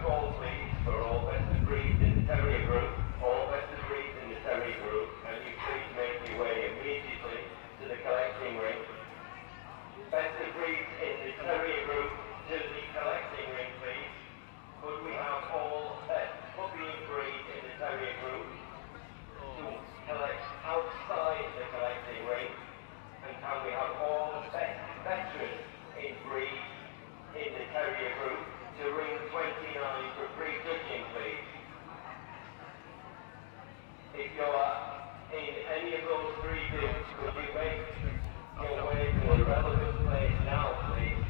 call please for all vested breeds in the terrier group, all vested breeds in the terrier group, and you please make your way immediately to the collecting ring. Vested breeds in the terrier group to the collecting ring please. Could we have all best puppy and breed in the terrier group to collect outside the collecting ring? And can we have all best veterans in breed in the terrier group to ring 29 for prejudging please? If you're in any of those three groups, could you make your way to a relevant place now please?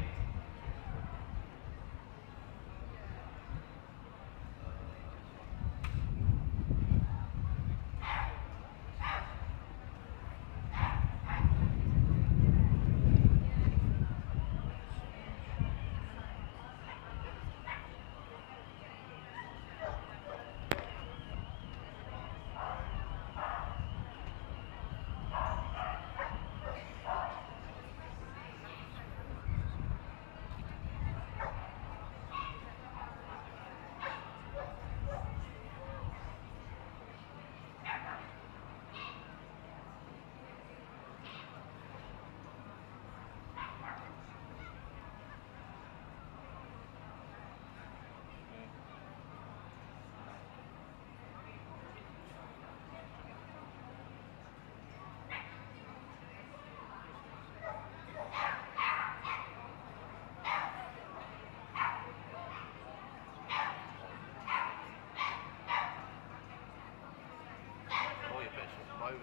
You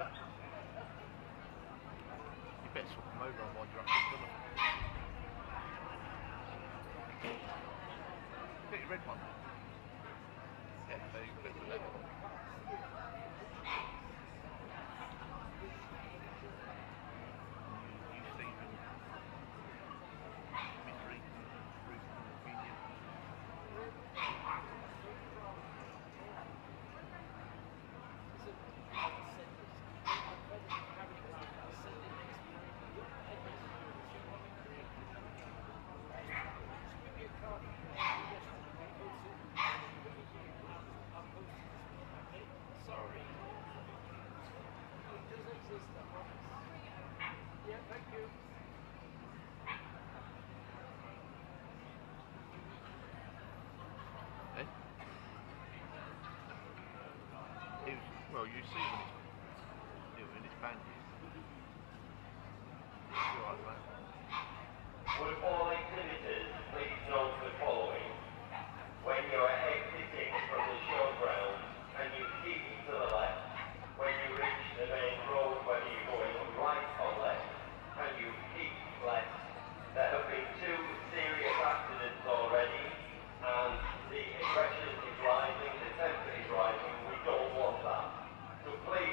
better swap them over while you're up to them. Get your red one. Yeah, so you put the left one. You Stephen. Misery. Ruth and Opinion. Well, you see when it's banded. You're right, man. Would all exhibitors please note the following? When you are exiting from the showground and you keep to the left, when you reach the main road, whether you're going right or left, and you keep left, there have been 2 serious accidents already, and the aggression is rising, the temper is rising, we don't want that. So please,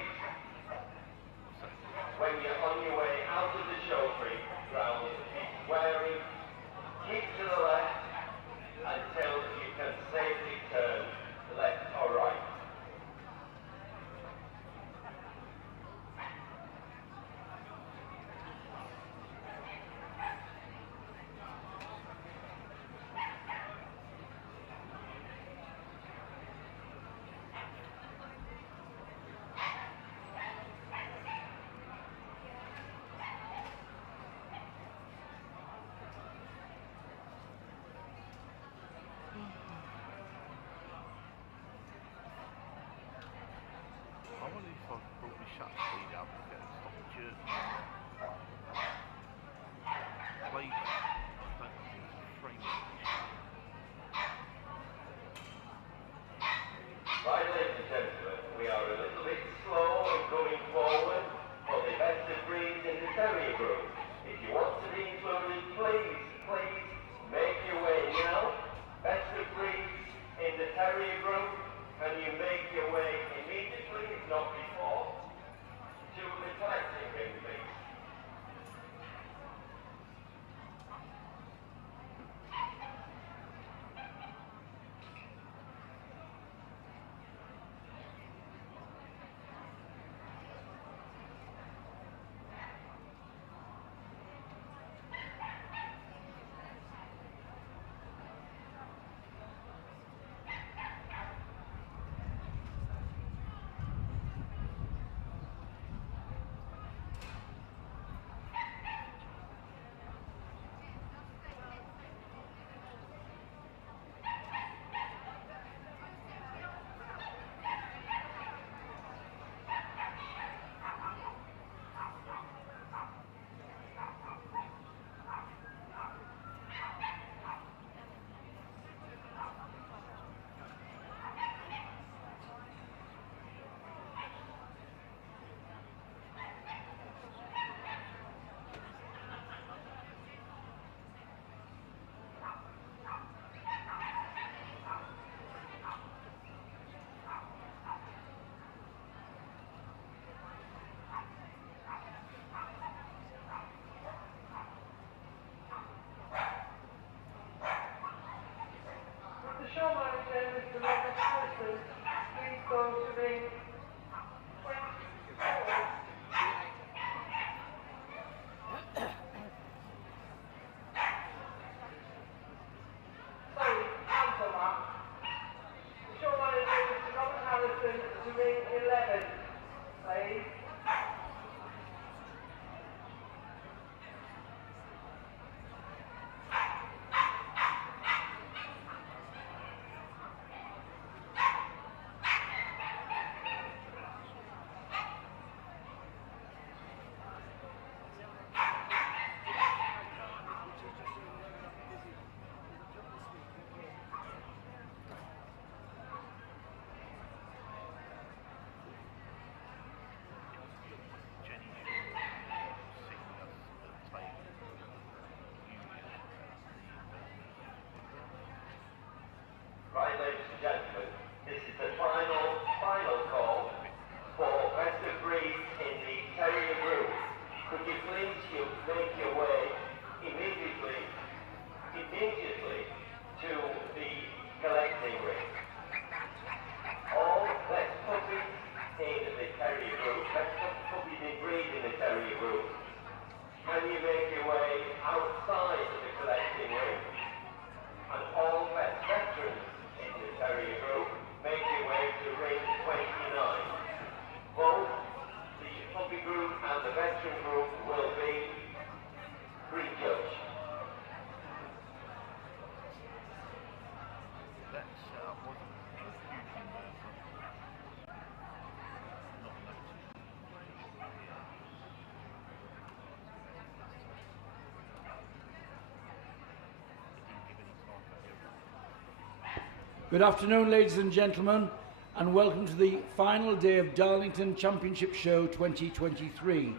Good afternoon, ladies and gentlemen, and welcome to the final day of Darlington Championship Show 2023.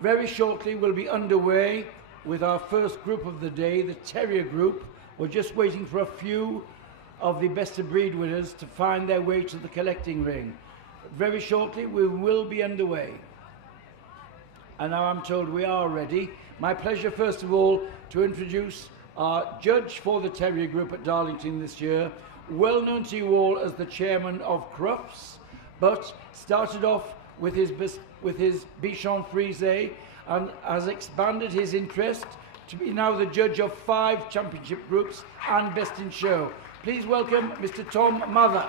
Very shortly we'll be underway with our first group of the day, the Terrier group. We're just waiting for a few of the best of breed winners to find their way to the collecting ring. Very shortly we will be underway. And now I'm told we are ready. My pleasure first of all to introduce our judge for the Terrier group at Darlington this year, well known to you all as the chairman of Crufts, but started off with his Bichon Frise and has expanded his interest to be now the judge of 5 championship groups and best in show. Please welcome Mr. Tom Mather.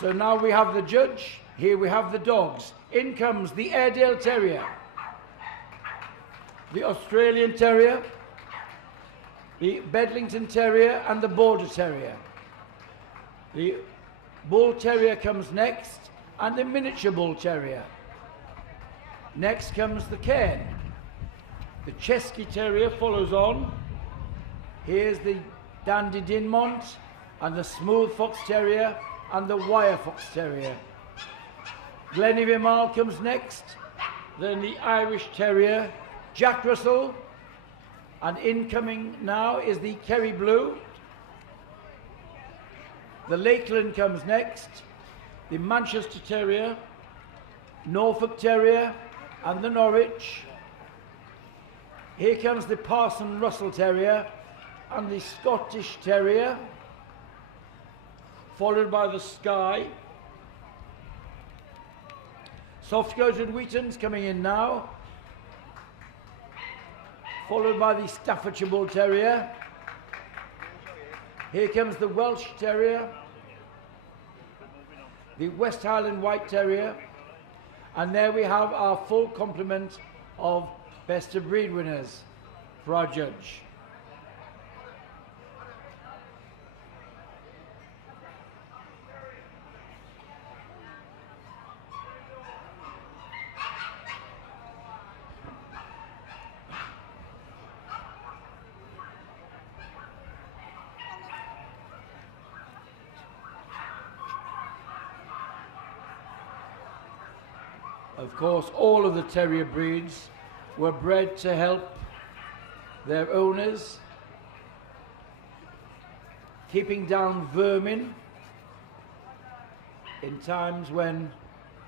So now we have the judge, here we have the dogs. In comes the Airedale Terrier, the Australian Terrier, the Bedlington Terrier and the Border Terrier. The Bull Terrier comes next and the Miniature Bull Terrier. Next comes the Cairn. The Chesky Terrier follows on. Here's the Dandy Dinmont and the Smooth Fox Terrier and the Wire Fox Terrier. Glenivimar comes next, then the Irish Terrier, Jack Russell, and incoming now is the Kerry Blue. The Lakeland comes next, the Manchester Terrier, Norfolk Terrier and the Norwich. Here comes the Parson Russell Terrier and the Scottish Terrier, followed by the Skye. Soft-coated Wheatons coming in now, followed by the Staffordshire Bull Terrier. Here comes the Welsh Terrier, the West Highland White Terrier, and there we have our full complement of best of breed winners for our judge. Of course, all of the terrier breeds were bred to help their owners, keeping down vermin in times when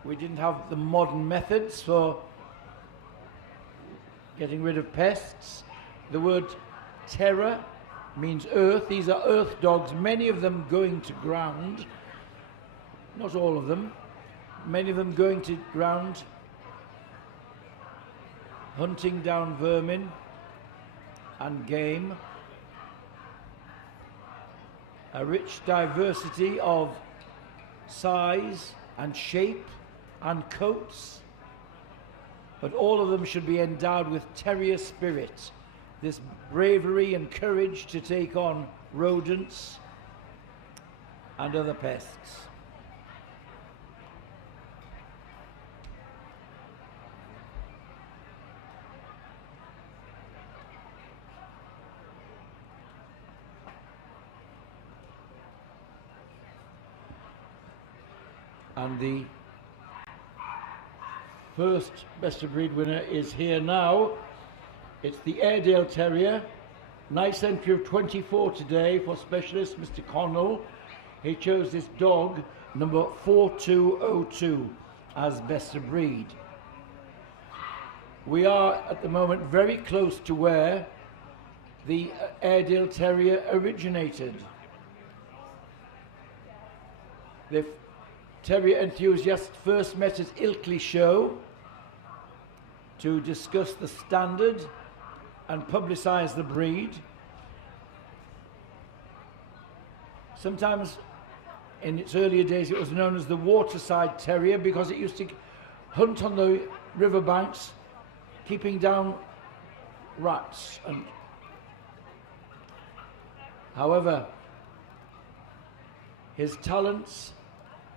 we didn't have the modern methods for getting rid of pests. The word terror means earth. These are earth dogs, many of them going to ground, not all of them. Many of them going to ground, hunting down vermin and game. A rich diversity of size and shape and coats, but all of them should be endowed with terrier spirit, this bravery and courage to take on rodents and other pests. And the first best of breed winner is here now. It's the Airedale Terrier. Nice entry of 24 today for specialist Mr. Connell. He chose this dog, number 4202, as best of breed. We are at the moment very close to where the Airedale Terrier originated. The terrier enthusiasts first met at Ilkley Show to discuss the standard and publicise the breed. Sometimes in its earlier days it was known as the Waterside Terrier because it used to hunt on the riverbanks, keeping down rats. And however, his talents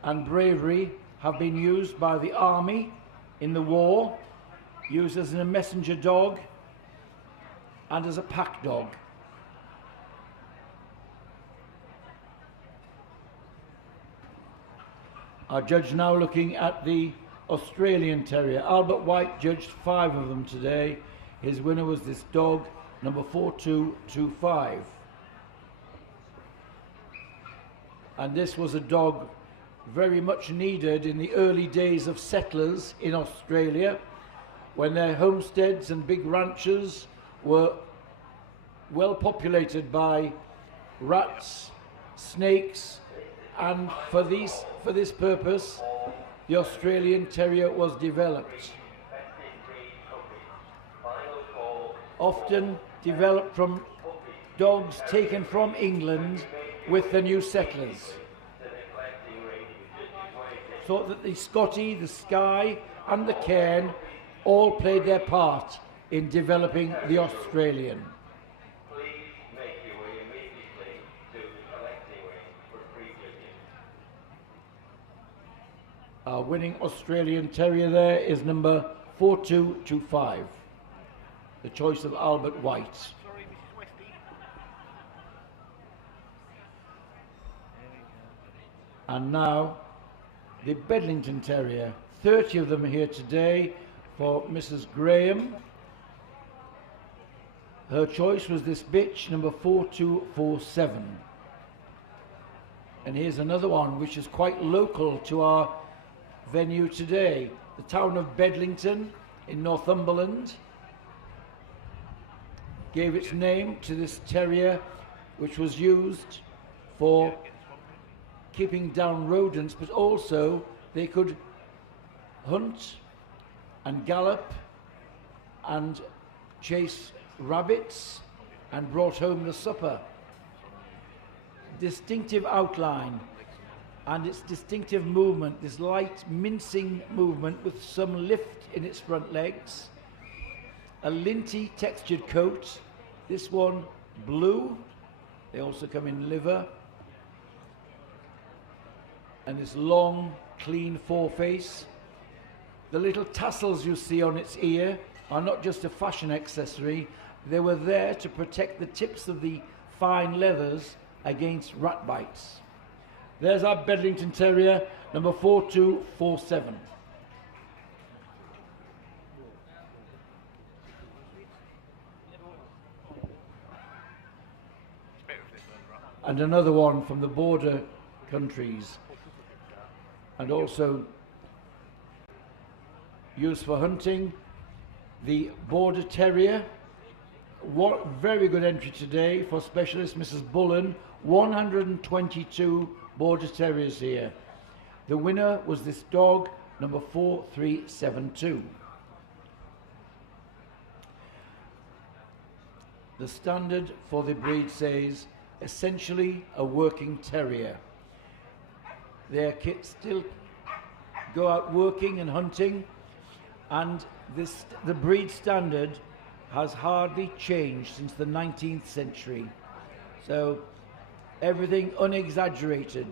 and bravery have been used by the army in the war, used as a messenger dog and as a pack dog. Our judge now looking at the Australian Terrier. Albert White judged 5 of them today. His winner was this dog, number 4225. And this was a dog very much needed in the early days of settlers in Australia, when their homesteads and big ranches were well populated by rats, snakes, and for this purpose the Australian Terrier was developed. Often developed from dogs taken from England with the new settlers. Thought that the Scottie, the Skye and the Cairn all played their part in developing the Australian. Please make your way immediately to the collecting ring for free judging. Our winning Australian Terrier there is number 4225, the choice of Albert White. Sorry, Mrs. Westy. And now the Bedlington Terrier, 30 of them here today for Mrs. Graham. Her choice was this bitch, number 4247. And here's another one which is quite local to our venue today, the town of Bedlington in Northumberland gave its name to this terrier, which was used for keeping down rodents, but also they could hunt and gallop and chase rabbits and brought home the supper. Distinctive outline and its distinctive movement, this light mincing movement with some lift in its front legs, a linty textured coat, this one blue, they also come in liver, and this long clean foreface. The little tassels you see on its ear are not just a fashion accessory, they were there to protect the tips of the fine leathers against rat bites. There's our Bedlington Terrier, number 4247. And another one from the border countries, and also used for hunting, the Border Terrier. What very good entry today for specialist Mrs. Bullen, 122 Border Terriers here. The winner was this dog, number 4372. The standard for the breed says essentially a working terrier. Their kits still go out working and hunting, and the breed standard has hardly changed since the 19th century. So everything unexaggerated.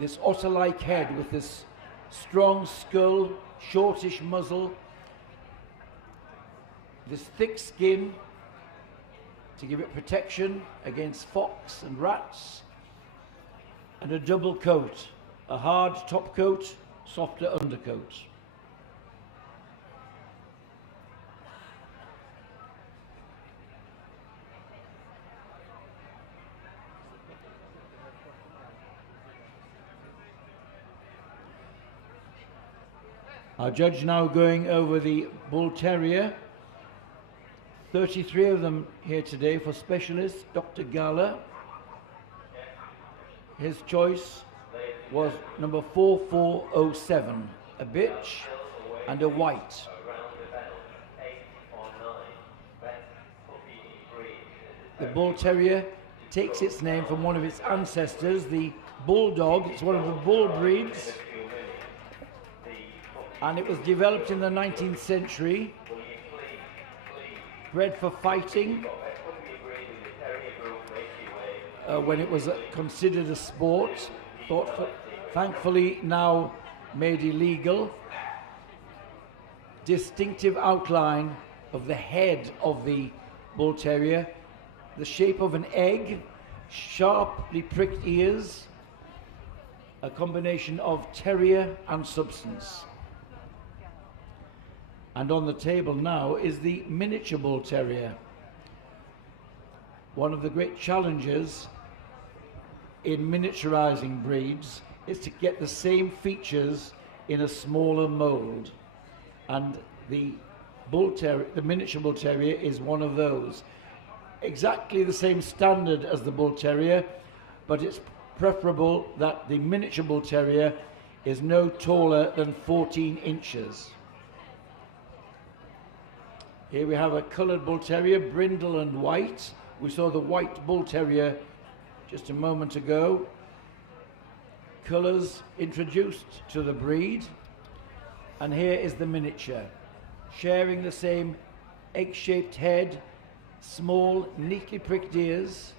This otter-like head with this strong skull, shortish muzzle, this thick skin to give it protection against fox and rats, and a double coat, a hard top coat, softer undercoat. Our judge now going over the Bull Terrier. 33 of them here today for specialist Dr. Gala. His choice was number 4407, a bitch and a white. The Bull Terrier takes its name from one of its ancestors, the Bulldog. It's one of the bull breeds, and it was developed in the 19th century, bred for fighting when it was considered a sport, thankfully now made illegal. Distinctive outline of the head of the Bull Terrier, the shape of an egg, sharply pricked ears, a combination of terrier and substance. And on the table now is the miniature bull terrier. One of the great challenges in miniaturizing breeds is to get the same features in a smaller mold, and the miniature bull terrier is one of those. Exactly the same standard as the bull terrier, but it's preferable that the miniature bull terrier is no taller than 14 inches. Here we have a coloured bull terrier, brindle and white. We saw the white bull terrier just a moment ago. Colours introduced to the breed, and here is the miniature, sharing the same egg-shaped head, small, neatly pricked ears,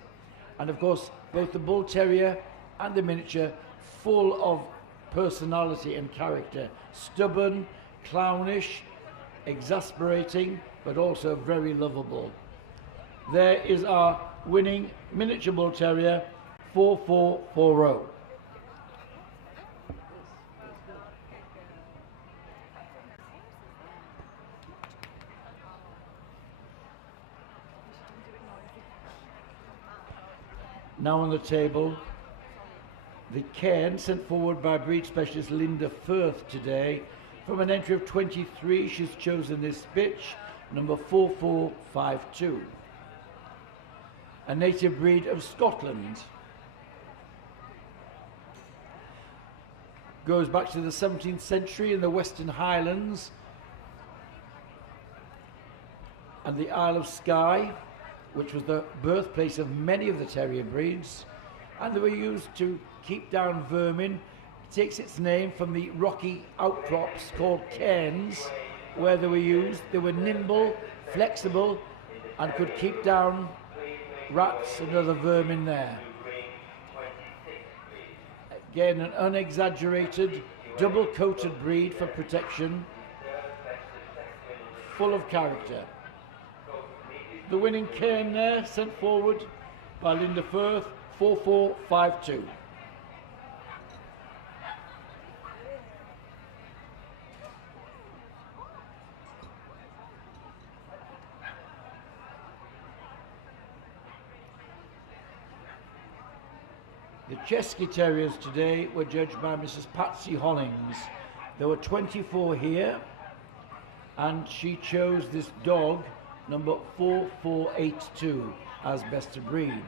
and of course both the bull terrier and the miniature full of personality and character. Stubborn, clownish, exasperating, but also very lovable. There is our winning miniature bull terrier, 4440. Now on the table, the cairn sent forward by breed specialist Linda Firth today. From an entry of 23, she's chosen this bitch, number 4452. A native breed of Scotland. Goes back to the 17th century in the Western Highlands and the Isle of Skye, which was the birthplace of many of the terrier breeds, and they were used to keep down vermin. It takes its name from the rocky outcrops called cairns where they were used. They were nimble, flexible, and could keep down rats and other vermin there. Again, an unexaggerated, double-coated breed for protection, full of character. The winning cairn there, sent forward by Linda Firth, 4452. The Chesky Terriers today were judged by Mrs. Patsy Hollings. There were 24 here, and she chose this dog, number 4482, as best of breed.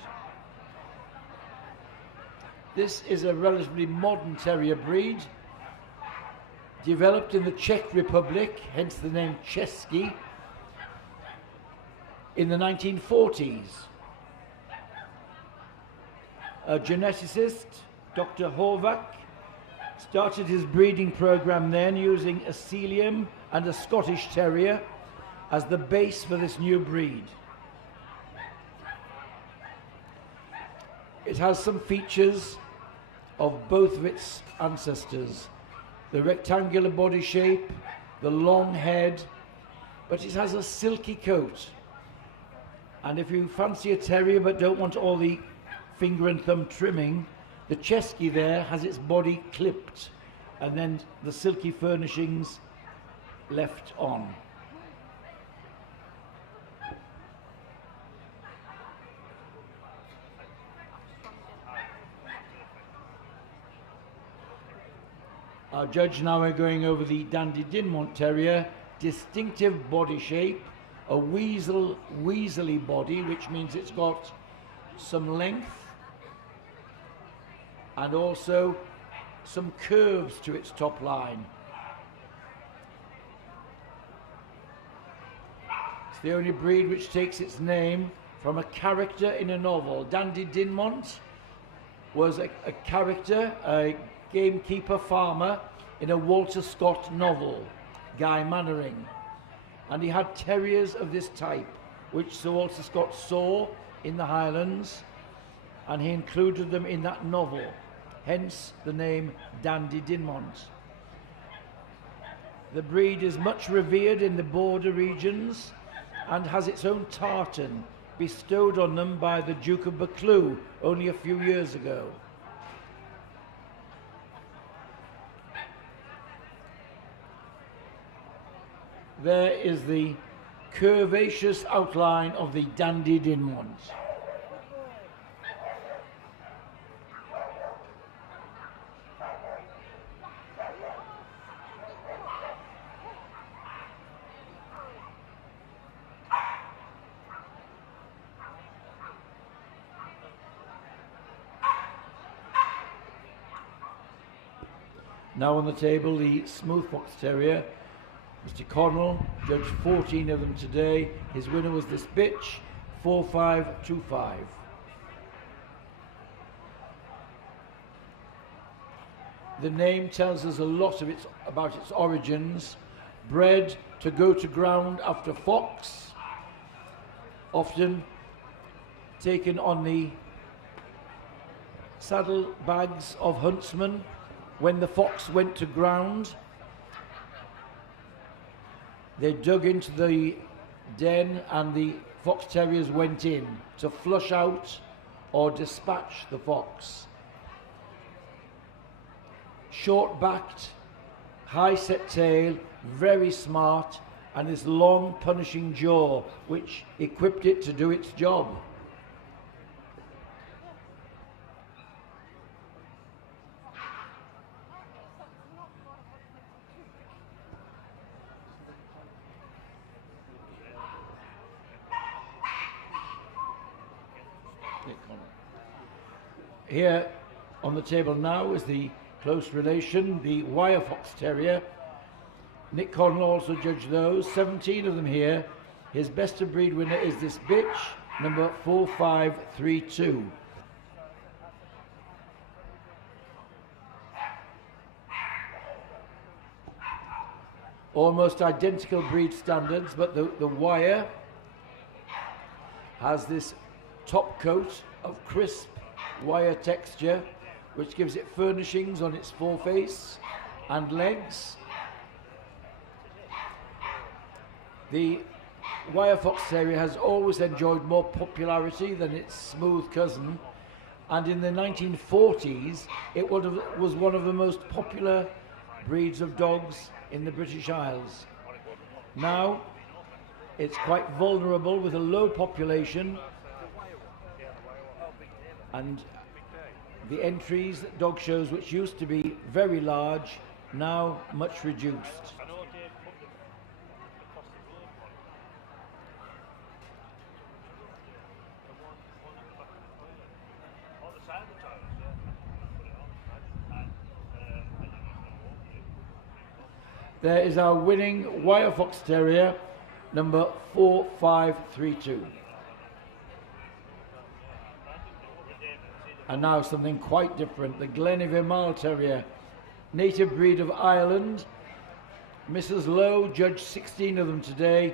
This is a relatively modern terrier breed, developed in the Czech Republic, hence the name Chesky, in the 1940s. A geneticist, Dr. Horvath, started his breeding program then using a Sealyham and a Scottish Terrier as the base for this new breed. It has some features of both of its ancestors. The rectangular body shape, the long head, but it has a silky coat. And if you fancy a terrier but don't want all the finger and thumb trimming, the Chesky there has its body clipped and then the silky furnishings left on. Our judge now are going over the Dandy Dinmont Terrier, distinctive body shape, a weaselly body, which means it's got some length and also some curves to its top line. It's the only breed which takes its name from a character in a novel. Dandy Dinmont was a character, a gamekeeper farmer in a Walter Scott novel, Guy Mannering. And he had terriers of this type, which Sir Walter Scott saw in the Highlands, and he included them in that novel, hence the name Dandy Dinmont. The breed is much revered in the border regions and has its own tartan bestowed on them by the Duke of Buccleuch only a few years ago. There is the curvaceous outline of the Dandy Din ones. Now on the table, the Smooth Fox Terrier. Mr. Connell judged 14 of them today. His winner was this bitch, 4525. The name tells us a lot of about its origins. Bred to go to ground after fox, often taken on the saddle bags of huntsmen when the fox went to ground. They dug into the den and the fox terriers went in to flush out or dispatch the fox. Short-backed, high-set tail, very smart, and this long punishing jaw which equipped it to do its job. Here on the table now is the close relation, the Wire Fox Terrier. Nick Connell also judged those, 17 of them here. His best of breed winner is this bitch, number 4532. Almost identical breed standards, but the Wire has this top coat of crisp wire texture which gives it furnishings on its foreface and legs. The Wire Fox Terrier has always enjoyed more popularity than its smooth cousin, and in the 1940s it was one of the most popular breeds of dogs in the British Isles. Now it's quite vulnerable with a low population, and the entries at dog shows, which used to be very large, now much reduced. There is our winning Wire Fox Terrier, number 4532. And now something quite different, the Glenivy Terrier, native breed of Ireland. Mrs. Lowe judged 16 of them today.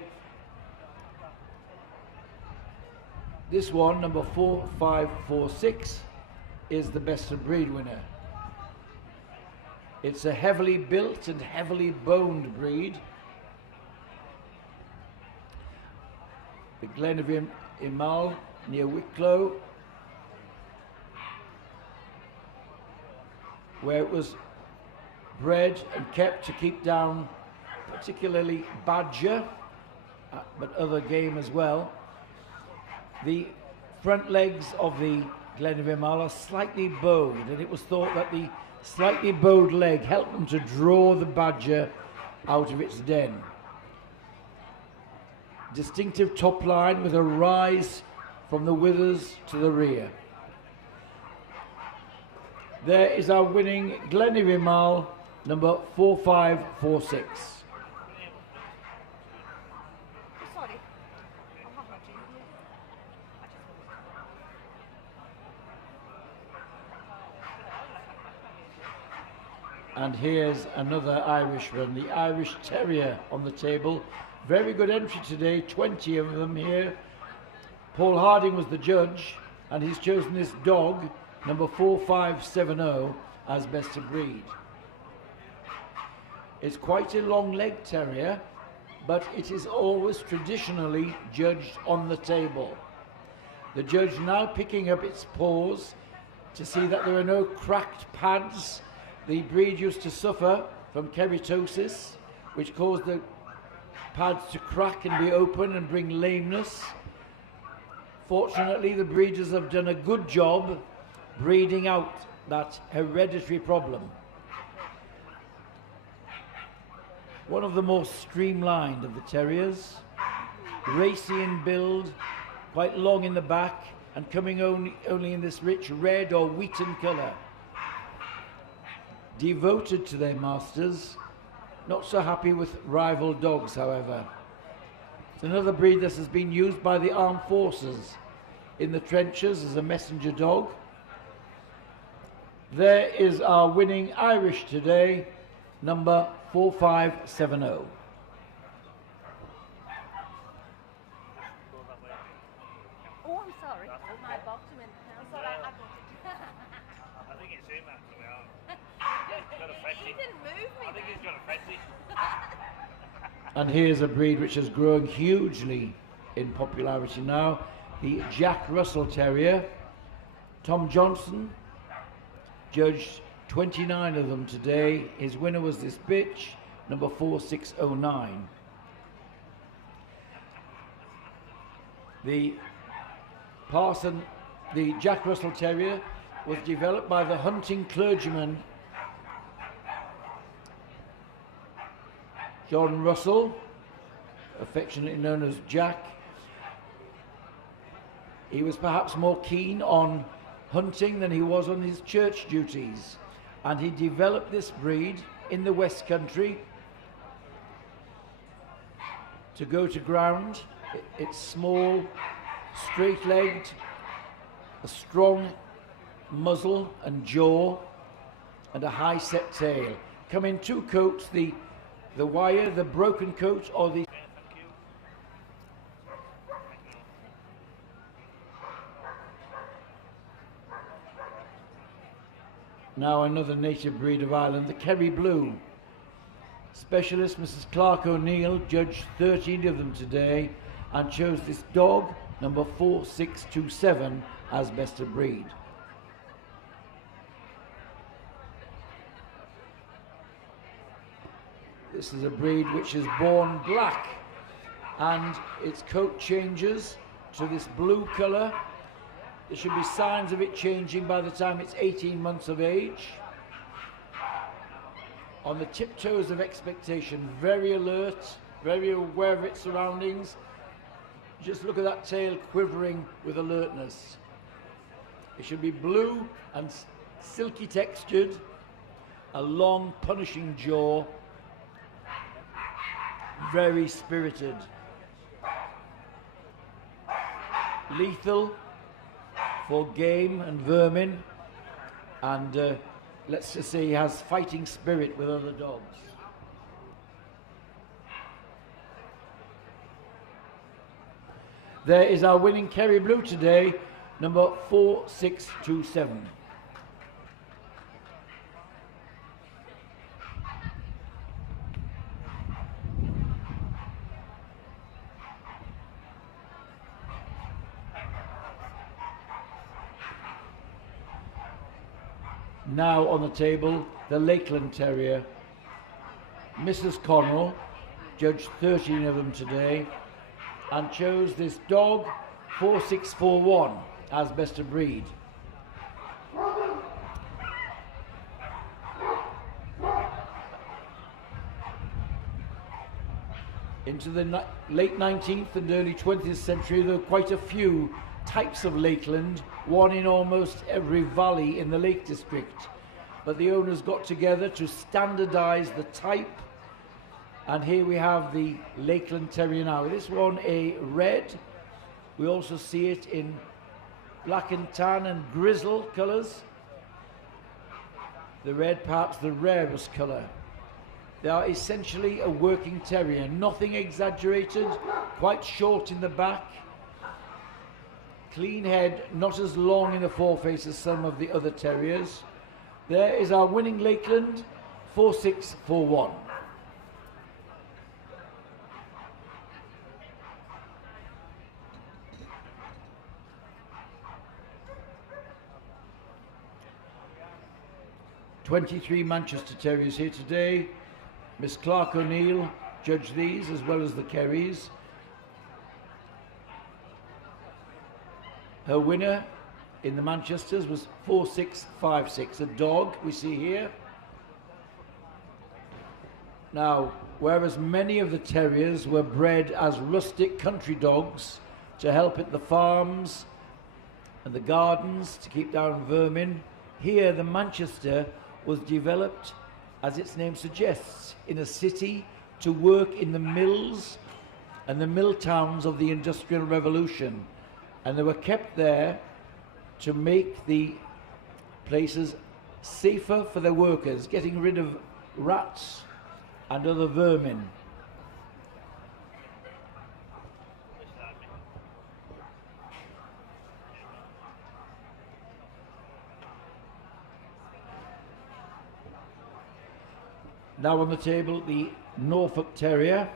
This one, number 4546, is the best of breed winner. It's a heavily built and heavily boned breed. The Glenivy near Wicklow, where it was bred and kept to keep down particularly badger, but other game as well. The front legs of the Glenivy are slightly bowed, and it was thought that the slightly bowed leg helped them to draw the badger out of its den. Distinctive top line with a rise from the withers to the rear. There is our winning Glenivy number 4546. Sorry. And here's another Irishman, the Irish Terrier on the table. Very good entry today, 20 of them here. Paul Harding was the judge, and he's chosen this dog, number 4570, as best of breed. It's quite a long leg terrier, but it is always traditionally judged on the table. The judge now picking up its paws to see that there are no cracked pads. The breed used to suffer from keratosis, which caused the pads to crack and be open and bring lameness. Fortunately, the breeders have done a good job breeding out that hereditary problem. One of the more streamlined of the terriers, racy in build, quite long in the back, and coming only in this rich red or wheaten colour. Devoted to their masters, not so happy with rival dogs, however. It's another breed that has been used by the armed forces in the trenches as a messenger dog. There is our winning Irish today, number 4570. Oh, I'm sorry. My box went down. Sorry, I got it. I think it's him actually. Got a He fetty. didn't move me. I think he's got a fetty. And here's a breed which has grown hugely in popularity now, the Jack Russell Terrier. Tom Johnson judged 29 of them today. His winner was this bitch, number 4609. The Jack Russell Terrier was developed by the hunting clergyman John Russell, affectionately known as Jack. He was perhaps more keen on hunting than he was on his church duties, and he developed this breed in the West Country to go to ground. It's small, straight-legged, a strong muzzle and jaw, and a high-set tail. Come in two coats, the wire, the broken coat, or the... Now another native breed of Ireland, the Kerry Blue. Specialist Mrs. Clark O'Neill judged 13 of them today and chose this dog, number 4627, as best of breed. This is a breed which is born black, and its coat changes to this blue colour. There should be signs of it changing by the time it's 18 months of age. On the tiptoes of expectation, very alert, very aware of its surroundings. Just look at that tail quivering with alertness. It should be blue and silky textured, a long punishing jaw, very spirited. Lethal for game and vermin, and let's just say he has fighting spirit with other dogs. There is our winning Kerry Blue today, number 4627. Now on the table, the Lakeland Terrier. Mrs. Connell judged 13 of them today and chose this dog, 4641, as best of breed. Into the late 19th and early 20th century, there were quite a few types of Lakeland, one in almost every valley in the Lake District. But the owners got together to standardize the type, and here we have the Lakeland Terrier now. This one a red. We also see it in black and tan and grizzle colours. The red perhaps the rarest colour. They are essentially a working terrier, nothing exaggerated, quite short in the back. Clean head, not as long in the foreface as some of the other terriers. There is our winning Lakeland, 4641. ...23 Manchester Terriers here today. Miss Clark O'Neill judge these as well as the Kerrys. Her winner in the Manchesters was 4656, a dog we see here. Now, whereas many of the terriers were bred as rustic country dogs to help at the farms and the gardens to keep down vermin, here the Manchester was developed, as its name suggests, in a city to work in the mills and the mill towns of the Industrial Revolution. And they were kept there to make the places safer for their workers, getting rid of rats and other vermin. Now on the table, the Norfolk Terrier.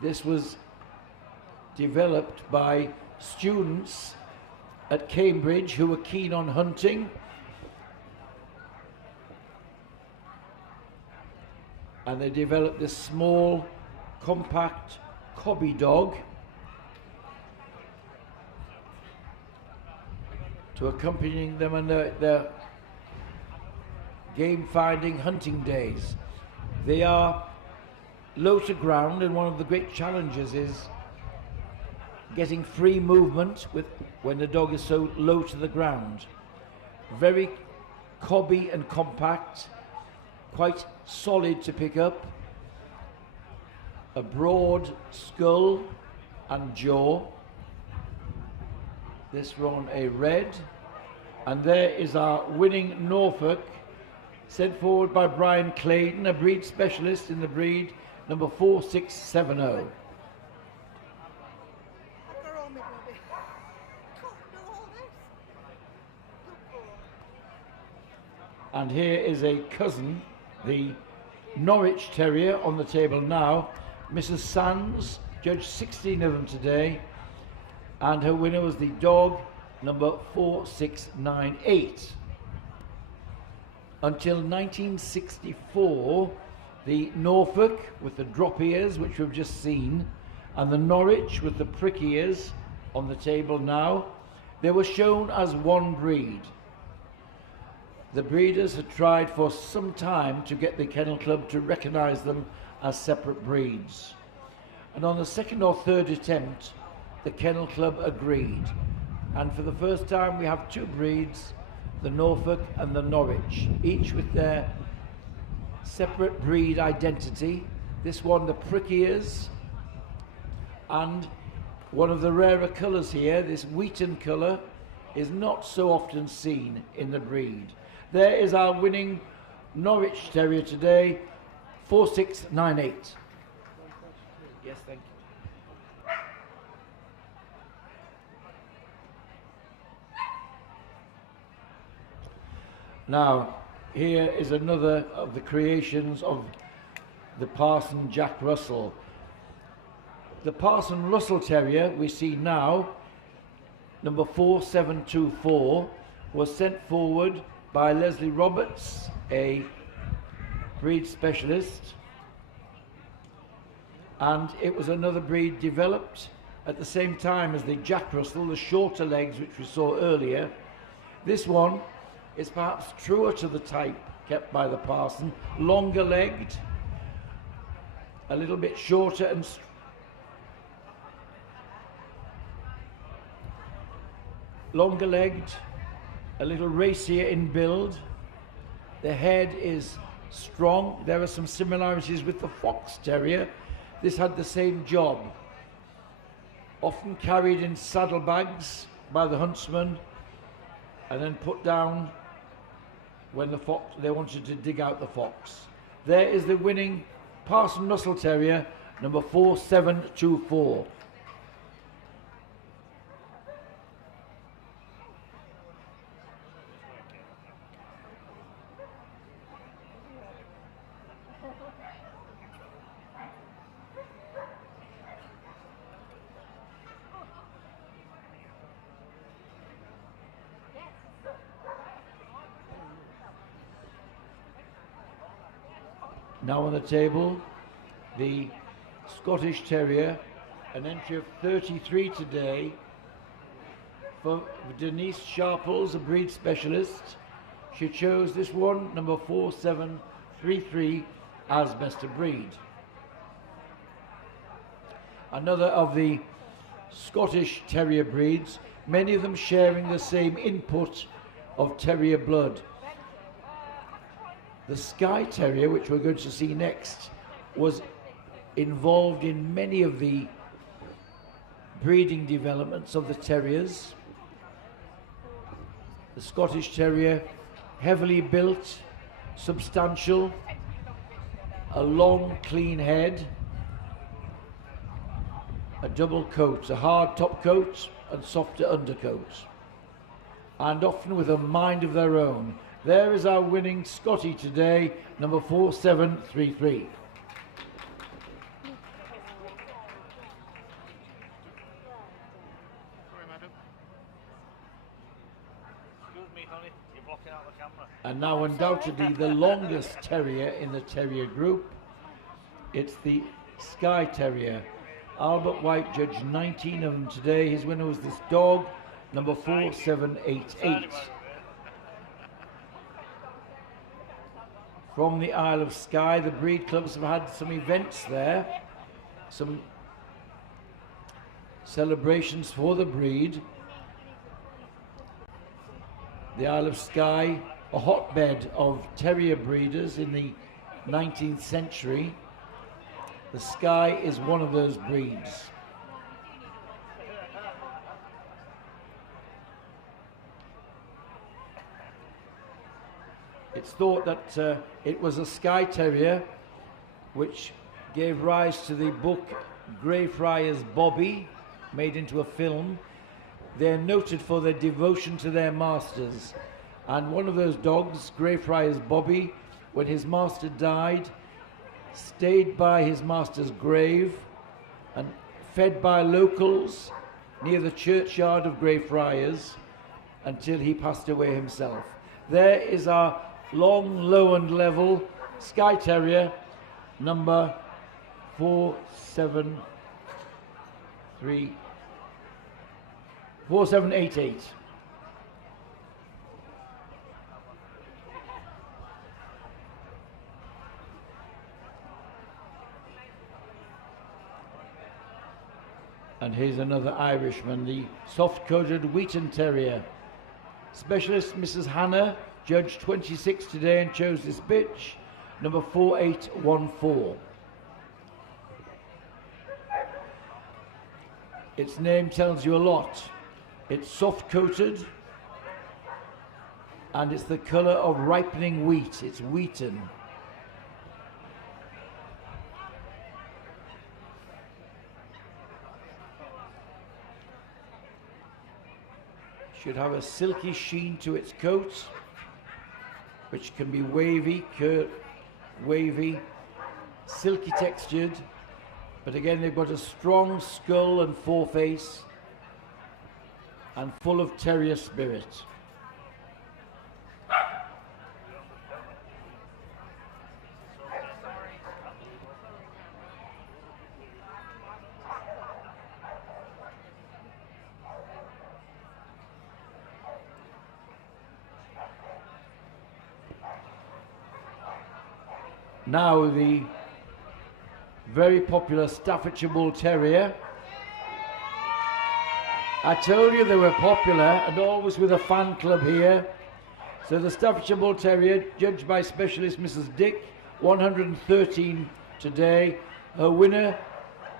This was developed by students at Cambridge who were keen on hunting. And they developed this small, compact cobby dog to accompanying them on their game-finding hunting days. They are low to ground, and one of the great challenges is getting free movement when the dog is so low to the ground. Very cobby and compact, quite solid to pick up, a broad skull and jaw. This one a red, and there is our winning Norfolk, sent forward by Brian Claydon, a breed specialist in the breed, number 4670. And here is a cousin, the Norwich Terrier, on the table now. Mrs. Sands judged 16 of them today, and her winner was the dog number 4698. Until 1964, the Norfolk with the drop ears, which we've just seen, and the Norwich with the prick ears on the table now, they were shown as one breed. The breeders had tried for some time to get the Kennel Club to recognise them as separate breeds. And on the second or third attempt, the Kennel Club agreed. And for the first time, we have two breeds, the Norfolk and the Norwich, each with their separate breed identity. This one, the prick ears, and one of the rarer colours here, this wheaten colour, is not so often seen in the breed. There is our winning Norwich Terrier today, 4698. Yes, thank you. Now, here is another of the creations of the Parson Jack Russell. The Parson Russell Terrier we see now, number 4724, was sent forward by Leslie Roberts, a breed specialist, and it was another breed developed at the same time as the Jack Russell, the shorter legs which we saw earlier. This one is perhaps truer to the type kept by the Parson, longer legged, a little bit shorter and longer legged, a little racier in build. The head is strong. There are some similarities with the Fox Terrier. This had the same job, often carried in saddlebags by the huntsman and then put down when they wanted to dig out the fox. There is the winning Parson Russell Terrier, number 4724. Now on the table, the Scottish Terrier, an entry of 33 today for Denise Sharples, a breed specialist. She chose this one, number 4733, as best of breed. Another of the Scottish Terrier breeds, many of them sharing the same input of Terrier blood. The Skye Terrier, which we're going to see next, was involved in many of the breeding developments of the Terriers. The Scottish Terrier, heavily built, substantial, a long, clean head, a double coat, a hard top coat and softer undercoat, and often with a mind of their own. There is our winning Scottie today, number 4733. Sorry, madam. Excuse me, honey. You're blocking out the camera. And now undoubtedly the longest terrier in the terrier group. It's the Skye Terrier. Albert White judged 19 of them today. His winner was this dog, number 4788. From the Isle of Skye, the breed clubs have had some events there, some celebrations for the breed. The Isle of Skye, a hotbed of terrier breeders in the 19th century. The Skye is one of those breeds. It's thought that it was a Skye Terrier which gave rise to the book Greyfriars Bobby, made into a film. They're noted for their devotion to their masters. And one of those dogs, Greyfriars Bobby, when his master died, stayed by his master's grave and fed by locals near the churchyard of Greyfriars until he passed away himself. There is our long, low and level Skye Terrier, number 4788. And here's another Irishman, the soft-coated Wheaton Terrier. Specialist Mrs. Hannah judged 26 today and chose this bitch, number 4814. Its name tells you a lot. It's soft-coated and it's the colour of ripening wheat. It's Wheaton. Should have a silky sheen to its coat, which can be wavy, silky textured, but again they've got a strong skull and foreface and full of terrier spirit. Now the very popular Staffordshire Bull Terrier. I told you they were popular and always with a fan club here. So the Staffordshire Bull Terrier, judged by specialist Mrs. Dick, 113 today. Her winner,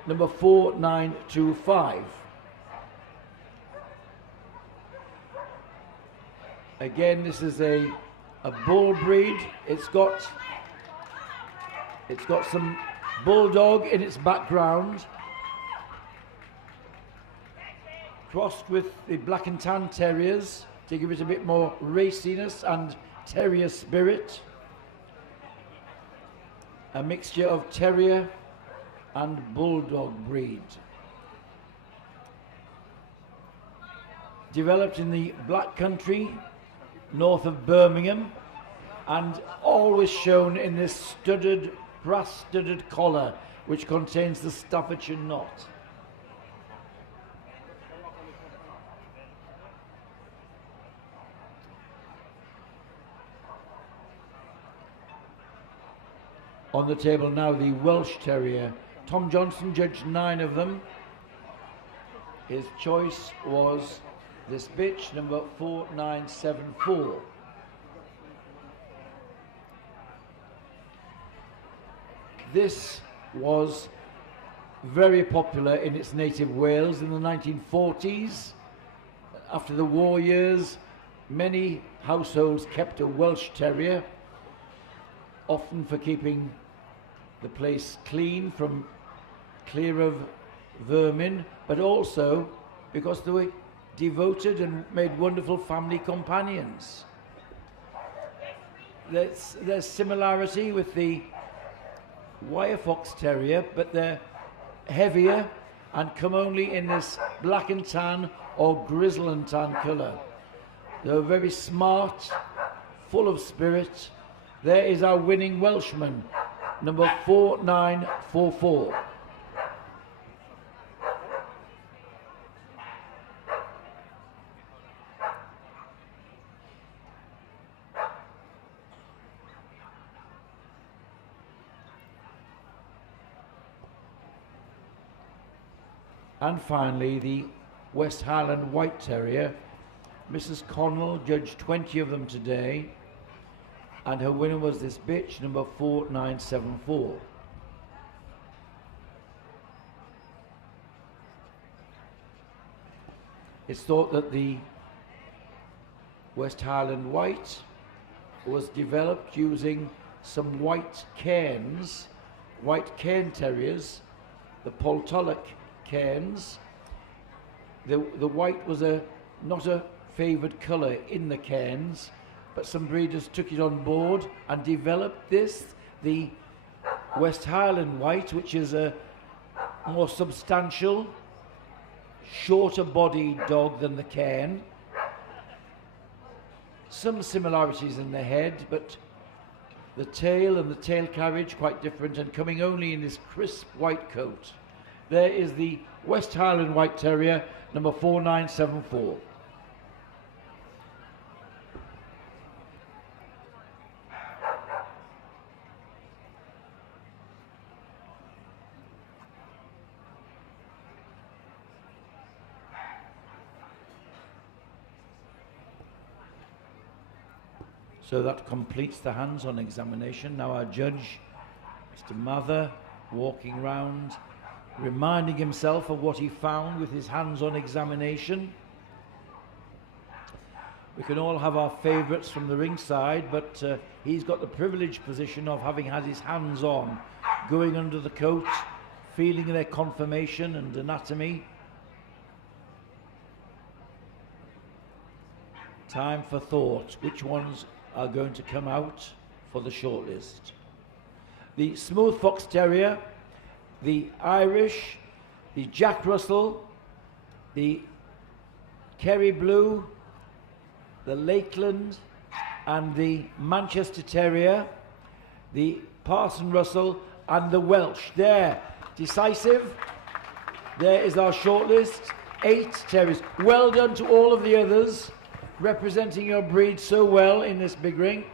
number 4925. Again, this is a bull breed. It's got some bulldog in its background, crossed with the black and tan terriers to give it a bit more raciness and terrier spirit. A mixture of terrier and bulldog breed. Developed in the Black Country, north of Birmingham, and always shown in this studded brass-studded collar, which contains the Staffordshire knot. On the table now, the Welsh Terrier. Tom Johnson judged 9 of them. His choice was this bitch, number 4974. This was very popular in its native Wales in the 1940s. After the war years, many households kept a Welsh Terrier, often for keeping the place clean, clear of vermin, but also because they were devoted and made wonderful family companions. There's similarity with the wire fox terrier, but they're heavier and come only in this black and tan or grizzle and tan colour. They're very smart, full of spirit. There is our winning Welshman, number 4944. And finally, the West Highland White Terrier. Mrs. Connell judged 20 of them today, and her winner was this bitch, number 4974. It's thought that the West Highland White was developed using some white cairns, white cairn terriers, the Poltolloch cairns. The white was not a favoured colour in the cairns, but some breeders took it on board and developed this, the West Highland White, which is a more substantial, shorter bodied dog than the cairn. Some similarities in the head, but the tail and the tail carriage quite different, and coming only in this crisp white coat. There is the West Highland White Terrier, number 4974. So that completes the hands-on examination. Now our judge, Mr. Mather, walking round, reminding himself of what he found with his hands-on examination. We can all have our favourites from the ringside, but he's got the privileged position of having had his hands on, going under the coat, feeling their conformation and anatomy. Time for thought. Which ones are going to come out for the shortlist? The Smooth Fox Terrier, the Irish, the Jack Russell, the Kerry Blue, the Lakeland, and the Manchester Terrier, the Parson Russell, and the Welsh. There, decisive. There is our shortlist. 8 terriers. Well done to all of the others, representing your breed so well in this big ring.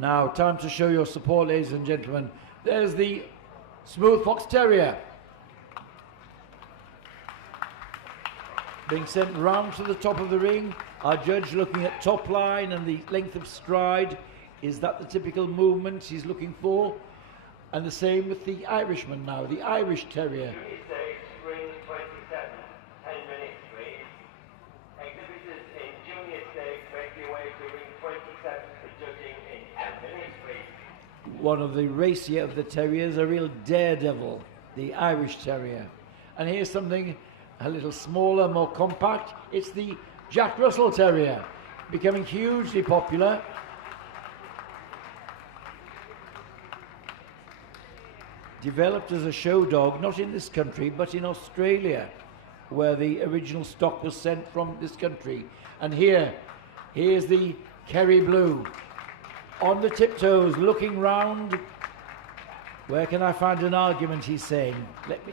Now, time to show your support, ladies and gentlemen. There's the Smooth Fox Terrier, being sent round to the top of the ring. Our judge looking at top line and the length of stride. Is that the typical movement he's looking for? And the same with the Irishman now, the Irish Terrier. Ring 27, 10 minutes please. Exhibitors in junior stage make your way to ring 27 for judging in 10 minutes please. One of the racier of the terriers, a real daredevil, the Irish Terrier. And here's something a little smaller, more compact. It's the Jack Russell Terrier, becoming hugely popular. developed as a show dog, not in this country, but in Australia, where the original stock was sent from this country. And here's the Kerry Blue, on the tiptoes, looking round. Where can I find an argument, he's saying. Let me...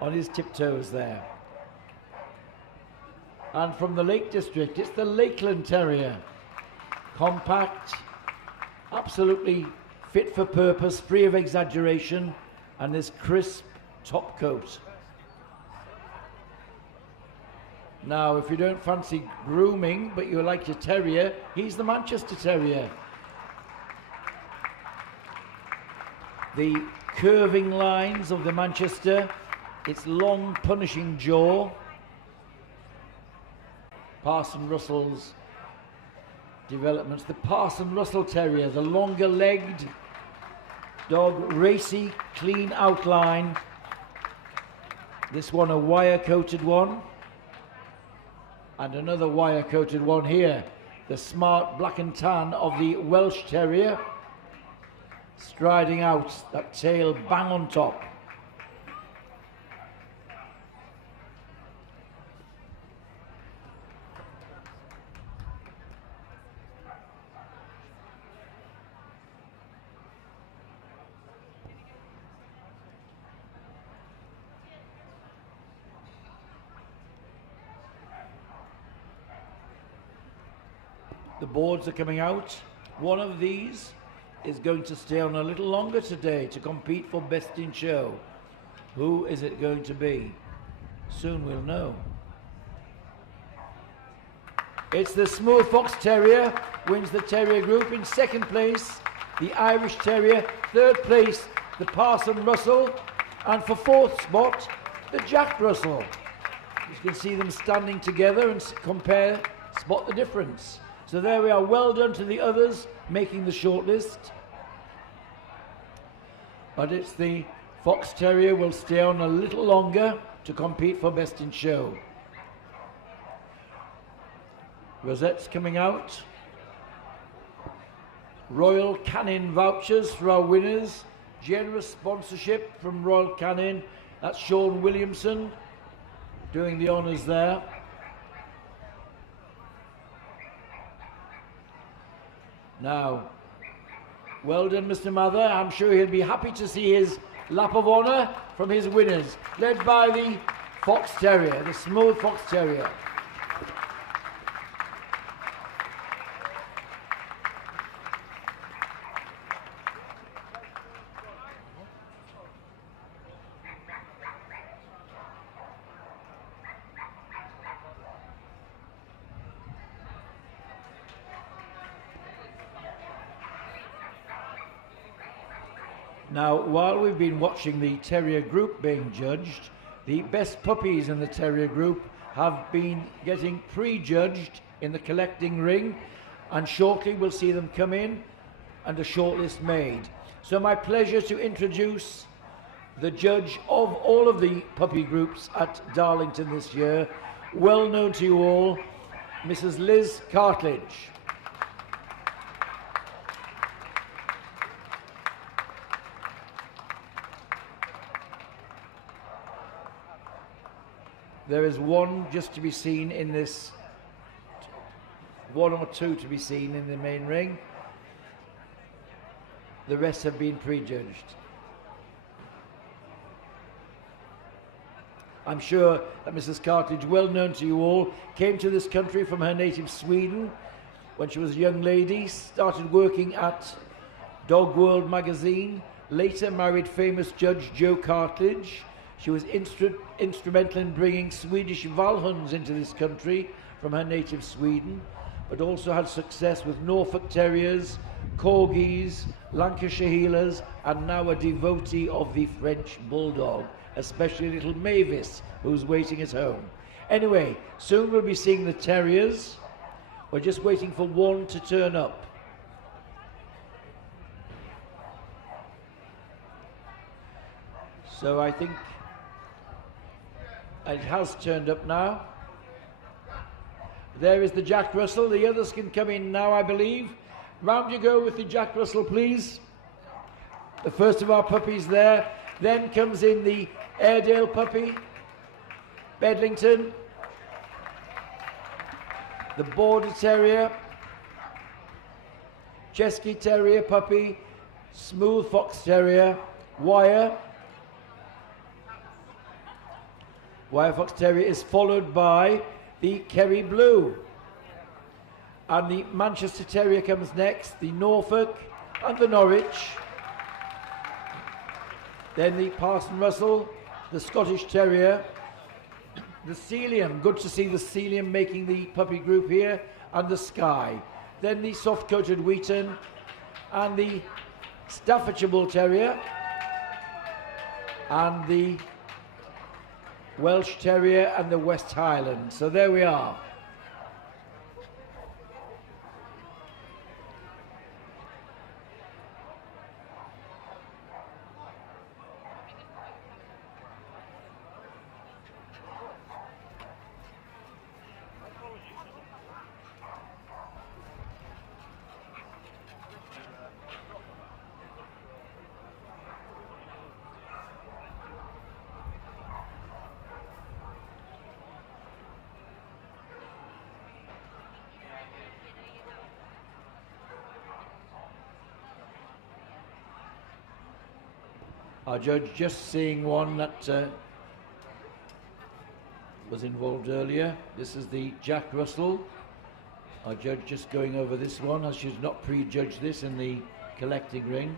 On his tiptoes there. And from the Lake District, it's the Lakeland Terrier. Compact, absolutely fit for purpose, free of exaggeration, and this crisp top coat. Now, if you don't fancy grooming, but you like your terrier, he's the Manchester Terrier. The curving lines of the Manchester, its long punishing jaw. Parson Russell's developments. The Parson Russell Terrier, the longer legged dog, racy, clean outline. This one a wire coated one. And another wire coated one here. The smart black and tan of the Welsh Terrier. Striding out, that tail bang on top. The boards are coming out. One of these is going to stay on a little longer today to compete for Best in Show. Who is it going to be? Soon we'll know. It's the Smooth Fox Terrier, wins the Terrier group. In second place, the Irish Terrier. Third place, the Parson Russell. And for fourth spot, the Jack Russell. You can see them standing together and compare, spot the difference. So there we are, well done to the others making the shortlist. But it's the Fox Terrier will stay on a little longer to compete for Best in Show. Rosettes coming out. Royal Canin vouchers for our winners. Generous sponsorship from Royal Canin. That's Sean Williamson doing the honours there. Now, well done, Mr. Mather. I'm sure he'll be happy to see his lap of honour from his winners, led by the Fox Terrier, the Smooth Fox Terrier. Now, while we've been watching the Terrier group being judged, the best puppies in the Terrier group have been getting prejudged in the collecting ring, and shortly we'll see them come in and a shortlist made. So my pleasure to introduce the judge of all of the puppy groups at Darlington this year, well known to you all, Mrs. Liz Cartledge. There is one just to be seen in this, one or two to be seen in the main ring. The rest have been prejudged. I'm sure that Mrs. Cartledge, well known to you all, came to this country from her native Sweden when she was a young lady, started working at Dog World magazine, later married famous Judge Joe Cartledge. She was instrumental in bringing Swedish Valhunds into this country from her native Sweden, but also had success with Norfolk Terriers, Corgis, Lancashire Heelers, and now a devotee of the French Bulldog, especially little Mavis, who's waiting at home. Anyway, soon we'll be seeing the Terriers. We're just waiting for one to turn up. So I think it has turned up now. There is the Jack Russell. The others can come in now, I believe. Round you go with the Jack Russell, please. the first of our puppies there. Then comes in the Airedale puppy, Bedlington, the Border Terrier, Chesky Terrier puppy, Smooth Fox Terrier, Wire Fox Terrier is followed by the Kerry Blue. And the Manchester Terrier comes next, the Norfolk and the Norwich. Then the Parson Russell, the Scottish Terrier, the Sealyham, good to see the Sealyham making the puppy group here, and the Skye. Then the soft-coated Wheaton and the Staffordshire Bull Terrier and the Welsh Terrier and the West Highland. So there we are. Our judge just seeing one that was involved earlier. This is the Jack Russell. Our judge just going over this one, as she's not prejudged this in the collecting ring.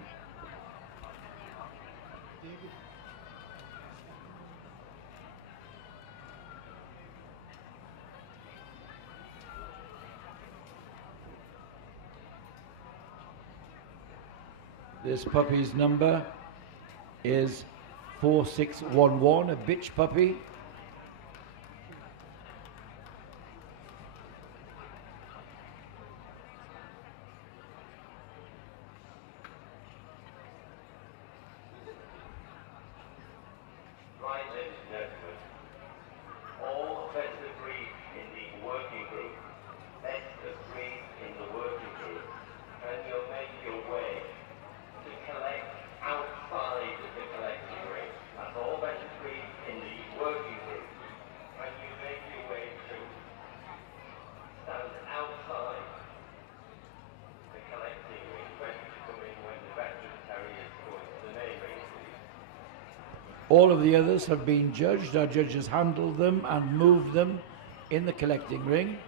This puppy's number is 4611, a bitch puppy. Right, ladies and gentlemen, all best of breed in the working group, best of breed in the working group, and you'll make your way to collect outside of the collecting ring. That's all best of breed in the working group, and you make your way to stand outside the collecting ring, ready to come in when the veteran terriers go into the main ring, please. All of the others have been judged. Our judges handled them and moved them in the collecting ring.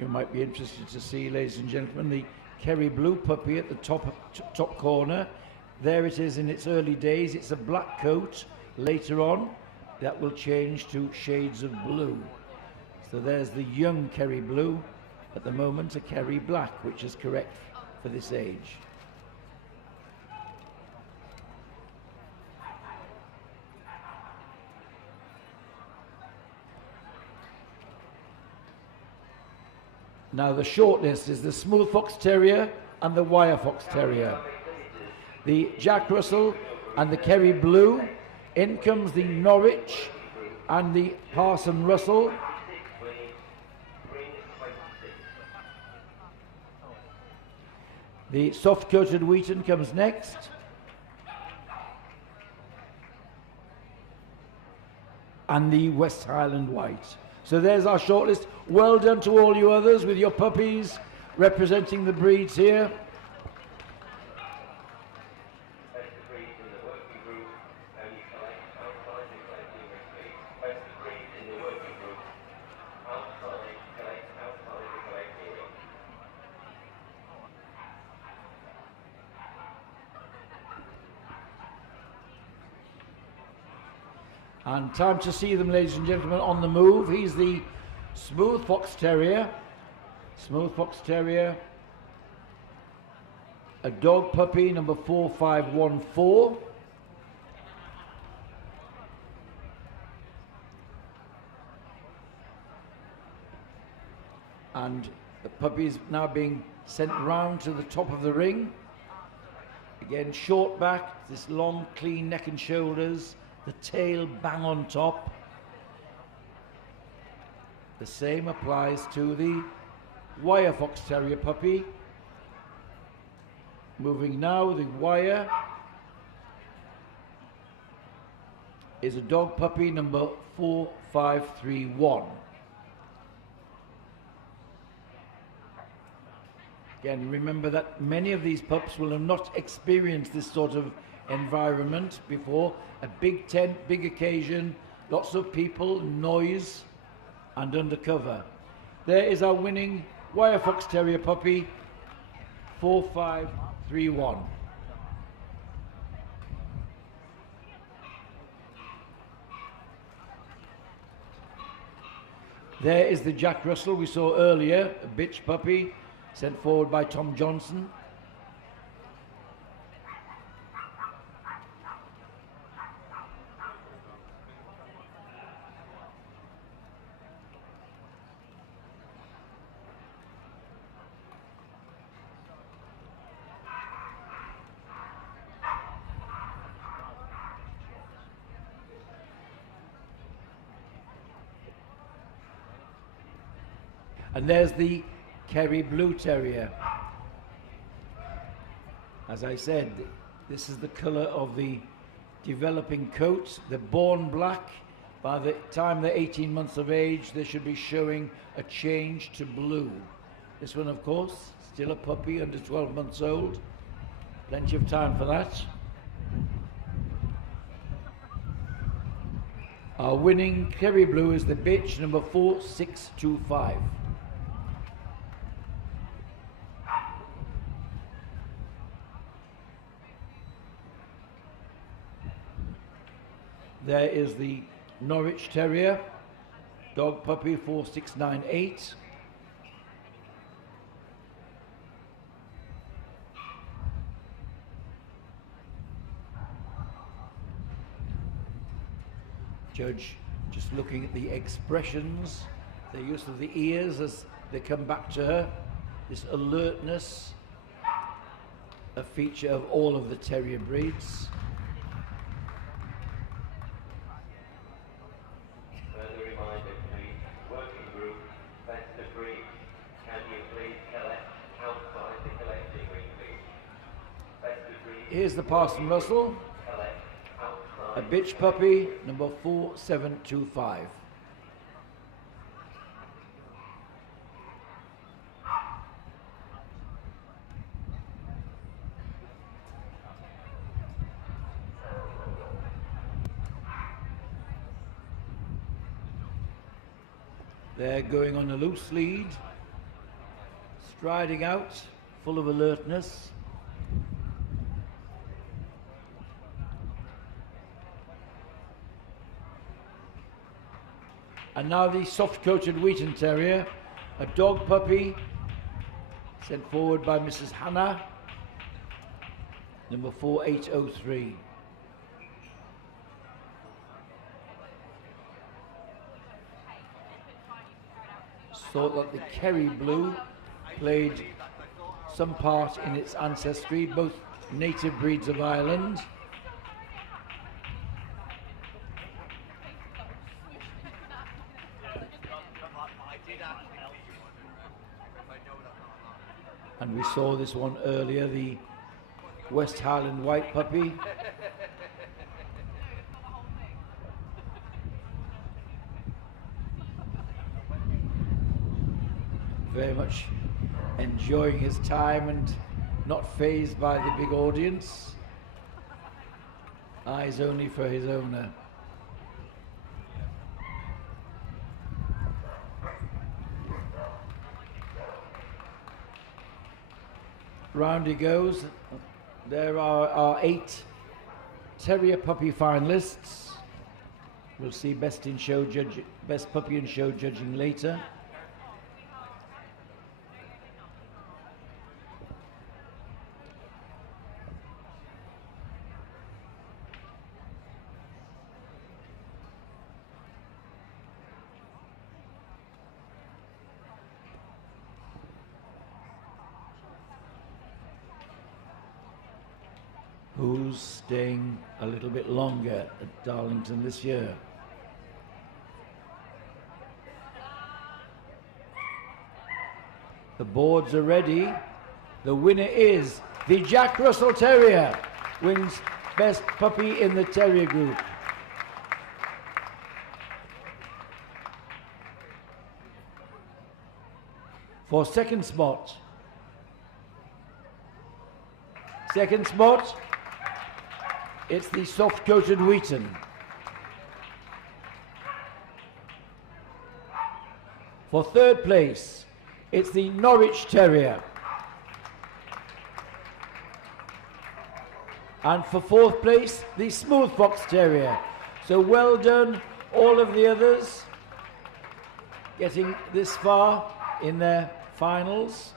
You might be interested to see, ladies and gentlemen, the Kerry Blue puppy at the top corner. There it is in its early days. It's a black coat. Later on, that will change to shades of blue. So there's the young Kerry Blue. At the moment, a Kerry Black, which is correct for this age. Now the shortlist is the Smooth Fox Terrier and the Wire Fox Terrier. The Jack Russell and the Kerry Blue. In comes the Norwich and the Parson Russell. The soft-coated Wheaton comes next. And the West Highland White. So there's our shortlist. Well done to all you others with your puppies representing the breeds here. Best of breed in the working group, and you collect outside the collecting ring, please. Best of breed in the working group, collect outside the collecting ring. And time to see them, ladies and gentlemen, on the move. He's the Smooth Fox Terrier. Smooth Fox Terrier. A dog puppy, number 4514. And the puppy is now being sent round to the top of the ring. Again, short back, this long, clean neck and shoulders, the tail bang on top. The same applies to the wire fox terrier puppy. Moving now, the wire is a dog puppy number 4531. Again, remember that many of these pups will have not experienced this sort of environment before. A big tent, big occasion, lots of people, noise, and undercover. There is our winning wire fox terrier puppy, 4531. There is the Jack Russell we saw earlier, a bitch puppy, sent forward by Tom Johnson. And there's the Kerry Blue Terrier. As I said, this is the colour of the developing coat. They're born black. By the time they're 18 months of age, they should be showing a change to blue. This one, of course, still a puppy under 12 months old. Plenty of time for that. Our winning Kerry Blue is the bitch number 4625. There is the Norwich Terrier, dog puppy 4698. Judge just looking at the expressions, the use of the ears as they come back to her. This alertness, a feature of all of the terrier breeds. Here's the Pastoral Russell, a bitch puppy, number 4725. They're going on a loose lead, striding out, full of alertness. And now the soft-coated Wheaton Terrier, a dog puppy, sent forward by Mrs. Hannah, number 4803. Thought that the Kerry Blue played some part in its ancestry, both native breeds of Ireland. And we saw this one earlier, the West Highland White Puppy. Very much enjoying his time and not fazed by the big audience. Eyes only for his owner. Round he goes. There are our 8 Terrier Puppy finalists. We'll see best puppy in show judging later. who's staying a little bit longer at Darlington this year. The boards are ready. The winner is the Jack Russell Terrier, wins Best Puppy in the Terrier Group. For second spot, it's the soft-coated Wheaton. For third place, it's the Norwich Terrier. And for fourth place, the Smooth Fox Terrier. So well done, all of the others getting this far in their finals.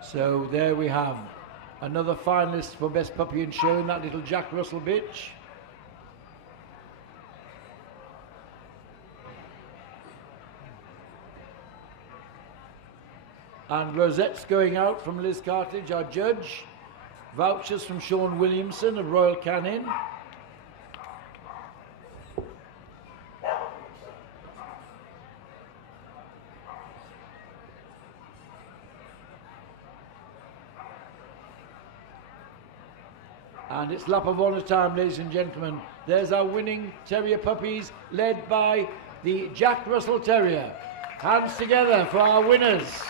So there we have another finalist for Best Puppy and Show in that little Jack Russell bitch. And rosettes going out from Liz Cartledge, our judge. Vouchers from Sean Williamson of Royal Canin. And it's lap of honour time, ladies and gentlemen. There's our winning terrier puppies, led by the Jack Russell Terrier. Hands together for our winners.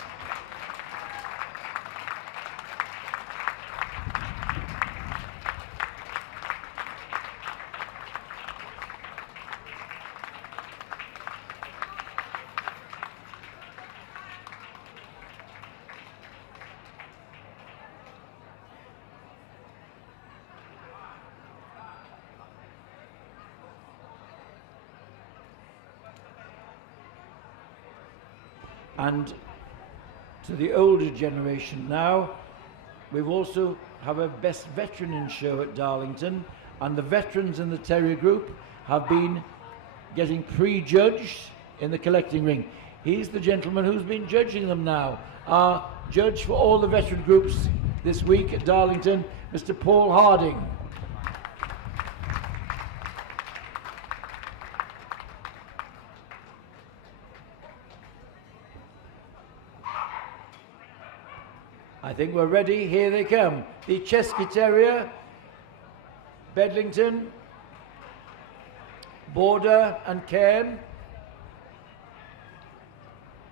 And to the older generation now, we've also have a Best Veteran in Show at Darlington, and the veterans in the Terrier Group have been getting pre-judged in the collecting ring. He's the gentleman who's been judging them now. Our judge for all the veteran groups this week at Darlington, Mr. Paul Harding. I think we're ready. Here they come. The Chesky Terrier, Bedlington, Border and Cairn.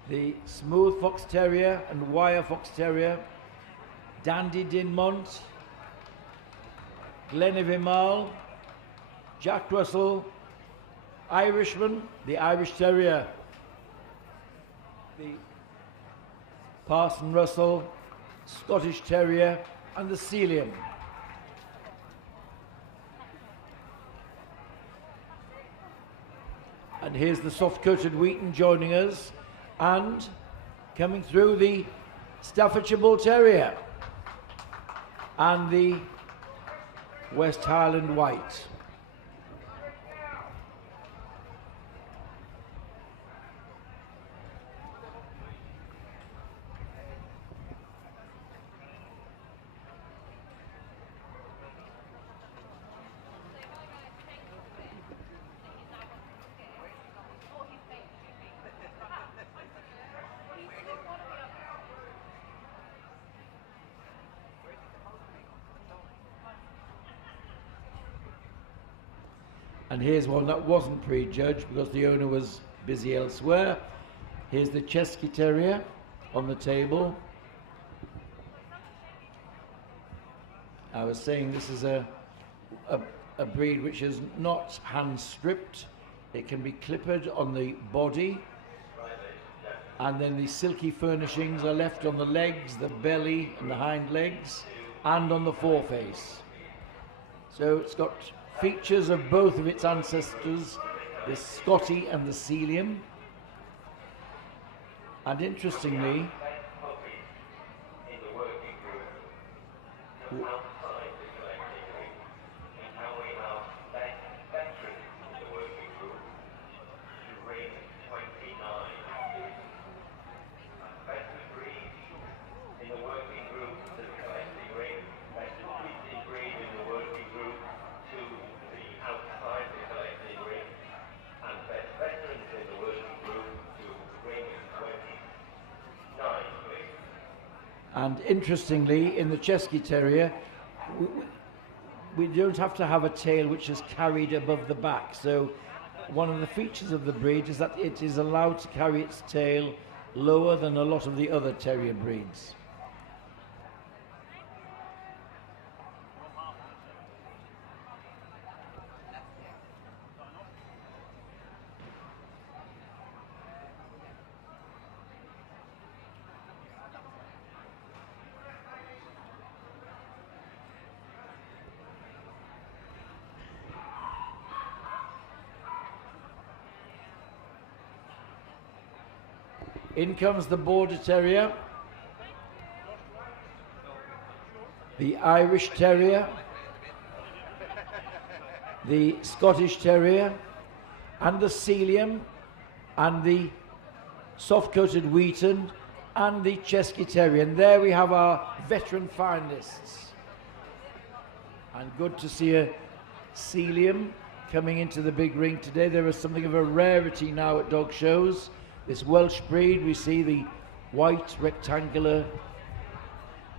The Smooth Fox Terrier and Wire Fox Terrier, Dandy Dinmont, Glenevimal, Jack Russell, Irishman, the Irish Terrier, the Parson Russell, Scottish Terrier and the Sealyham. And here's the soft-coated Wheaton joining us, and coming through the Staffordshire Bull Terrier and the West Highland White. And here's one that wasn't prejudged because the owner was busy elsewhere. Here's the Chesky Terrier on the table. I was saying this is a breed which is not hand stripped. It can be clippered on the body, and then the silky furnishings are left on the legs, the belly and the hind legs, and on the foreface. So it's got features of both of its ancestors, the Scotty and the Sealyham. And interestingly, And interestingly, in the Chesky Terrier, we don't have to have a tail which is carried above the back. So one of the features of the breed is that it is allowed to carry its tail lower than a lot of the other terrier breeds. In comes the Border Terrier, the Irish Terrier, the Scottish Terrier, and the Sealyham, and the soft-coated Wheaton, and the Chesky Terrier. And there we have our veteran finalists. And good to see a Sealyham coming into the big ring today. There is something of a rarity now at dog shows. This Welsh breed, we see the white rectangular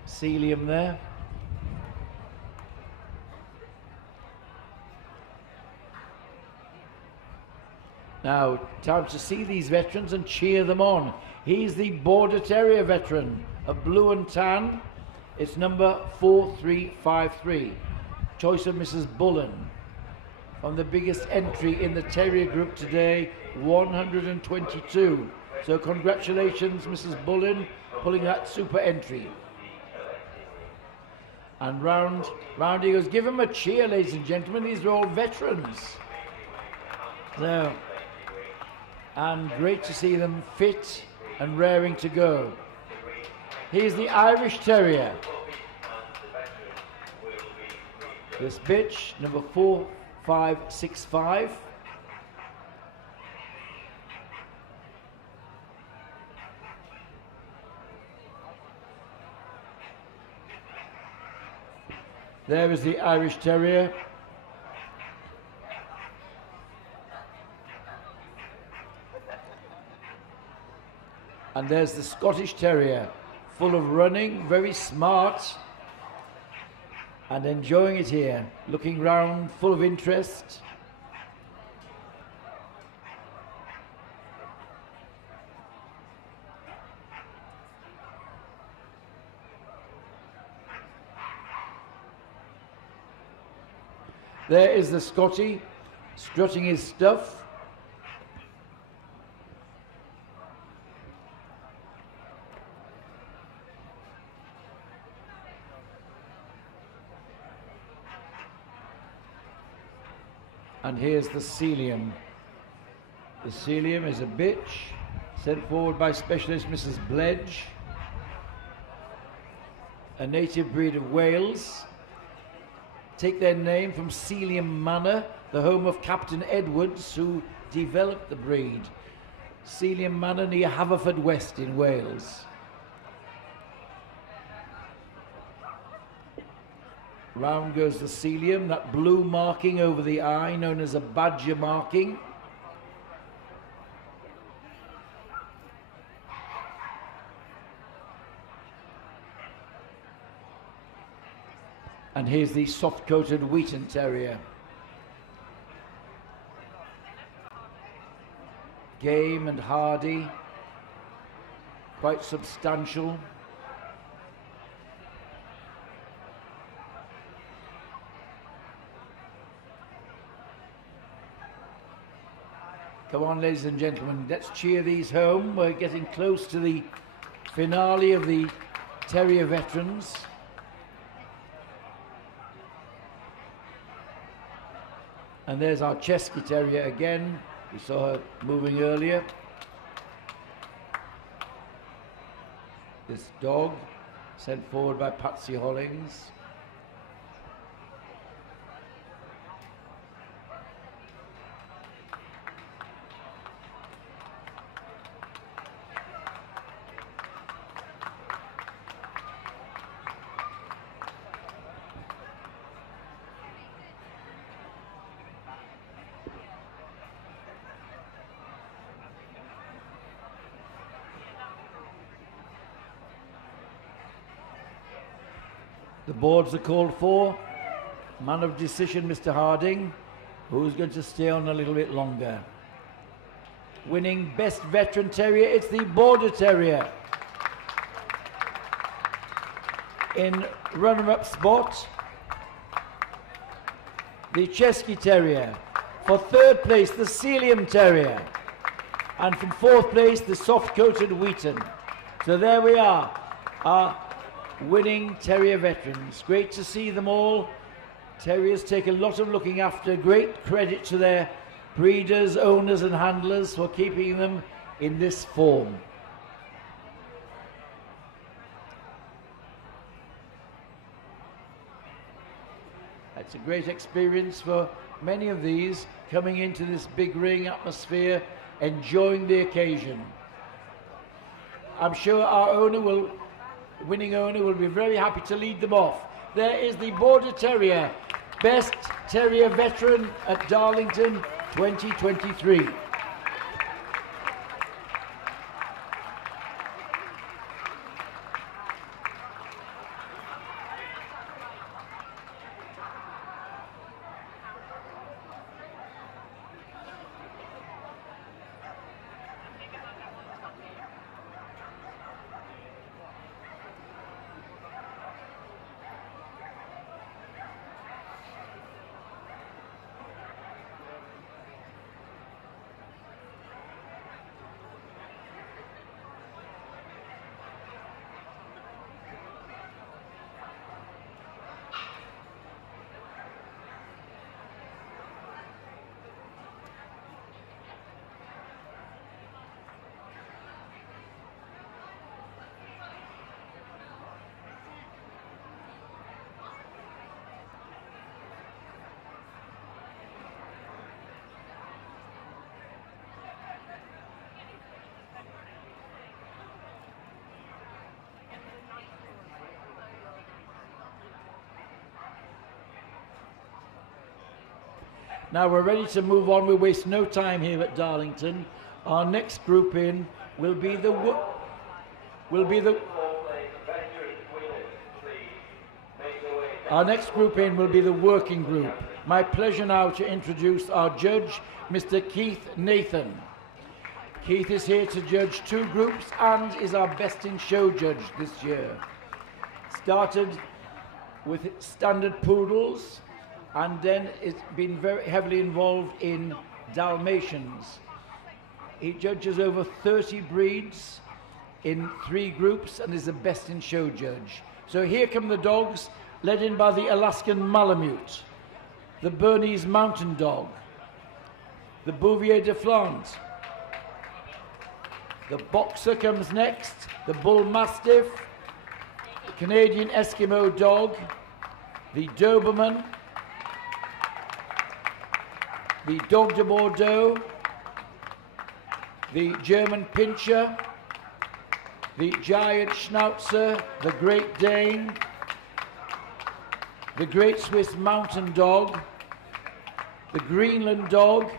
Sealyham there. Now, time to see these veterans and cheer them on. He's the Border Terrier veteran of blue and tan. It's number 4353. Choice of Mrs. Bullen. On the biggest entry in the Terrier group today, 122. So congratulations, Mrs. Bullen, pulling that super entry. And round he goes. Give him a cheer, ladies and gentlemen. These are all veterans. So, and great to see them fit and raring to go. Here's the Irish Terrier. This bitch, number 4565. There is the Irish Terrier. And there's the Scottish Terrier, full of running, very smart, and enjoying it here, looking round, full of interest. There is the Scotty, strutting his stuff. And here's the Sealyham. The Sealyham is a bitch, sent forward by specialist Mrs. Bledge, a native breed of Wales. Take their name from Sealyham Manor, the home of Captain Edwards, who developed the breed. Sealyham Manor near Haverfordwest in Wales. Round goes the Sealyham, that blue marking over the eye known as a badger marking. And here's the soft-coated Wheaton Terrier. Game and hardy, quite substantial. Come on, ladies and gentlemen, let's cheer these home. We're getting close to the finale of the Terrier Veterans. And there's our Chesky Terrier again. We saw her moving earlier. This dog, sent forward by Patsy Hollings. The boards are called for. Man of decision, Mr. Harding, who's going to stay on a little bit longer. Winning Best Veteran Terrier, it's the Border Terrier. In runner-up spot, the Chesky Terrier. For third place, the Sealyham Terrier. And from fourth place, the soft-coated Wheaton. So there we are, our winning terrier veterans. Great to see them all. Terriers take a lot of looking after. Great credit to their breeders, owners and handlers for keeping them in this form. It's a great experience for many of these coming into this big ring atmosphere, enjoying the occasion. I'm sure our winning owner will be very happy to lead them off. There is the Border Terrier, Best Terrier Veteran at Darlington 2023. Now we're ready to move on. We waste no time here at Darlington. Our next group in will be the working group. My pleasure now to introduce our judge, Mr. Keith Nathan. Keith is here to judge two groups and is our best in show judge this year. Started with standard poodles, and then it's been very heavily involved in Dalmatians. He judges over 30 breeds in 3 groups and is the best in show judge. So here come the dogs, led in by the Alaskan Malamute, the Bernese Mountain Dog, the Bouvier de Flandre. The Boxer comes next, the Bull Mastiff, the Canadian Eskimo Dog, the Doberman, the Dog de Bordeaux, the German Pinscher, the Giant Schnauzer, the Great Dane, the Great Swiss Mountain Dog, the Greenland Dog,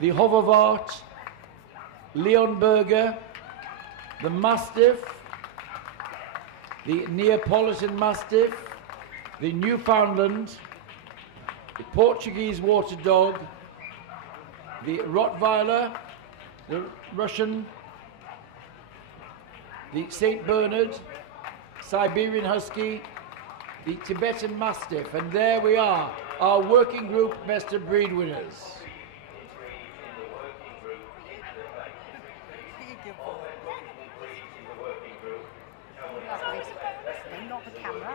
the Hoverwart, Leonberger, the Mastiff, the Neapolitan Mastiff, the Newfoundland, the Portuguese Water Dog, the Rottweiler, the Russian, the St. Bernard, Siberian Husky, the Tibetan Mastiff, and there we are, our working group best of breed winners. Not the camera.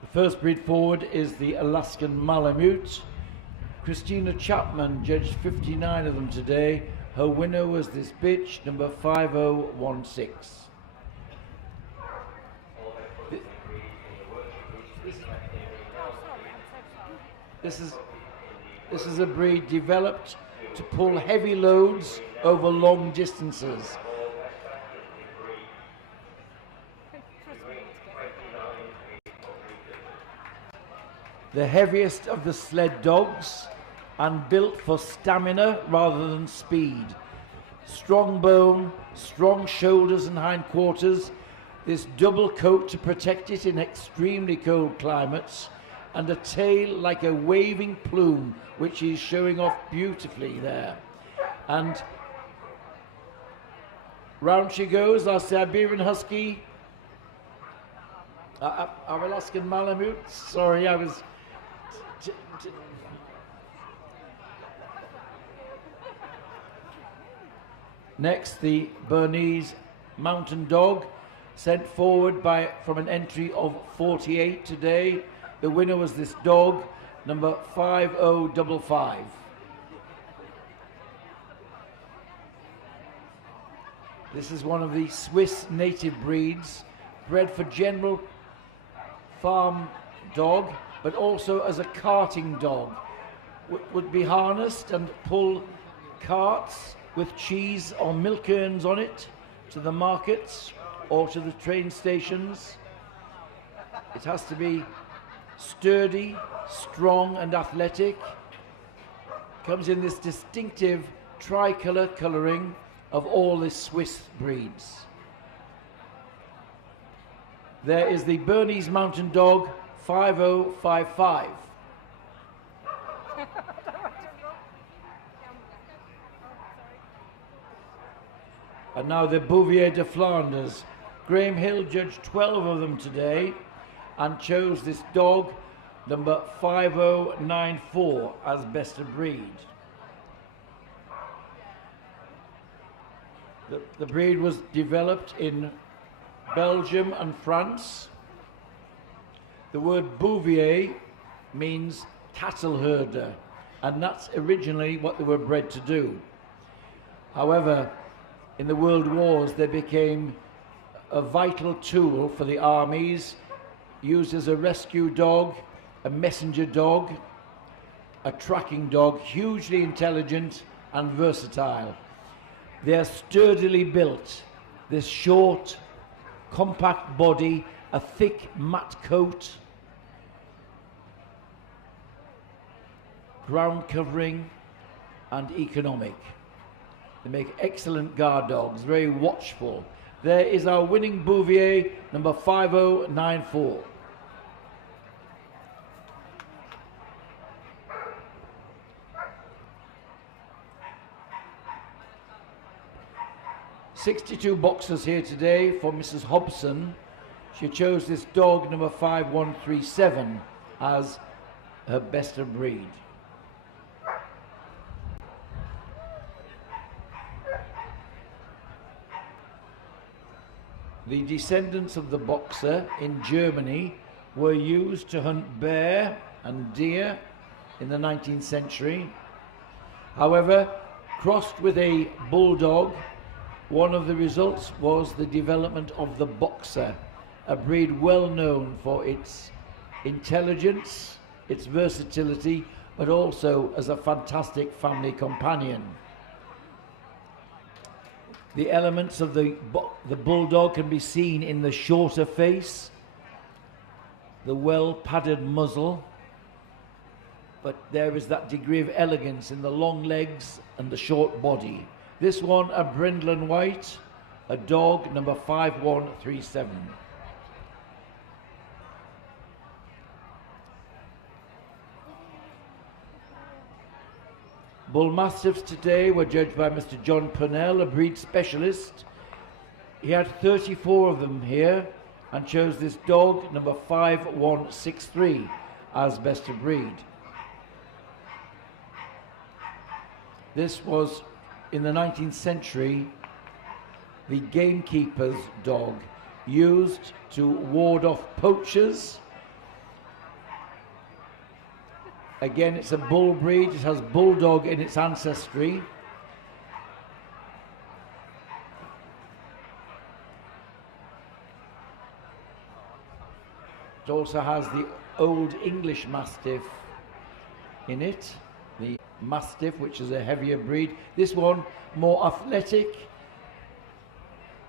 The first breed forward is the Alaskan Malamute. Christina Chapman judged 59 of them today. Her winner was this bitch, number 5016. This is a breed developed to pull heavy loads over long distances. The heaviest of the sled dogs and built for stamina rather than speed. Strong bone, strong shoulders and hindquarters, this double coat to protect it in extremely cold climates, and a tail like a waving plume, which he's showing off beautifully there. And round she goes, our Siberian Husky, our Alaskan Malamute. Sorry, I was... Next, the Bernese Mountain Dog, sent forward from an entry of 48 today. The winner was this dog, number 5055. This is one of the Swiss native breeds, bred for general farm dog, but also as a carting dog. Would be harnessed and pull carts with cheese or milk urns on it to the markets or to the train stations. It has to be sturdy, strong and athletic. Comes in this distinctive tricolour colouring of all the Swiss breeds. There is the Bernese Mountain Dog 5055. And now the Bouvier de Flanders. Graham Hill judged 12 of them today and chose this dog, number 5094, as best of breed. The breed was developed in Belgium and France. The word Bouvier means cattle herder, and that's originally what they were bred to do. However, in the World Wars, they became a vital tool for the armies, used as a rescue dog, a messenger dog, a tracking dog, hugely intelligent and versatile. They are sturdily built, this short, compact body, a thick matte coat, ground covering and economic. They make excellent guard dogs, very watchful. There is our winning Bouvier, number 5094. "62 boxers here today for Mrs. Hobson. She chose this dog, number 5137, as her best of breed. The descendants of the boxer in Germany were used to hunt bear and deer in the 19th century. However, crossed with a bulldog, one of the results was the development of the boxer, a breed well known for its intelligence, its versatility, but also as a fantastic family companion. The elements of the bulldog can be seen in the shorter face, the well-padded muzzle, but there is that degree of elegance in the long legs and the short body. This one, a brindle white, a dog, number 5137. Bull Mastiffs today were judged by Mr. John Purnell, a breed specialist. He had 34 of them here and chose this dog, number 5163, as best of breed. This was, in the 19th century, the gamekeeper's dog, used to ward off poachers. Again, it's a bull breed. It has bulldog in its ancestry. It also has the Old English Mastiff in it. The Mastiff, which is a heavier breed. This one, more athletic.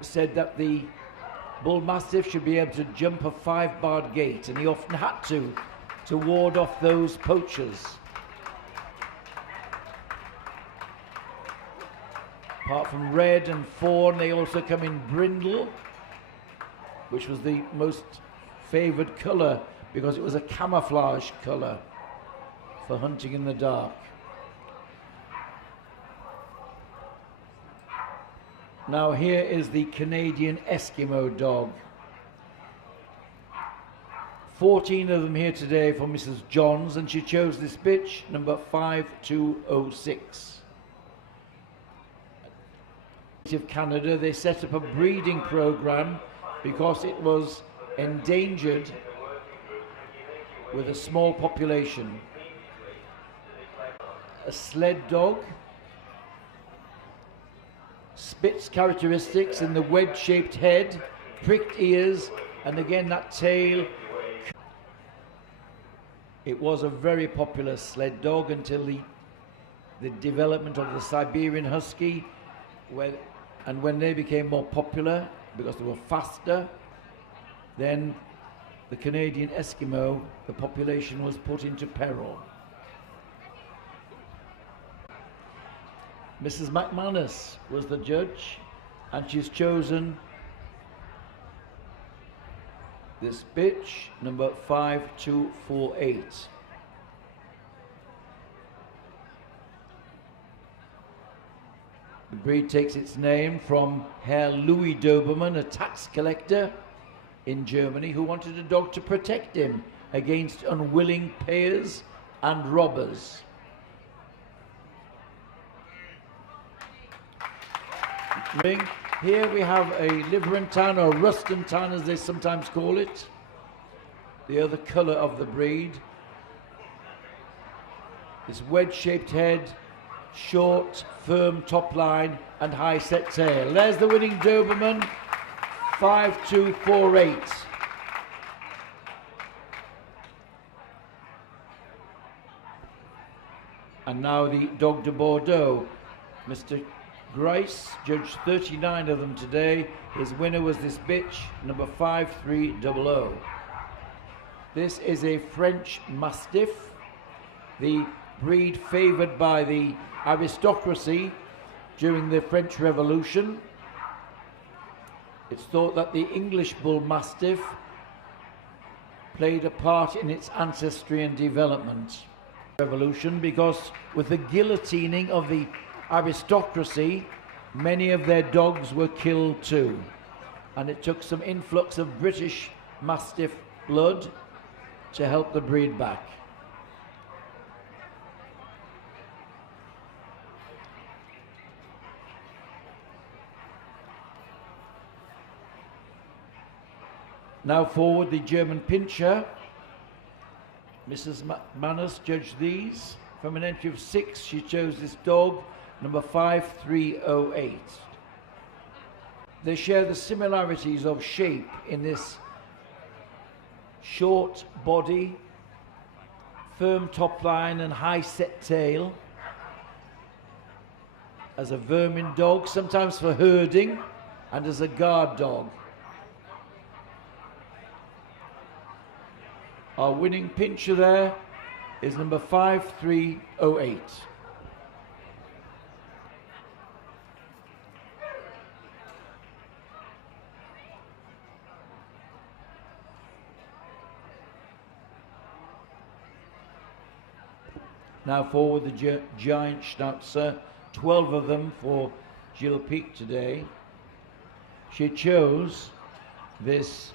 Said that the Bull Mastiff should be able to jump a 5-barred gate, and he often had to ward off those poachers. Apart from red and fawn, they also come in brindle, which was the most favoured colour because it was a camouflage colour for hunting in the dark. Now here is the Canadian Eskimo dog. 14 of them here today for Mrs. Johns, and she chose this bitch, number 5206. Of Canada, they set up a breeding program because it was endangered with a small population. A sled dog, Spitz characteristics in the wedge-shaped head, pricked ears, and again that tail. It was a very popular sled dog until the development of the Siberian Husky, and when they became more popular because they were faster, then the Canadian Eskimo, the population was put into peril. Mrs. McManus was the judge, and she's chosen this bitch, number 5248. The breed takes its name from Herr Louis Dobermann, a tax collector in Germany who wanted a dog to protect him against unwilling payers and robbers. Here we have a Liverantan or Rustentan, as they sometimes call it, the other colour of the breed. This wedge-shaped head, short, firm top line and high set tail. There's the winning Doberman, 5248. And now the Dog de Bordeaux. Mr. Grice judged 39 of them today. His winner was this bitch, number 5300. This is a French Mastiff, the breed favoured by the aristocracy during the French Revolution. It's thought that the English Bull Mastiff played a part in its ancestry and development. Revolution, because with the guillotining of the aristocracy, many of their dogs were killed too, and it took some influx of British Mastiff blood to help the breed back. Now forward the German Pinscher. Mrs. Manus judged these. From an entry of 6, she chose this dog, number 5308. They share the similarities of shape in this short body, firm top line and high set tail. As a vermin dog, sometimes for herding, and as a guard dog. Our winning Pinscher there is number 5308. Now forward the giant Schnauzer, 12 of them for Jill Peak today. She chose this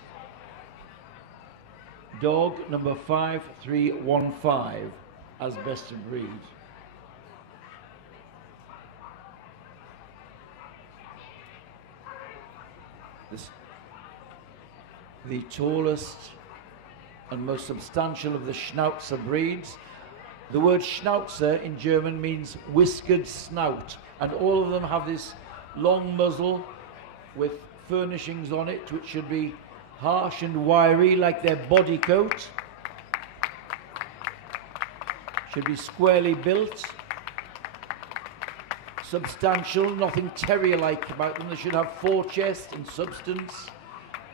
dog, number 5315, as best of breed. The tallest and most substantial of the Schnauzer breeds. The word Schnauzer in German means whiskered snout, and all of them have this long muzzle with furnishings on it, which should be harsh and wiry like their body coat. Should be squarely built, substantial, nothing terrier-like about them. They should have 4 chests and substance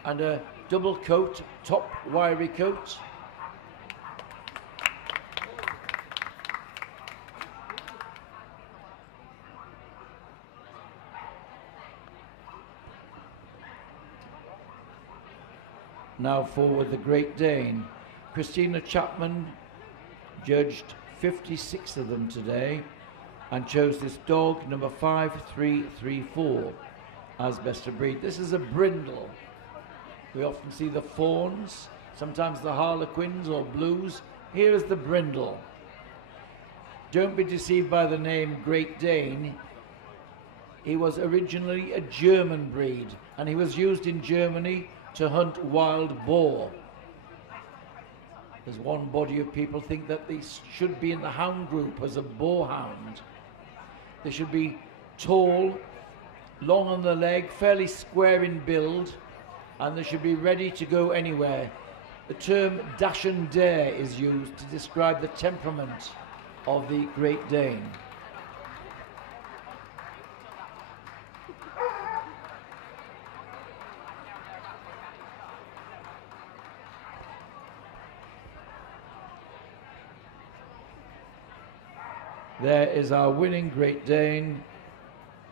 and a double coat, top wiry coat. Now forward the Great Dane. Christina Chapman judged 56 of them today and chose this dog, number 5334, as best of breed. This is a brindle. We often see the fawns, sometimes the harlequins or blues. Here is the brindle. Don't be deceived by the name Great Dane. He was originally a German breed, and he was used in Germany to hunt wild boar. There's one body of people think that these should be in the hound group as a boar hound. They should be tall, long on the leg, fairly square in build, and they should be ready to go anywhere. The term dash and dare is used to describe the temperament of the Great Dane. There is our winning Great Dane,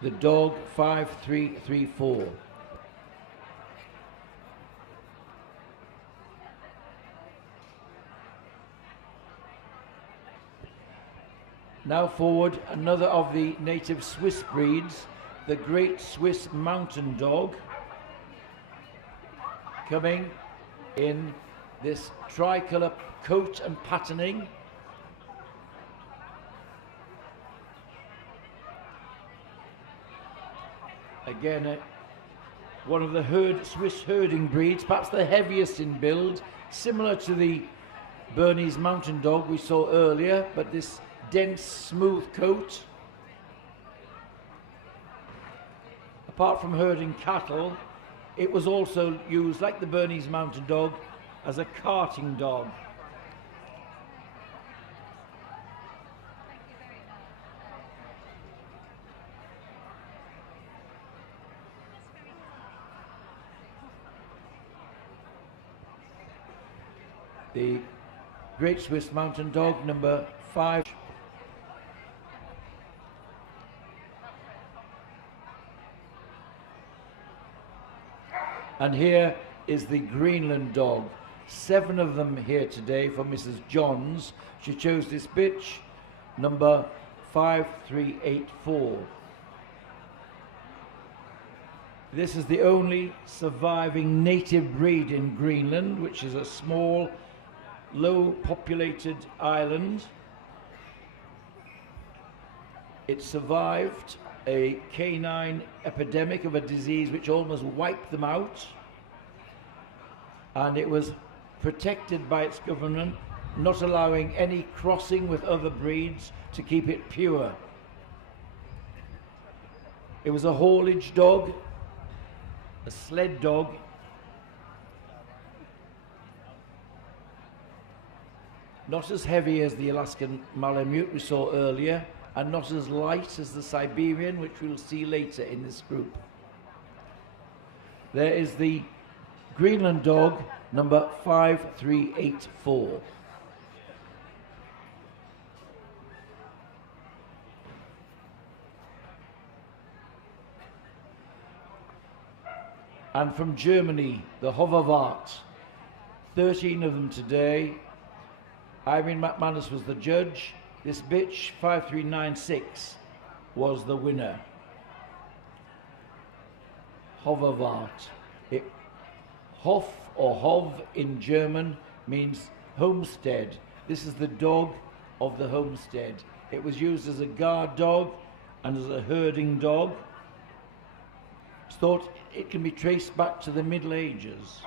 the dog 5334. Now forward another of the native Swiss breeds, the Great Swiss Mountain Dog, coming in this tricolour coat and patterning. Again, one of the Swiss herding breeds, perhaps the heaviest in build, similar to the Bernese Mountain Dog we saw earlier, but this dense, smooth coat. Apart from herding cattle, it was also used, like the Bernese Mountain Dog, as a carting dog. The Great Swiss Mountain Dog, number 5. And here is the Greenland Dog. 7 of them here today for Mrs. Johns. She chose this bitch, number 5384. This is the only surviving native breed in Greenland, which is a small, low-populated island. It survived a canine epidemic of a disease which almost wiped them out, and it was protected by its government, not allowing any crossing with other breeds to keep it pure. It was a haulage dog, a sled dog, not as heavy as the Alaskan Malamute we saw earlier, and not as light as the Siberian, which we'll see later in this group. There is the Greenland Dog, number 5384. And from Germany, the Hoverwart. 13 of them today. Irene McManus was the judge. This bitch, 5396, was the winner. Hoverwart. Hof or Hov in German means homestead. This is the dog of the homestead. It was used as a guard dog and as a herding dog. It's thought it can be traced back to the Middle Ages.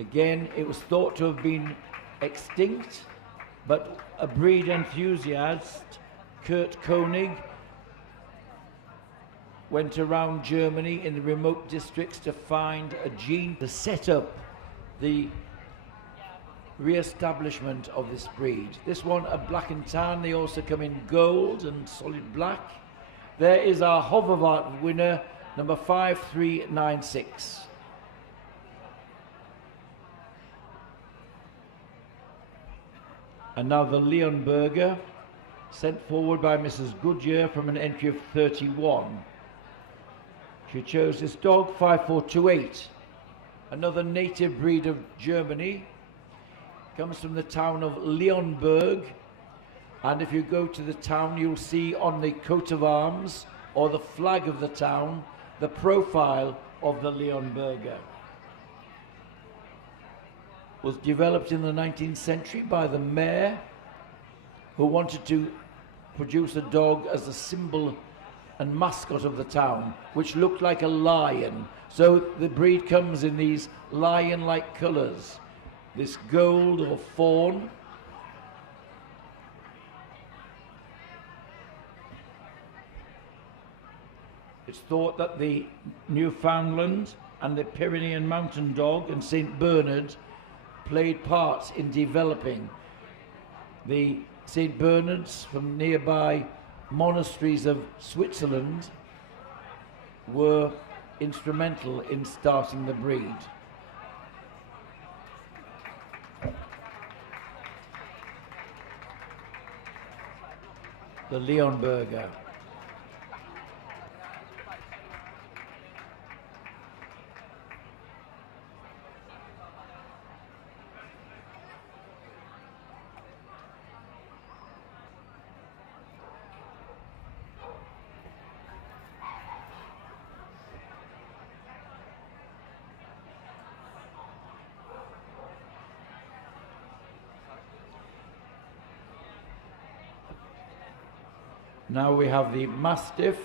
Again, it was thought to have been extinct, but a breed enthusiast, Kurt Koenig, went around Germany in the remote districts to find a gene to set up the re-establishment of this breed. This one a black and tan. They also come in gold and solid black. There is our Hoverwart winner, number 5396. And now the Leonberger, sent forward by Mrs. Goodyear from an entry of 31. She chose this dog, 5428. Another native breed of Germany. Comes from the town of Leonberg. And if you go to the town, you'll see on the coat of arms, or the flag of the town, the profile of the Leonberger. Was developed in the 19th century by the mayor, who wanted to produce a dog as a symbol and mascot of the town, which looked like a lion. So the breed comes in these lion-like colours, this gold or fawn. It's thought that the Newfoundland and the Pyrenean Mountain Dog and St. Bernard played parts in developing. The St. Bernards from nearby monasteries of Switzerland were instrumental in starting the breed. The Leonberger. Now we have the Mastiff.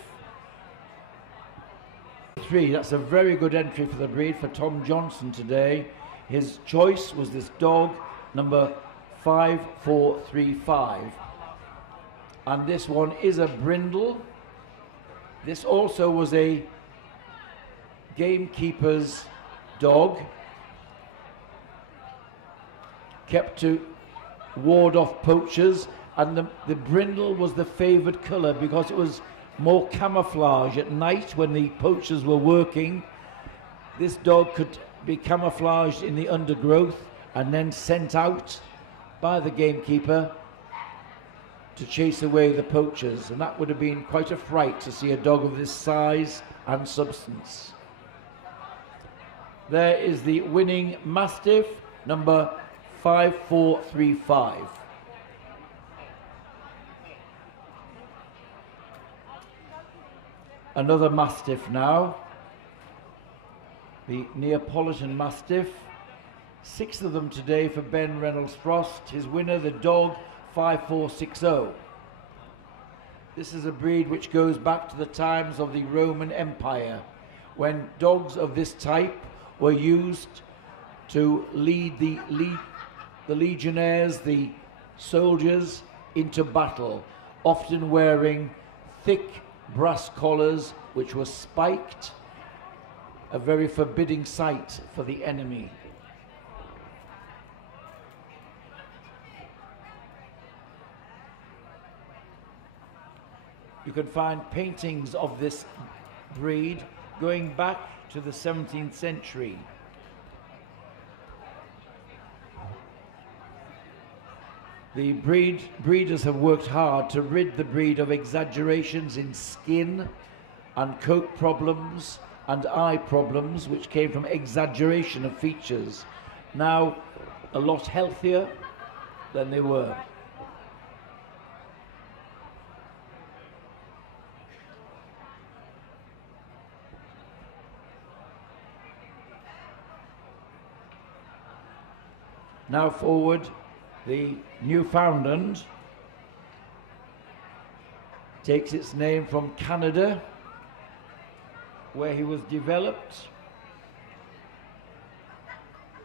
3, that's a very good entry for the breed for Tom Johnson today. His choice was this dog, number 5435. And this one is a brindle. This also was a gamekeeper's dog, kept to ward off poachers. And the brindle was the favoured colour because it was more camouflage at night when the poachers were working. This dog could be camouflaged in the undergrowth and then sent out by the gamekeeper to chase away the poachers. And that would have been quite a fright to see a dog of this size and substance. There is the winning Mastiff, number 5435. Another Mastiff now, the Neapolitan Mastiff. 6 of them today for Ben Reynolds Frost. His winner, the dog, 5460. This is a breed which goes back to the times of the Roman Empire, when dogs of this type were used to lead the legionnaires, the soldiers, into battle, often wearing thick brass collars which were spiked, a very forbidding sight for the enemy. You can find paintings of this breed going back to the 17th century. The breeders have worked hard to rid the breed of exaggerations in skin and coat problems and eye problems, which came from exaggeration of features. Now, a lot healthier than they were. Now forward, the Newfoundland takes its name from Canada, where he was developed.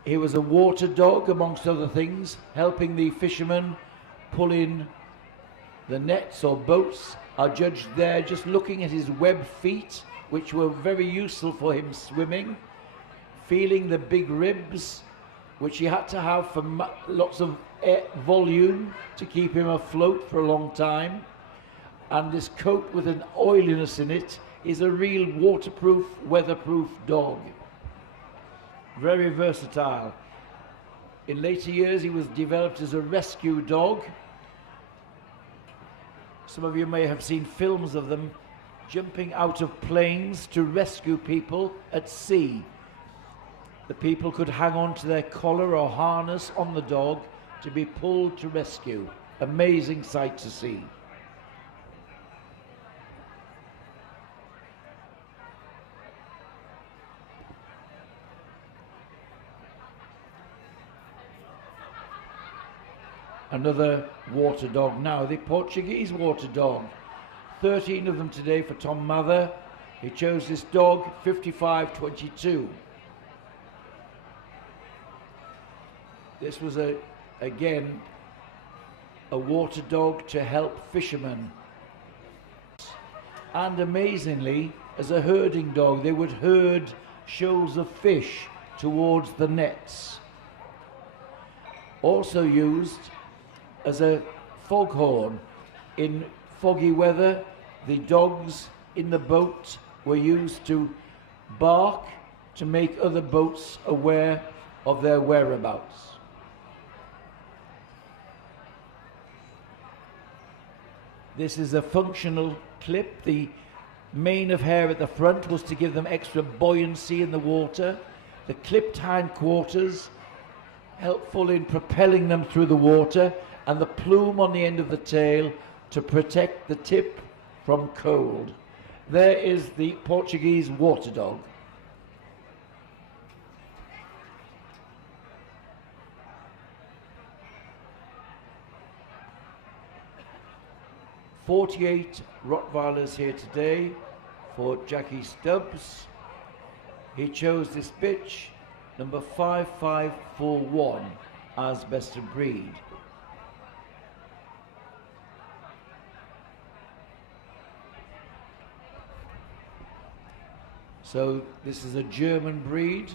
He was a water dog, amongst other things, helping the fishermen pull in the nets or boats. Are judged there just looking at his web feet which were very useful for him swimming, feeling the big ribs, which he had to have for lots of air volume to keep him afloat for a long time. And this coat with an oiliness in it is a real waterproof, weatherproof dog. Very versatile. In later years, he was developed as a rescue dog. Some of you may have seen films of them jumping out of planes to rescue people at sea. The people could hang on to their collar or harness on the dog to be pulled to rescue. Amazing sight to see. Another water dog now, the Portuguese water dog. 13 of them today for Tom Mather. He chose this dog, 5522. This was again a water dog to help fishermen. And amazingly, as a herding dog, they would herd shoals of fish towards the nets. Also used as a foghorn. In foggy weather, the dogs in the boat were used to bark to make other boats aware of their whereabouts. This is a functional clip. The mane of hair at the front was to give them extra buoyancy in the water. The clipped hindquarters helpful in propelling them through the water, and the plume on the end of the tail to protect the tip from cold. There is the Portuguese water dog. "48 Rottweilers here today for Jackie Stubbs. He chose this bitch, number 5541, as best of breed. So this is a German breed.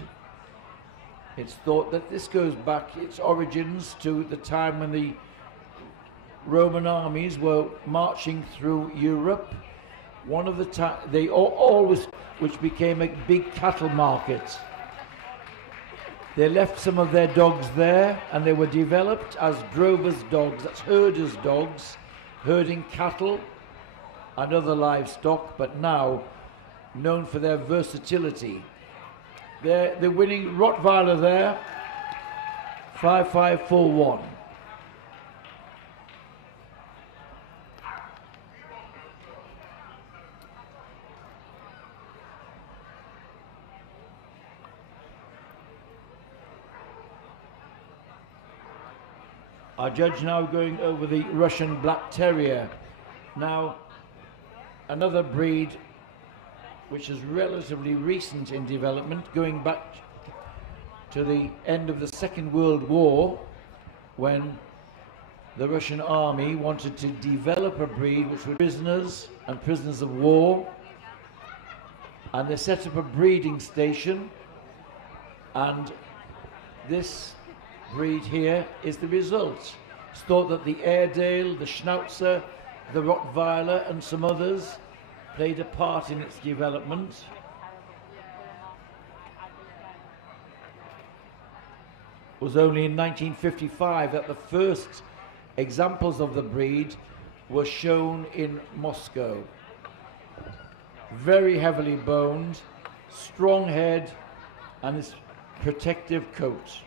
It's thought that this goes back, its origins, to the time when the Roman armies were marching through Europe. One of the they always, which became a big cattle market. They left some of their dogs there, and they were developed as drovers' dogs, that's herders' dogs, herding cattle and other livestock, but now known for their versatility. The winning Rottweiler there, 5541. Our judge now going over the Russian Black Terrier. Now, another breed which is relatively recent in development, going back to the end of the Second World War, when the Russian army wanted to develop a breed which were prisoners and prisoners of war, and they set up a breeding station, and this breed here is the result. It's thought that the Airedale, the Schnauzer, the Rottweiler and some others played a part in its development. It was only in 1955 that the first examples of the breed were shown in Moscow. Very heavily boned, strong head and its protective coat.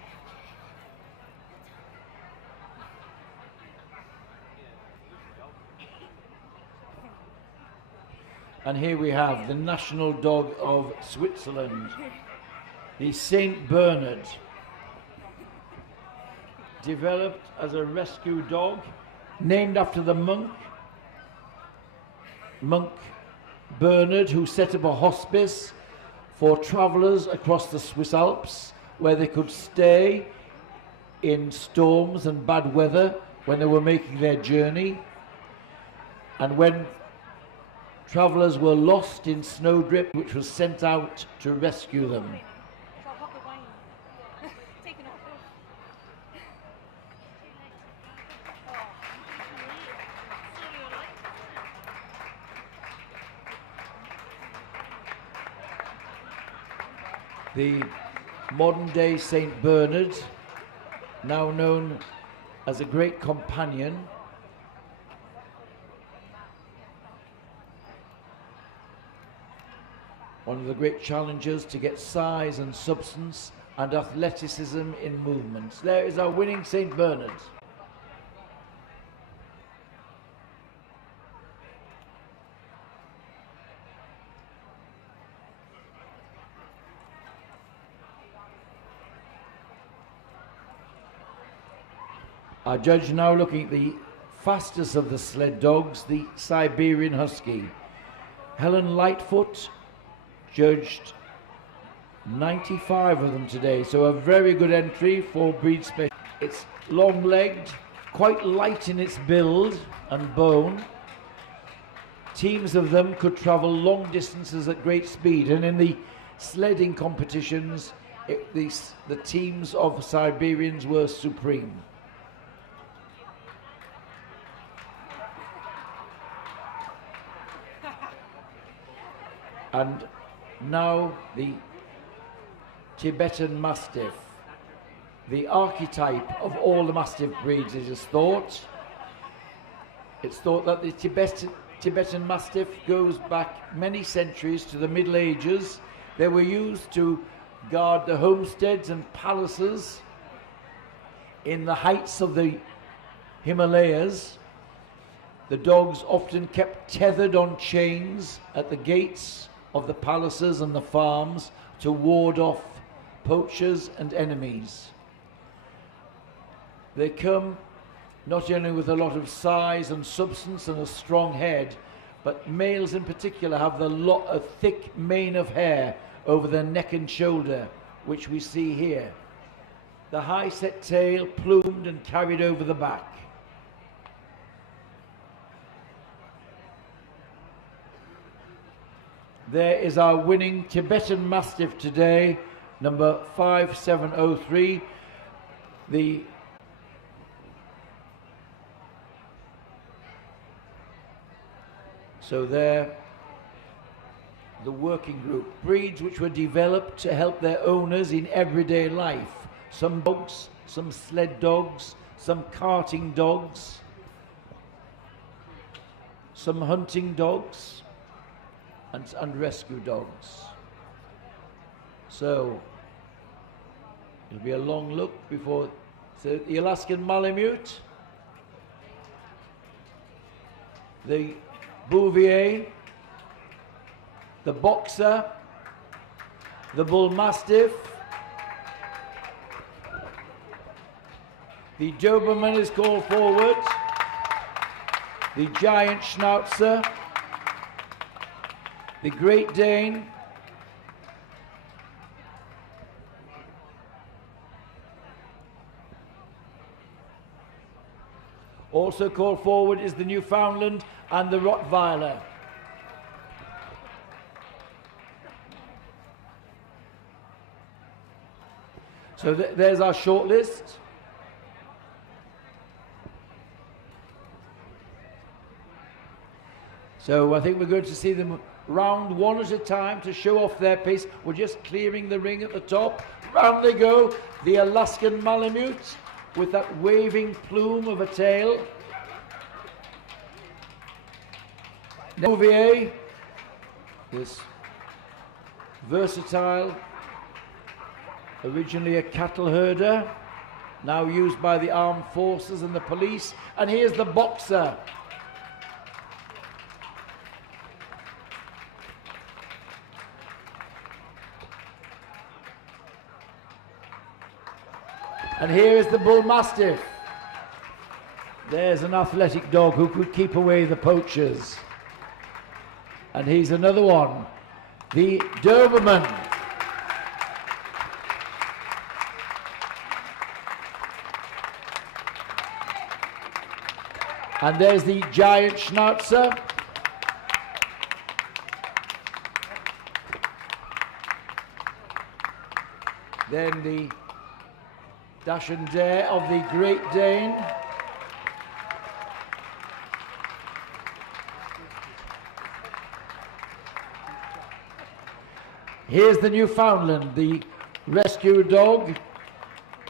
And here we have the national dog of Switzerland, the Saint Bernard, developed as a rescue dog, named after the monk Bernard, who set up a hospice for travellers across the Swiss Alps, where they could stay in storms and bad weather when they were making their journey. And when Travellers were lost in snowdrift, which was sent out to rescue them. So I'll have the wine. Taking off. The modern-day St. Bernard, now known as a great companion, one of the great challenges to get size and substance and athleticism in movements. There is our winning St. Bernard. Our judge now looking at the fastest of the sled dogs, the Siberian Husky. Helen Lightfoot judged 95 of them today, so a very good entry for breed special. It's long-legged, quite light in its build and bone. Teams of them could travel long distances at great speed, and in the sledding competitions, the teams of Siberians were supreme. And now the Tibetan Mastiff, the archetype of all the Mastiff breeds, it is thought. It's thought that the Tibetan Mastiff goes back many centuries to the Middle Ages. They were used to guard the homesteads and palaces in the heights of the Himalayas. The dogs often kept tethered on chains at the gates of the palaces and the farms to ward off poachers and enemies. They come not only with a lot of size and substance and a strong head, but males in particular have a thick mane of hair over their neck and shoulder, which we see here. The high set tail plumed and carried over the back. There is our winning Tibetan Mastiff today, number 5703. So there, the working group. Breeds which were developed to help their owners in everyday life. Some dogs, some sled dogs, some carting dogs, some hunting dogs, and rescue dogs. So it'll be a long look before. So the Alaskan Malamute, the Bouvier, the Boxer, the Bull Mastiff, the Doberman is called forward, the Giant Schnauzer, the Great Dane, also called forward is the Newfoundland and the Rottweiler. So there's our shortlist. So I think we're going to see them round one at a time to show off their pace. We're just clearing the ring at the top. Round they go, the Alaskan Malamute with that waving plume of a tail. Bouvier, this versatile, originally a cattle herder, now used by the armed forces and the police. And here's the Boxer. And here is the Bull Mastiff. There's an athletic dog who could keep away the poachers. And he's another one, the Doberman. And there's the Giant Schnauzer. Then the dash and dare of the Great Dane. Here's the Newfoundland, the rescue dog,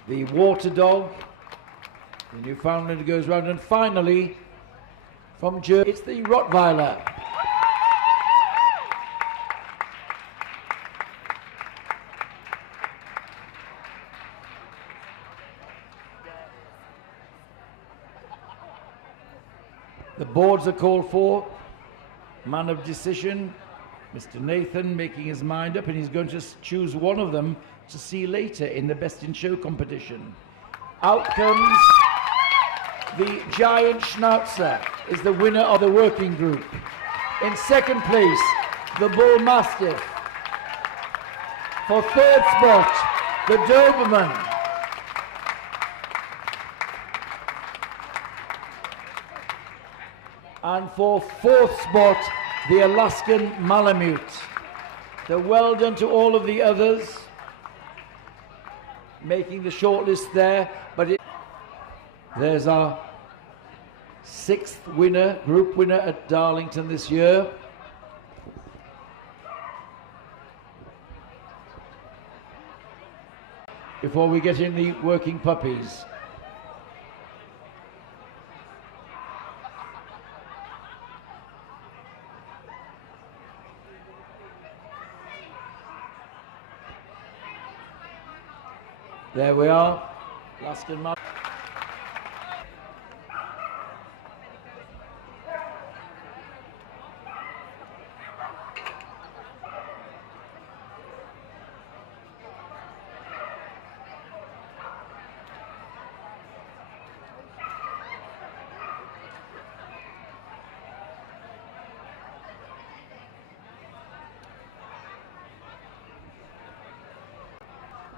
the water dog. The Newfoundland goes round, and finally, from Germany, it's the Rottweiler. The boards are called for. Man of decision, Mr. Nathan, making his mind up, and he's going to choose one of them to see later in the Best in Show competition. Out comes the Giant Schnauzer, is the winner of the working group. In second place, the Bull Mastiff. For third spot, the Doberman. And for fourth spot, the Alaskan Malamute. So well done to all of the others making the shortlist there. But there's our sixth winner, group winner at Darlington this year. Before we get in the working puppies. There we are, Alaskan Malamute.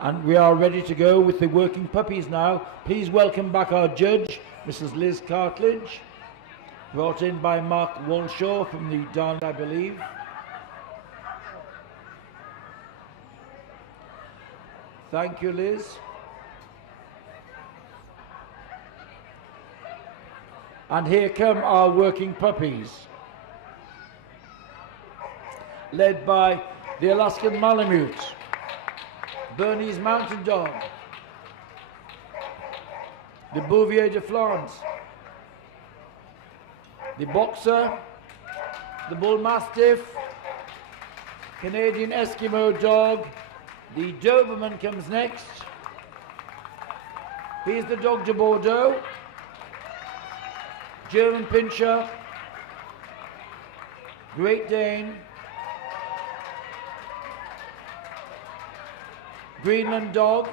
And we are ready to go with the working puppies now. Please welcome back our judge, Mrs. Liz Cartledge, brought in by Mark Walshaw from the Darlington, I believe. Thank you, Liz. And here come our working puppies, led by the Alaskan Malamute, Bernese Mountain Dog, the Bouvier de France, the Boxer, the Bull Mastiff, Canadian Eskimo Dog, the Doberman comes next. Here's the Dog de Bordeaux, German Pinscher, Great Dane, Greenland Dog,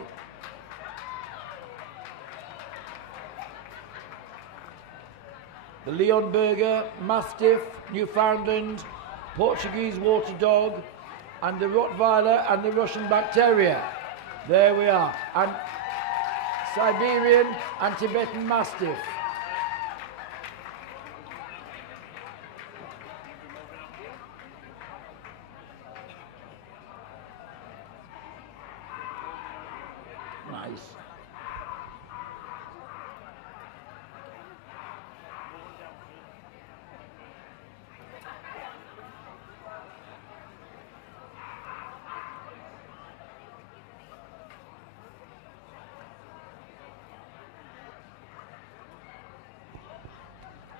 the Leonberger Mastiff, Newfoundland, Portuguese Water Dog, and the Rottweiler and the Russian Black Terrier. There we are. And Siberian and Tibetan Mastiff. Nice.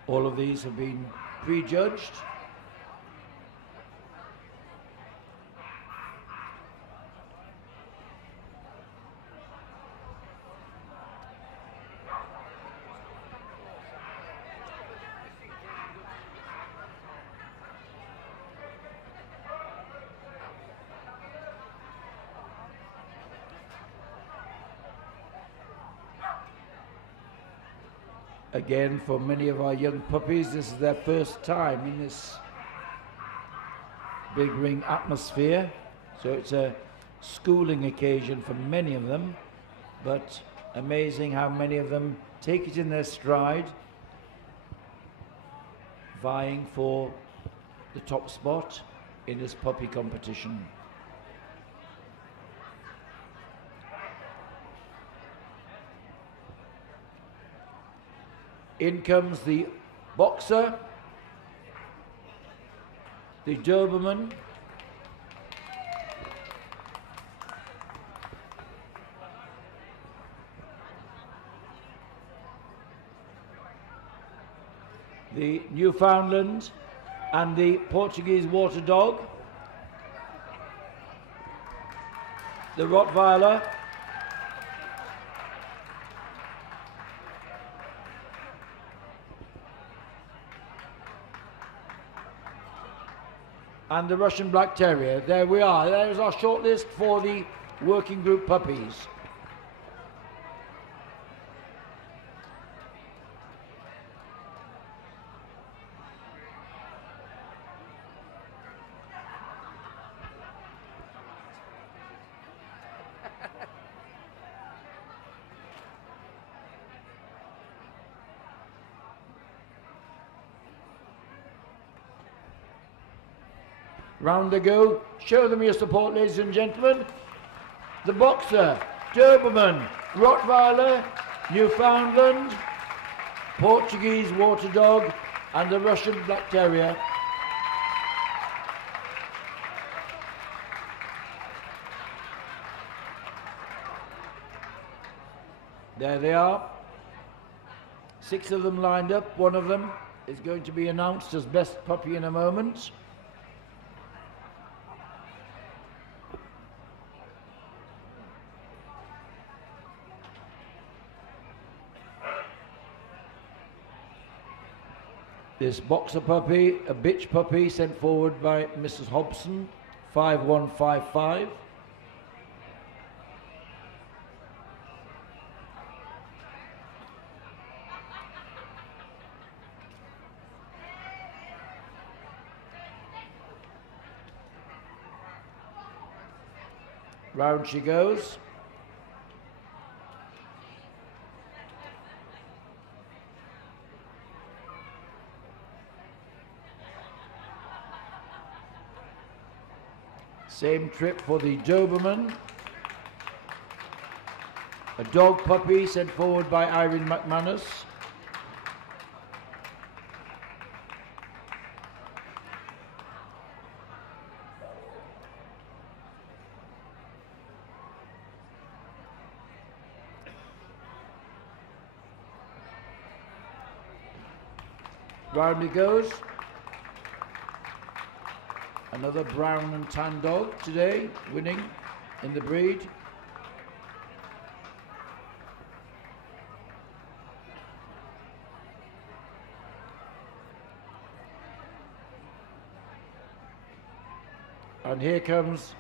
All of these have been prejudged. Again, for many of our young puppies, this is their first time in this big ring atmosphere. So it's a schooling occasion for many of them, but amazing how many of them take it in their stride, vying for the top spot in this puppy competition. In comes the Boxer, the Doberman, the Newfoundland, and the Portuguese Water Dog, the Rottweiler, and the Russian Black Terrier. There we are. There's our shortlist for the working group puppies. Round they go. Show them your support, ladies and gentlemen. The Boxer, Doberman, Rottweiler, Newfoundland, Portuguese Water Dog, and the Russian Black Terrier. There they are. 6 of them lined up. One of them is going to be announced as best puppy in a moment. This Boxer puppy, a bitch puppy sent forward by Mrs. Hobson, 5155. Round she goes. Same trip for the Doberman. A dog puppy sent forward by Irene McManus. Round he goes. Another brown and tan dog today, winning in the breed. And here comes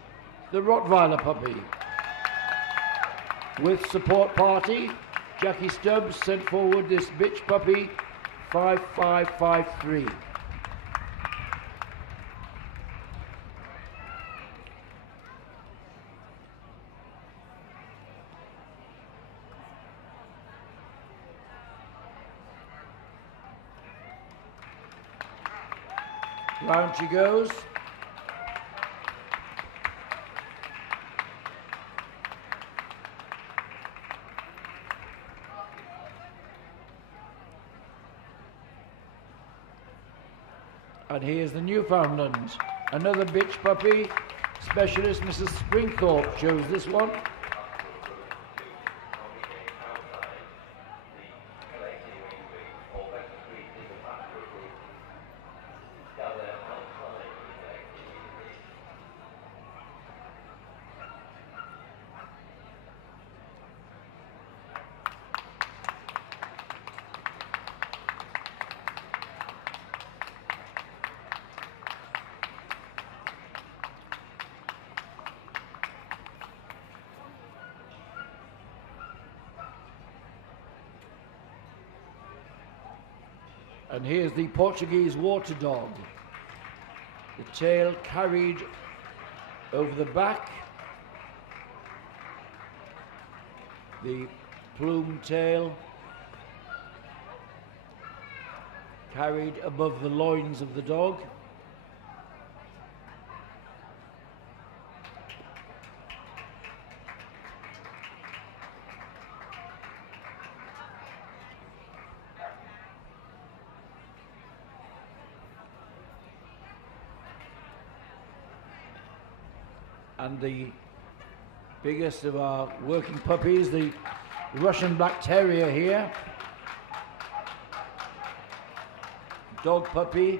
the Rottweiler puppy. With support party, Jackie Stubbs sent forward this bitch puppy, 5553. Round she goes. And here's the Newfoundland. Another bitch puppy. Specialist Mrs. Springthorpe chose this one. And here's the Portuguese Water Dog. The tail carried over the back. The plume tail carried above the loins of the dog. and the biggest of our working puppies, the Russian Black Terrier here. Dog puppy.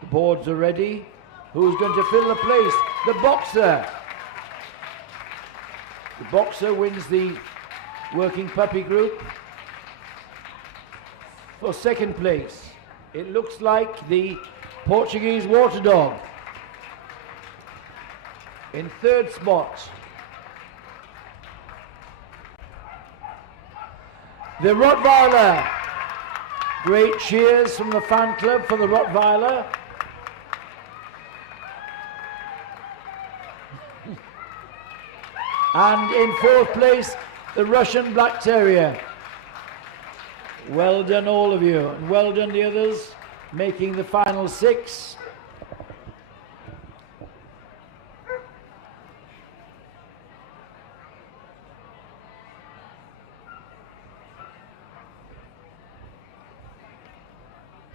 The boards are ready. Who's going to fill the place? The boxer. The boxer wins the working puppy group. For second place, it looks like the Portuguese water dog. In third spot, the Rottweiler. Great cheers from the fan club for the Rottweiler. And in fourth place, the Russian Black Terrier. Well done, all of you, and well done the others, making the final six.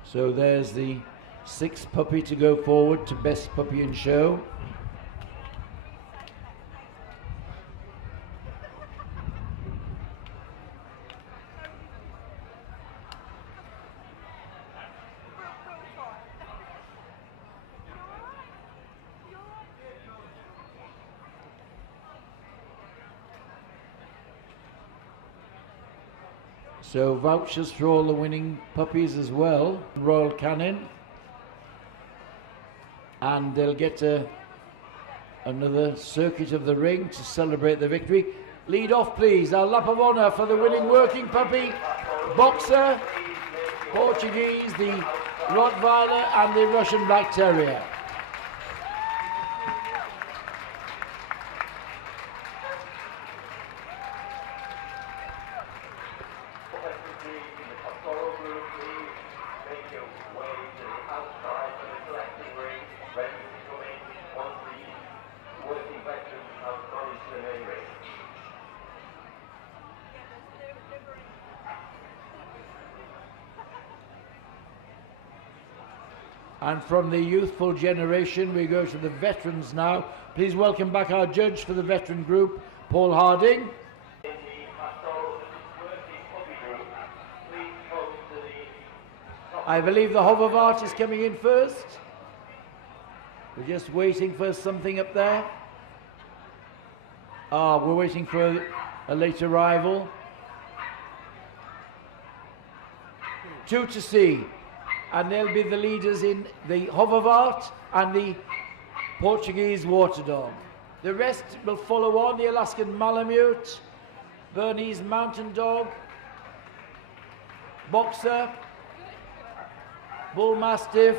So there's the sixth puppy to go forward to Best Puppy in Show. So vouchers for all the winning puppies as well. Royal Canin. And they'll get another circuit of the ring to celebrate the victory. Lead off, please. Our lap of honour for the winning working puppy, boxer, Portuguese, the Rottweiler and the Russian Black Terrier. And from the youthful generation, we go to the veterans now. Please welcome back our judge for the veteran group, Paul Harding. I believe the Hovervart is coming in first. We're just waiting for something up there. We're waiting for a late arrival. Two to see. And they'll be the leaders in the Hovervart and the Portuguese water dog. The rest will follow on: the Alaskan Malamute, Bernese mountain dog, boxer, bull mastiff,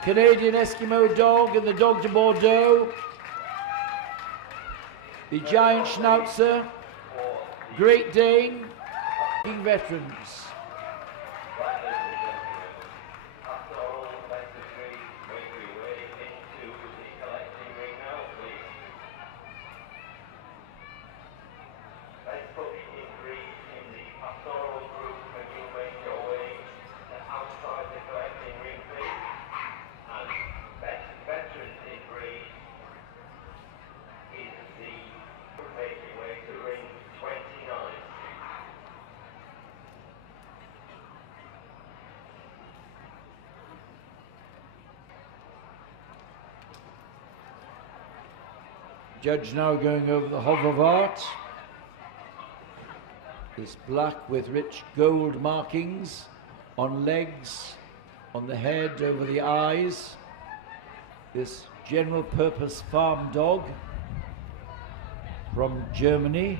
Canadian Eskimo dog and the Dog de Bordeaux, the giant Schnauzer, Great Dane, veterans. Judge now going over the Hovervart. It's black with rich gold markings on legs, on the head, over the eyes. This general purpose farm dog from Germany.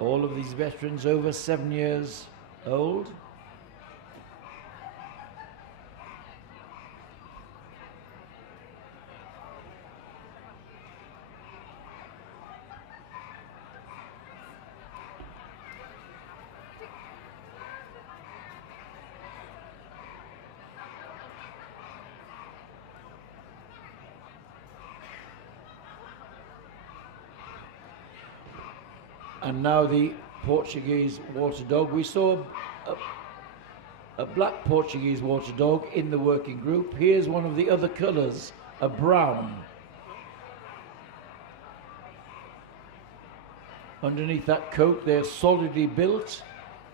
All of these veterans over 7 years old. And now the Portuguese water dog. We saw a black Portuguese water dog in the working group. Here's one of the other colours, a brown. Underneath that coat, they're solidly built,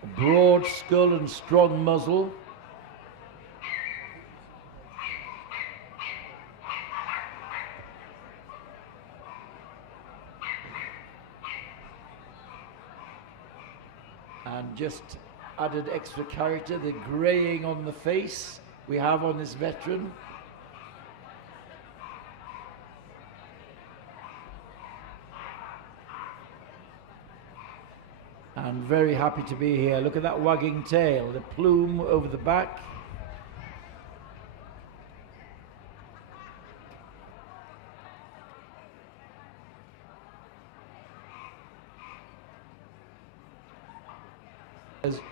a broad skull and strong muzzle. And just added extra character, the greying on the face we have on this veteran. And very happy to be here. Look at that wagging tail, the plume over the back.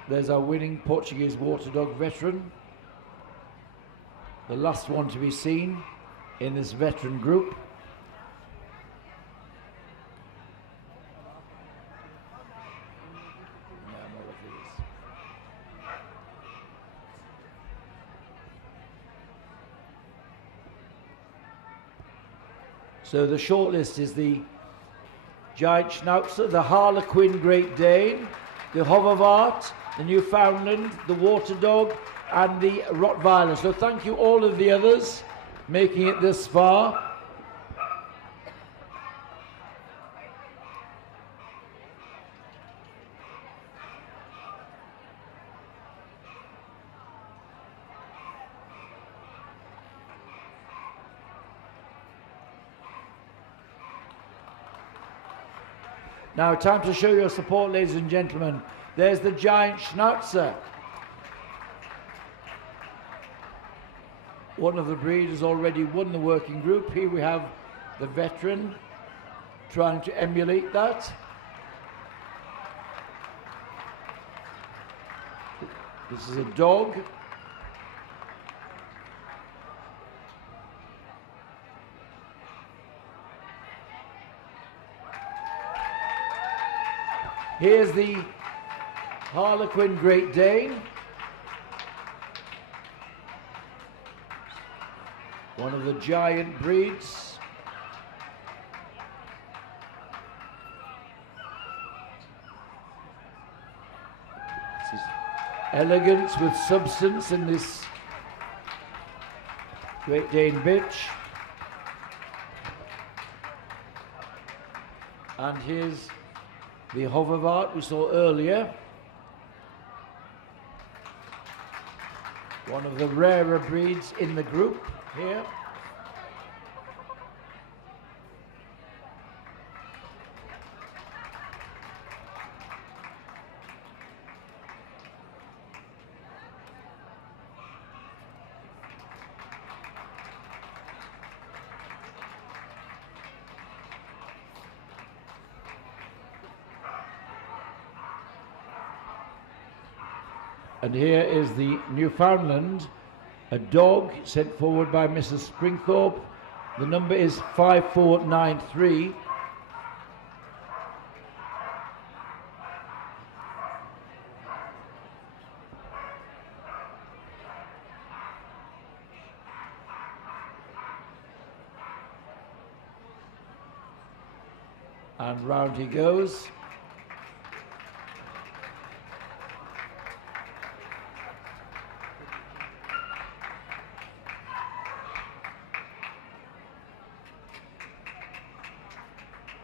There's our winning Portuguese water dog veteran. The last one to be seen in this veteran group. So the shortlist is the Giant Schnauzer, the Harlequin Great Dane, the Hoverwart, the Newfoundland, the Water Dog, and the Rottweiler. So thank you all of the others making it this far. Now, time to show your support, ladies and gentlemen. There's the Giant Schnauzer. One of the breeds has already won the working group. Here we have the veteran trying to emulate that. This is a dog. Here's the Harlequin Great Dane. One of the giant breeds. This is elegance with substance in this Great Dane bitch. And here's the Hoverwart we saw earlier. One of the rarer breeds in the group here. And here is the Newfoundland, a dog sent forward by Mrs. Springthorpe. The number is 5493. And round he goes.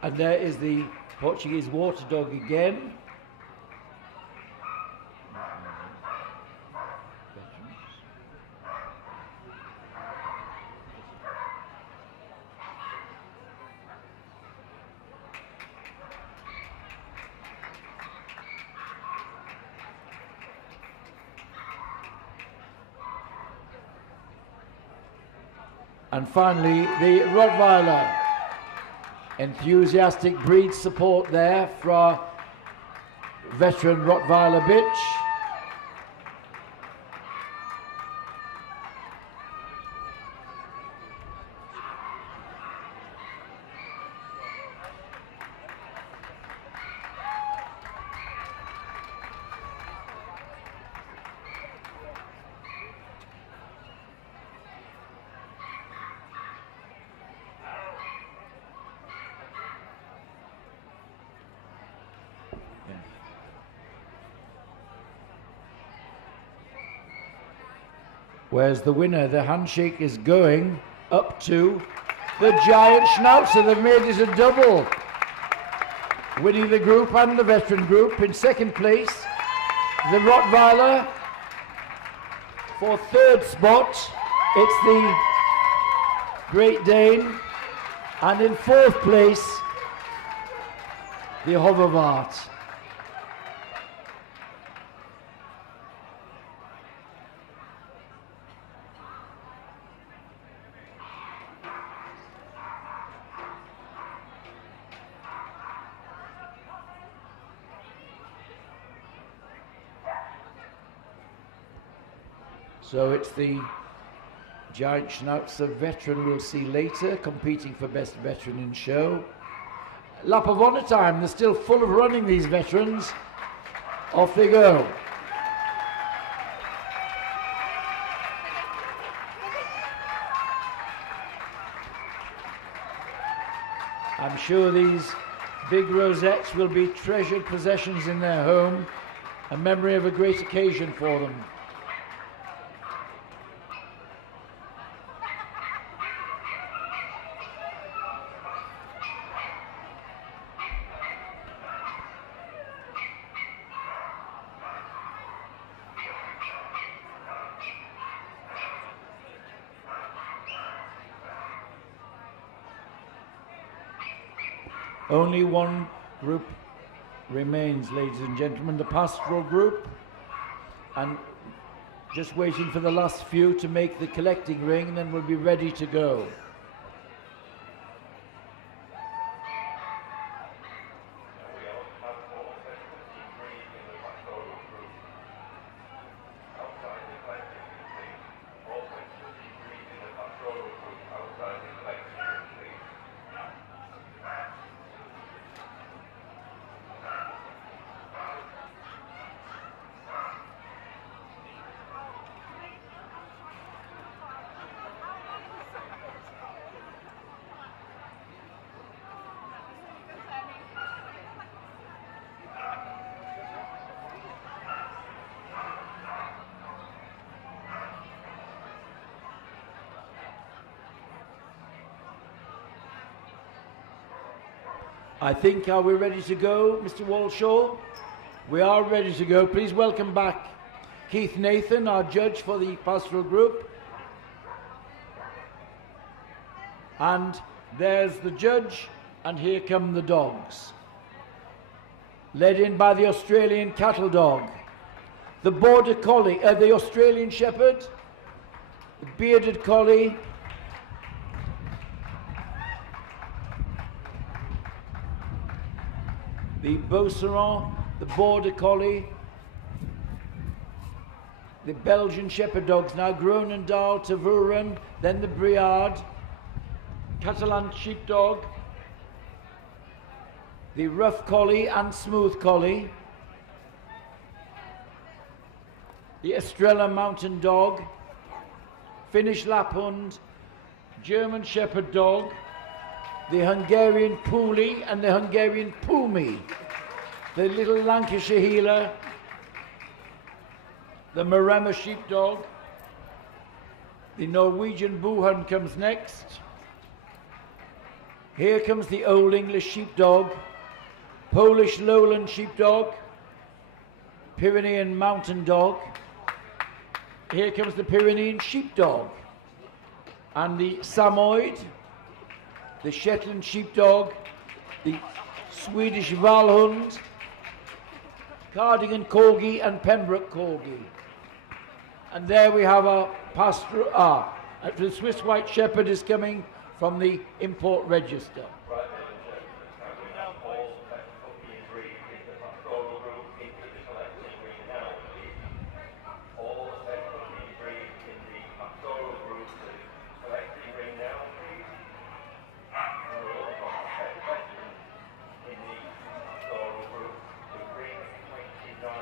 And there is the Portuguese water dog again. And finally, the Rottweiler. Enthusiastic breed support there for our veteran Rottweiler bitch. Where's the winner? The handshake is going up to the giant Schnauzer. They've made it a double. Winning the group and the veteran group. In second place, the Rottweiler. For third spot, it's the Great Dane. And in fourth place, the Hoverwart. So it's the giant Schnauzer veteran we'll see later, competing for best veteran in show. Lap of honour time, they're still full of running, these veterans. Off they go. I'm sure these big rosettes will be treasured possessions in their home, a memory of a great occasion for them. Only one group remains, ladies and gentlemen, the pastoral group, and just waiting for the last few to make the collecting ring, and then we'll be ready to go. I think, are we ready to go, Mr. Walshaw? We are ready to go. Please welcome back Keith Nathan, our judge for the pastoral group. And there's the judge, and here come the dogs. Led in by the Australian cattle dog, the border collie, the Australian shepherd, the bearded collie, the Beauceron, the border collie, the Belgian shepherd dogs, now Groenendaal, Tervuren, then the Briard, Catalan sheepdog, the rough collie and smooth collie, the Estrella mountain dog, Finnish lapphund, German shepherd dog, the Hungarian Puli and the Hungarian Pumi, the little Lancashire heeler, the Maremma sheepdog, the Norwegian Buhund comes next. Here comes the Old English sheepdog, Polish Lowland Sheepdog, Pyrenean Mountain Dog. Here comes the Pyrenean Sheepdog, and the Samoyed, the Shetland Sheepdog, the Swedish Valhund, Cardigan Corgi and Pembroke Corgi. And there we have our Pastoral, the Swiss White Shepherd is coming from the import register. Right, ladies and gentlemen, can we have all best puppy and breed in the pastoral group into the collecting ring now, please? All best puppy and breed in the pastoral group to the collecting ring now, please. And we'll also have questions in the pastoral group to ring 29.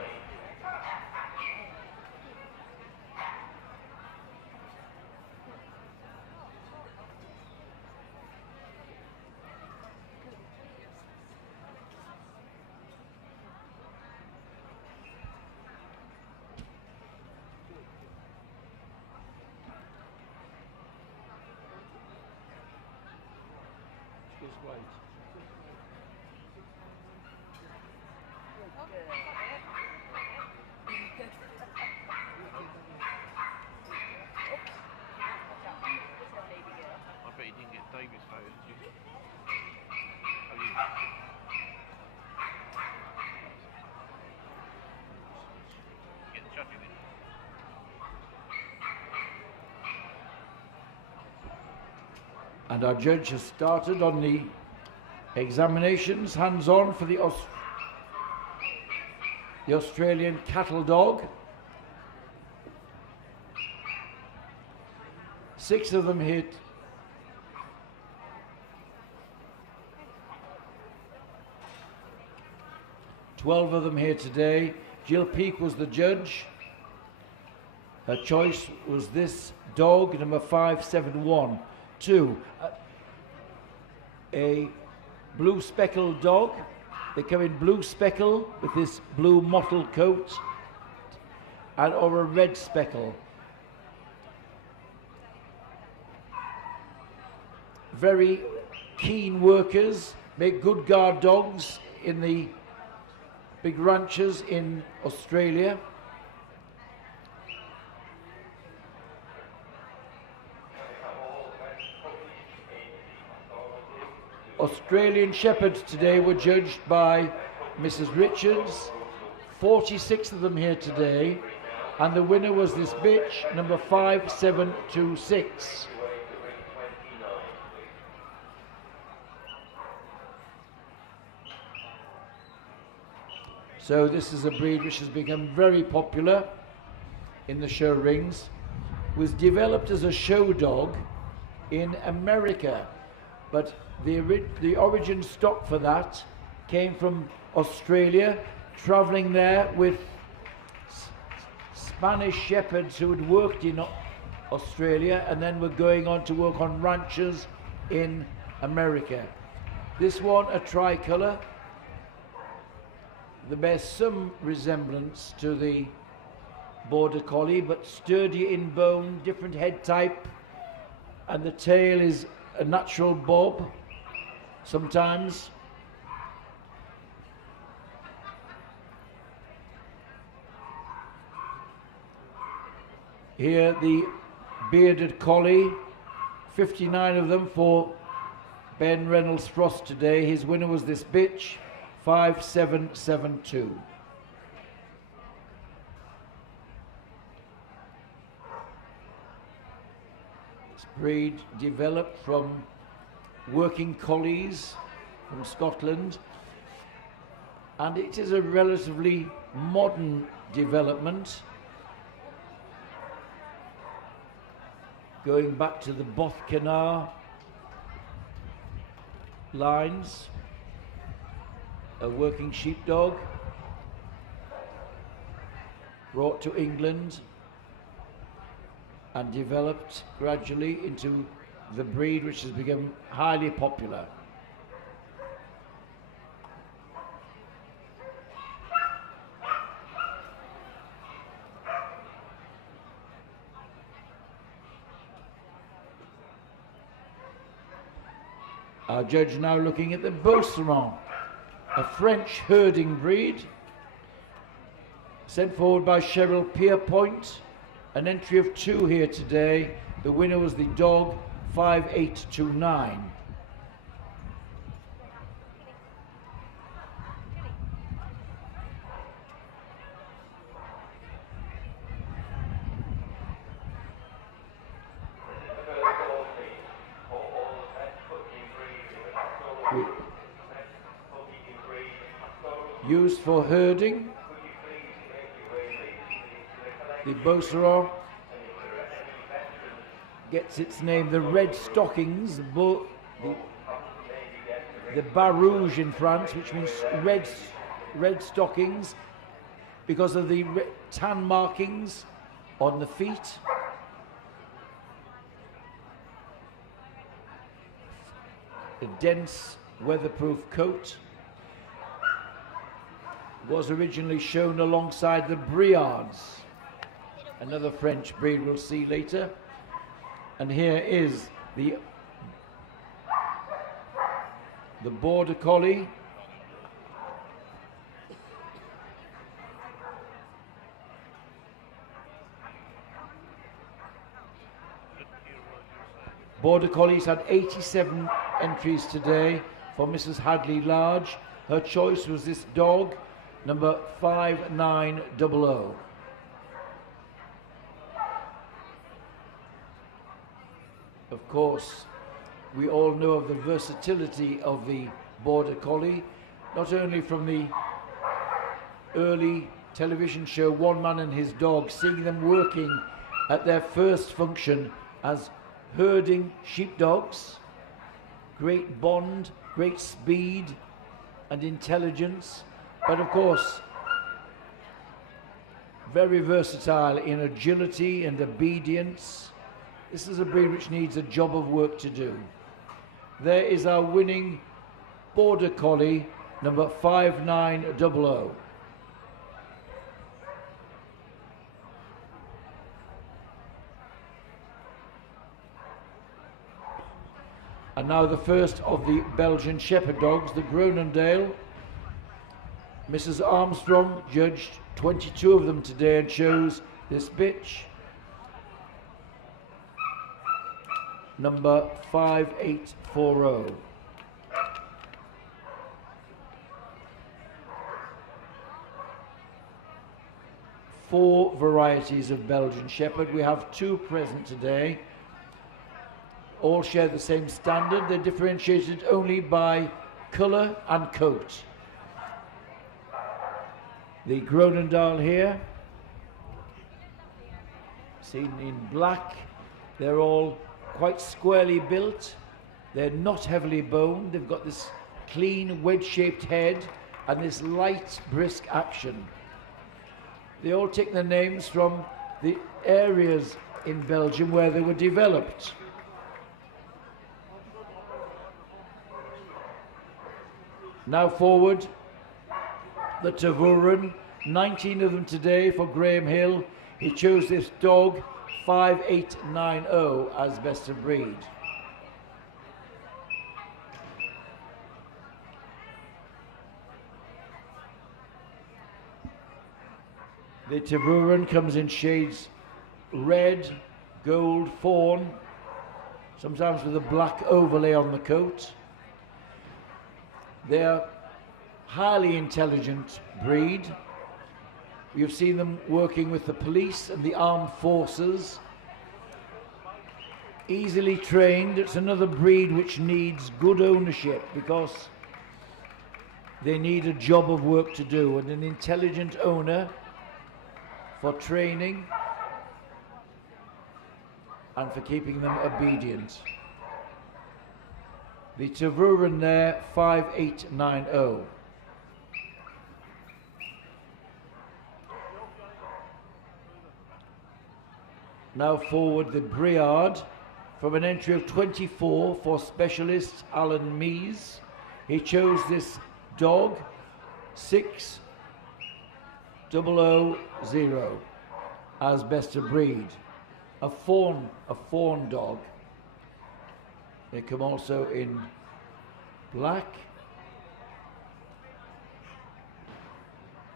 Just wait. I bet you didn't get David's photo, did you? Oh, you? Get the judging in. And our judge has started on the examinations, hands-on for the Australian cattle dog. 6 of them hit. Twelve of them here today. Jill Peake was the judge. Her choice was this dog, number 571. 2, a blue speckled dog. They come in blue speckle with this blue mottled coat, and or a red speckle. Very keen workers, make good guard dogs in the big ranches in Australia. Australian Shepherds today were judged by Mrs. Richards. 46 of them here today, and the winner was this bitch, number 5726. So this is a breed which has become very popular in the show rings. Was developed as a show dog in America, but the origin stock for that came from Australia, travelling there with Spanish shepherds who had worked in Australia and then were going on to work on ranches in America. This one, a tricolour, that bears some resemblance to the Border Collie, but sturdy in bone, different head type, and the tail is a natural bob sometimes. Here the bearded collie, 59 of them for Ben Reynolds Frost today. His winner was this bitch, 5772. This breed developed from working collies from Scotland, and it is a relatively modern development, going back to the Bothcanar lines. A working sheepdog brought to England and developed gradually into the breed which has become highly popular. Our judge now looking at the Beauceron. a French herding breed, sent forward by Cheryl Pierpoint. An entry of 2 here today. The winner was the dog 5829. Used for herding, the Pastoral gets its name. The red stockings, the barouge in France, which means red stockings, because of the tan markings on the feet. A dense weatherproof coat. Was originally shown alongside the Briards, another French breed we'll see later. And here is the Border Collie. Border Collies had 87 entries today for Mrs. Hadley Large. Her choice was this dog, number 5900. Of course, we all know of the versatility of the Border Collie, not only from the early television show One Man and His Dog, seeing them working at their first function as herding sheepdogs, great bond, great speed and intelligence, but of course very versatile in agility and obedience. This is a breed which needs a job of work to do. There is our winning Border Collie, number 5900. And now the first of the Belgian Shepherd dogs, the Groenendael. Mrs. Armstrong judged 22 of them today and chose this bitch, number 5840. Four varieties of Belgian Shepherd. We have 2 present today. All share the same standard. They're differentiated only by colour and coat. The Groenendael here, seen in black. They're all quite squarely built. They're not heavily boned. They've got this clean wedge-shaped head and this light, brisk action. They all take their names from the areas in Belgium where they were developed. Now forward, the Tervuren, 19 of them today for Graham Hill. He chose this dog, 5890, as best of breed. The Tervuren comes in shades red, gold, fawn, sometimes with a black overlay on the coat. They're highly intelligent breed. You've seen them working with the police and the armed forces. Easily trained. It's another breed which needs good ownership because they need a job of work to do, and an intelligent owner for training and for keeping them obedient. The Tervuren there, 5890. Now forward the Briard from an entry of 24 for specialist Alan Mees. He chose this dog, 6000, as best of breed. A fawn dog. They come also in black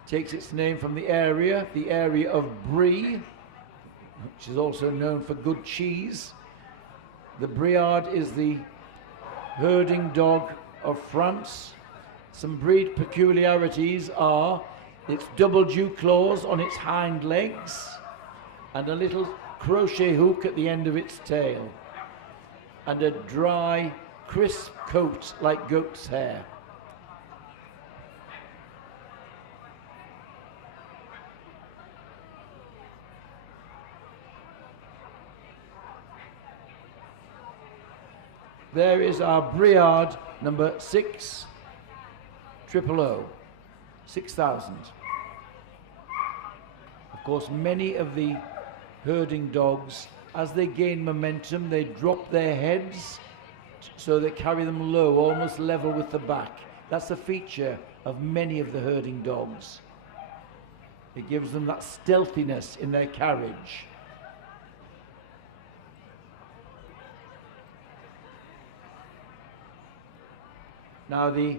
takes its name from the area of Brie, which is also known for good cheese. The Briard is the herding dog of France. Some breed peculiarities are its double dew claws on its hind legs and a little crochet hook at the end of its tail, and a dry, crisp coat like goat's hair. There is our Briard number 6,000, 6,000. Of course, many of the herding dogs, as they gain momentum, they drop their heads so they carry them low, almost level with the back. That's a feature of many of the herding dogs. It gives them that stealthiness in their carriage. Now the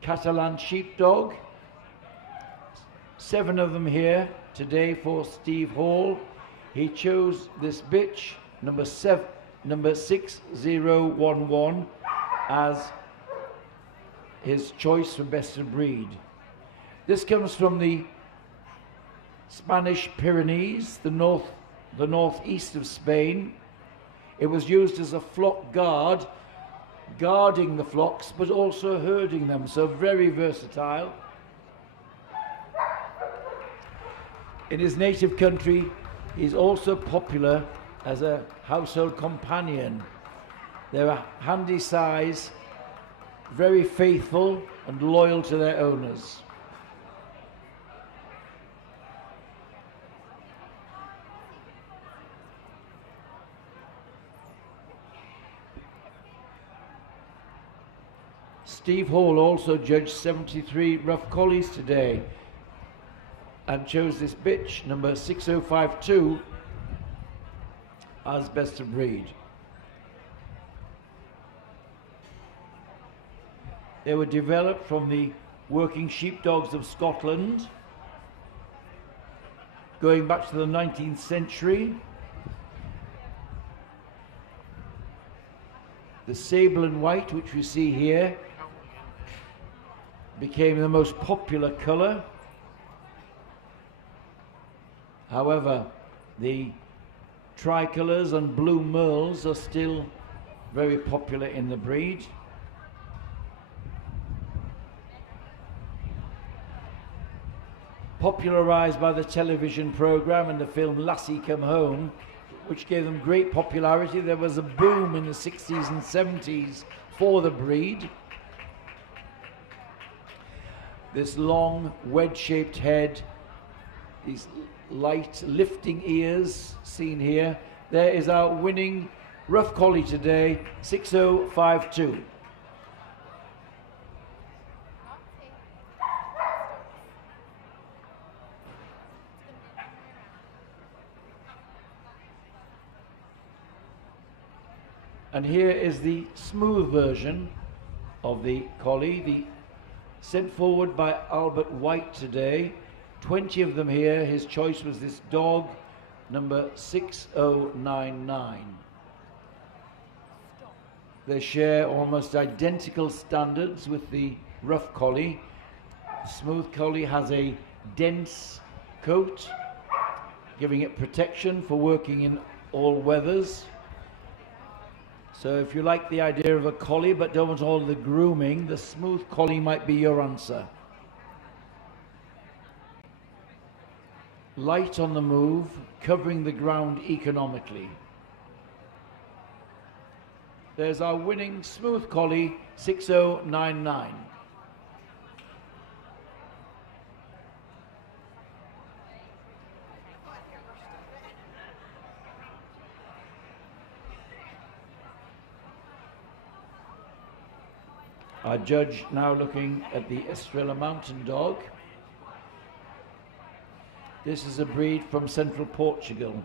Catalan sheepdog, 7 of them here today for Steve Hall. He chose this bitch, number 6011, as his choice for best of breed. This comes from the Spanish Pyrenees, the northeast of Spain. It was used as a flock guard, guarding the flocks but also herding them, so very versatile. In his native country, he's also popular as a household companion. They're a handy size, very faithful and loyal to their owners. Steve Hall also judged 73 rough collies today and chose this bitch, number 6052, as best of breed. They were developed from the working sheepdogs of Scotland, going back to the 19th century. The sable and white, which we see here, became the most popular colour. However, the tricolours and blue merles are still very popular in the breed. Popularised by the television programme and the film Lassie Come Home, which gave them great popularity. There was a boom in the 60s and 70s for the breed. This long, wedge-shaped head, these light, lifting ears seen here. There is our winning rough collie today, 6052. And here is the smooth version of the collie, sent forward by Albert White today. 20 of them here. His choice was this dog, number 6099. They share almost identical standards with the rough collie. The smooth collie has a dense coat, giving it protection for working in all weathers. So if you like the idea of a collie but don't want all the grooming, the smooth collie might be your answer. Light on the move, covering the ground economically. There's our winning smooth collie, 6099. Our judge now looking at the Estrella Mountain Dog. This is a breed from central Portugal.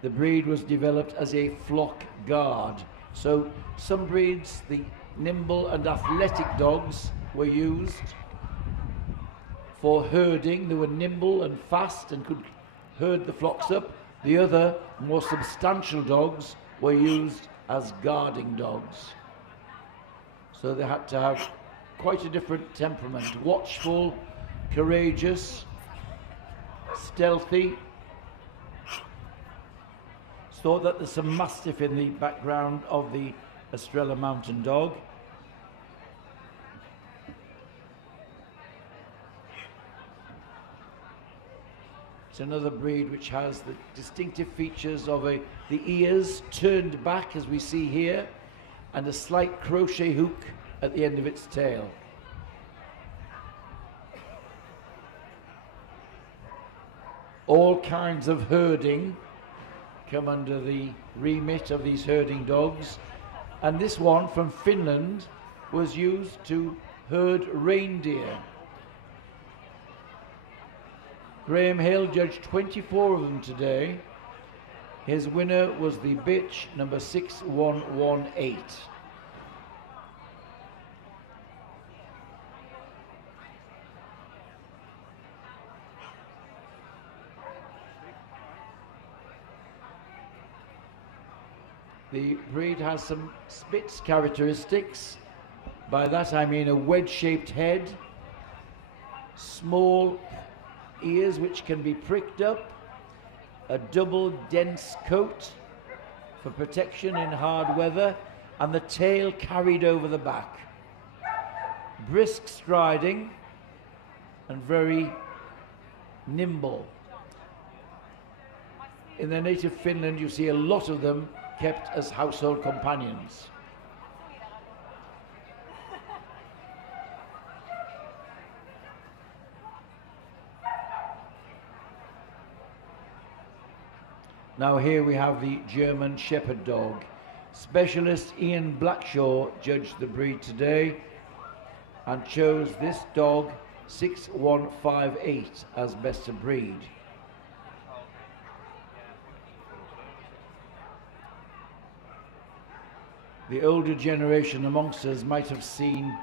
The breed was developed as a flock guard. So some breeds, the nimble and athletic dogs, were used for herding. They were nimble and fast and could herd the flocks up. The other, more substantial dogs were used as guarding dogs. So they had to have quite a different temperament. Watchful, courageous, stealthy. It's thought that there's some Mastiff in the background of the Estrella Mountain Dog. It's another breed which has the distinctive features of the ears turned back, as we see here, and a slight crochet hook at the end of its tail. All kinds of herding come under the remit of these herding dogs, and this one from Finland was used to herd reindeer. Graham Hill judged 24 of them today. His winner was the bitch number 6118. The breed has some Spitz characteristics. By that I mean a wedge-shaped head, small ears which can be pricked up, a double dense coat for protection in hard weather, and the tail carried over the back. Brisk striding and very nimble. In their native Finland you see a lot of them kept as household companions. Now here we have the German Shepherd dog. Specialist Ian Blackshaw judged the breed today and chose this dog 6158 as best of breed. The older generation amongst us might have seen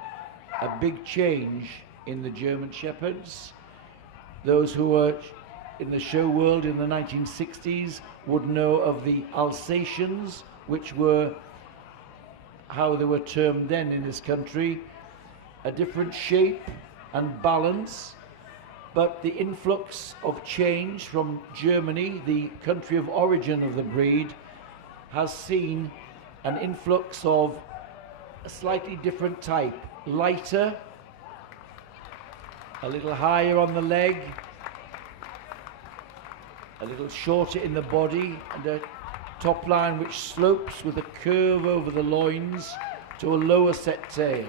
a big change in the German Shepherds. Those who were in the show world in the 1960s would know of the Alsatians, which were how they were termed then in this country, a different shape and balance, but the influx of change from Germany, the country of origin of the breed, has seen an influx of a slightly different type, lighter, a little higher on the leg, a little shorter in the body, and a top line which slopes with a curve over the loins to a lower set tail.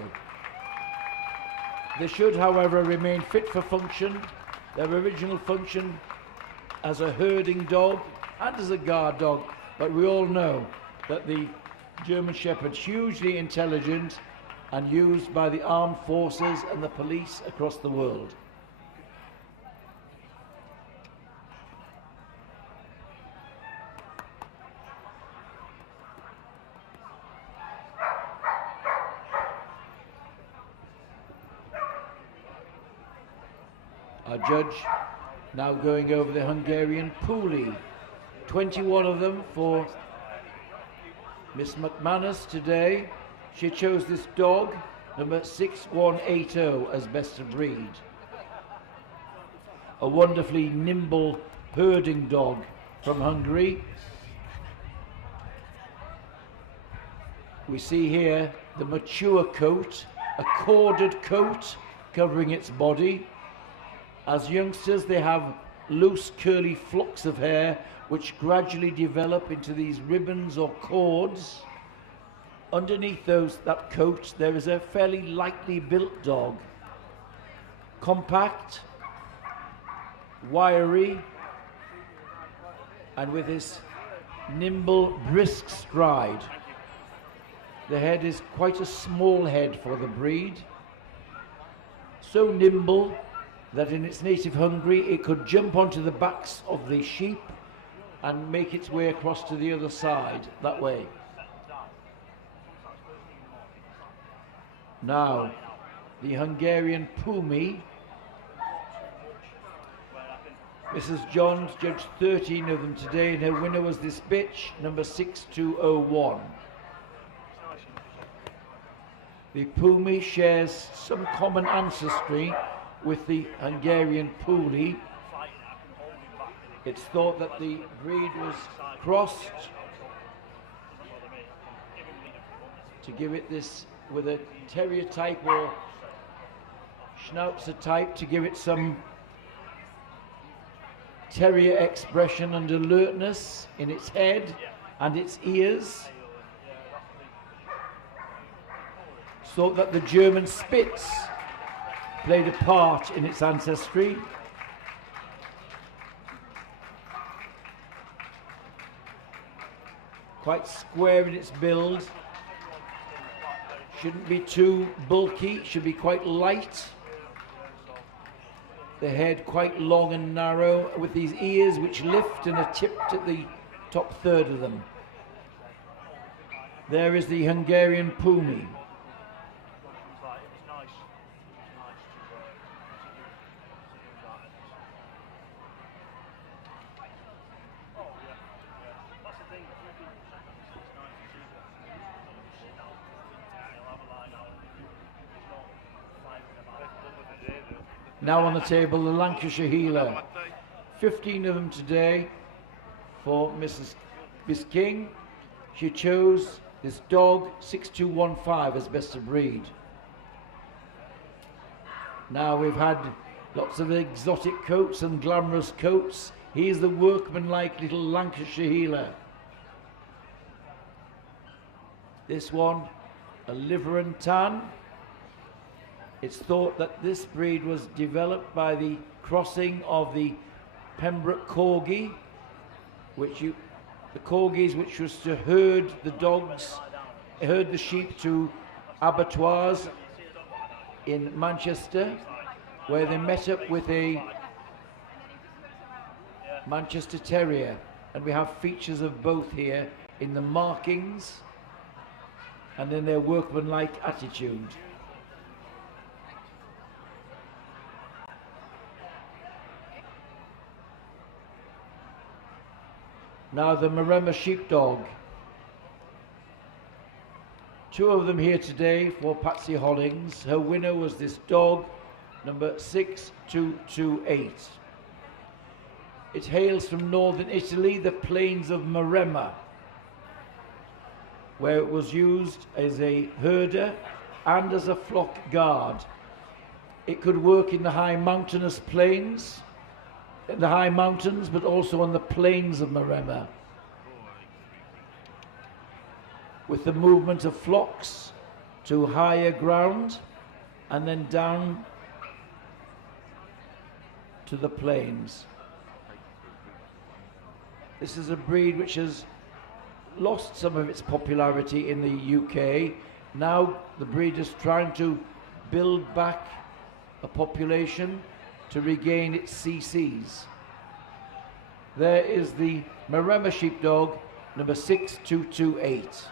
They should, however, remain fit for function, their original function as a herding dog and as a guard dog, but we all know that the German Shepherd's hugely intelligent and used by the armed forces and the police across the world. Our judge now going over the Hungarian Puli. 21 of them for Miss McManus today. She chose this dog, number 6180, as best of breed. A wonderfully nimble herding dog from Hungary. We see here the mature coat, a corded coat covering its body. As youngsters, they have loose curly flocks of hair which gradually develop into these ribbons or cords. Underneath that coat there is a fairly lightly built dog, compact, wiry, and with his nimble, brisk stride. The head is quite a small head for the breed, so nimble that in its native Hungary it could jump onto the backs of the sheep and make its way across to the other side that way. Now, the Hungarian Pumi Mrs. Johns judged 13 of them today, and her winner was this bitch, number 6201. The Pumi shares some common ancestry with the Hungarian Puli. It's thought that the breed was crossed to give it this with a terrier type or schnauzer type, to give it some terrier expression and alertness in its head and its ears. Thought that the German Spitz played a part in its ancestry. Quite square in its build. Shouldn't be too bulky, should be quite light. The head quite long and narrow, with these ears which lift and are tipped at the top third of them. There is the Hungarian Pumi. Now on the table, the Lancashire Heeler. 15 of them today for Miss King. She chose this dog 6215 as best of breed. Now we've had lots of exotic coats and glamorous coats. Here's the workmanlike little Lancashire Heeler. This one, a liver and tan. It's thought that this breed was developed by the crossing of the Pembroke Corgi, the corgis which was to herd the dogs, herd the sheep to abattoirs in Manchester, where they met up with a Manchester Terrier. And we have features of both here in the markings and in their workmanlike attitude. Now the Maremma Sheepdog. 2 of them here today for Patsy Hollings. Her winner was this dog, number 6228. It hails from northern Italy, the plains of Maremma, where it was used as a herder and as a flock guard. It could work in the high mountainous plains, in the high mountains, but also on the plains of Maremma, with the movement of flocks to higher ground and then down to the plains. This is a breed which has lost some of its popularity in the UK. Now the breed is trying to build back a population to regain its CCs. There is the Maremma Sheepdog, number 6228.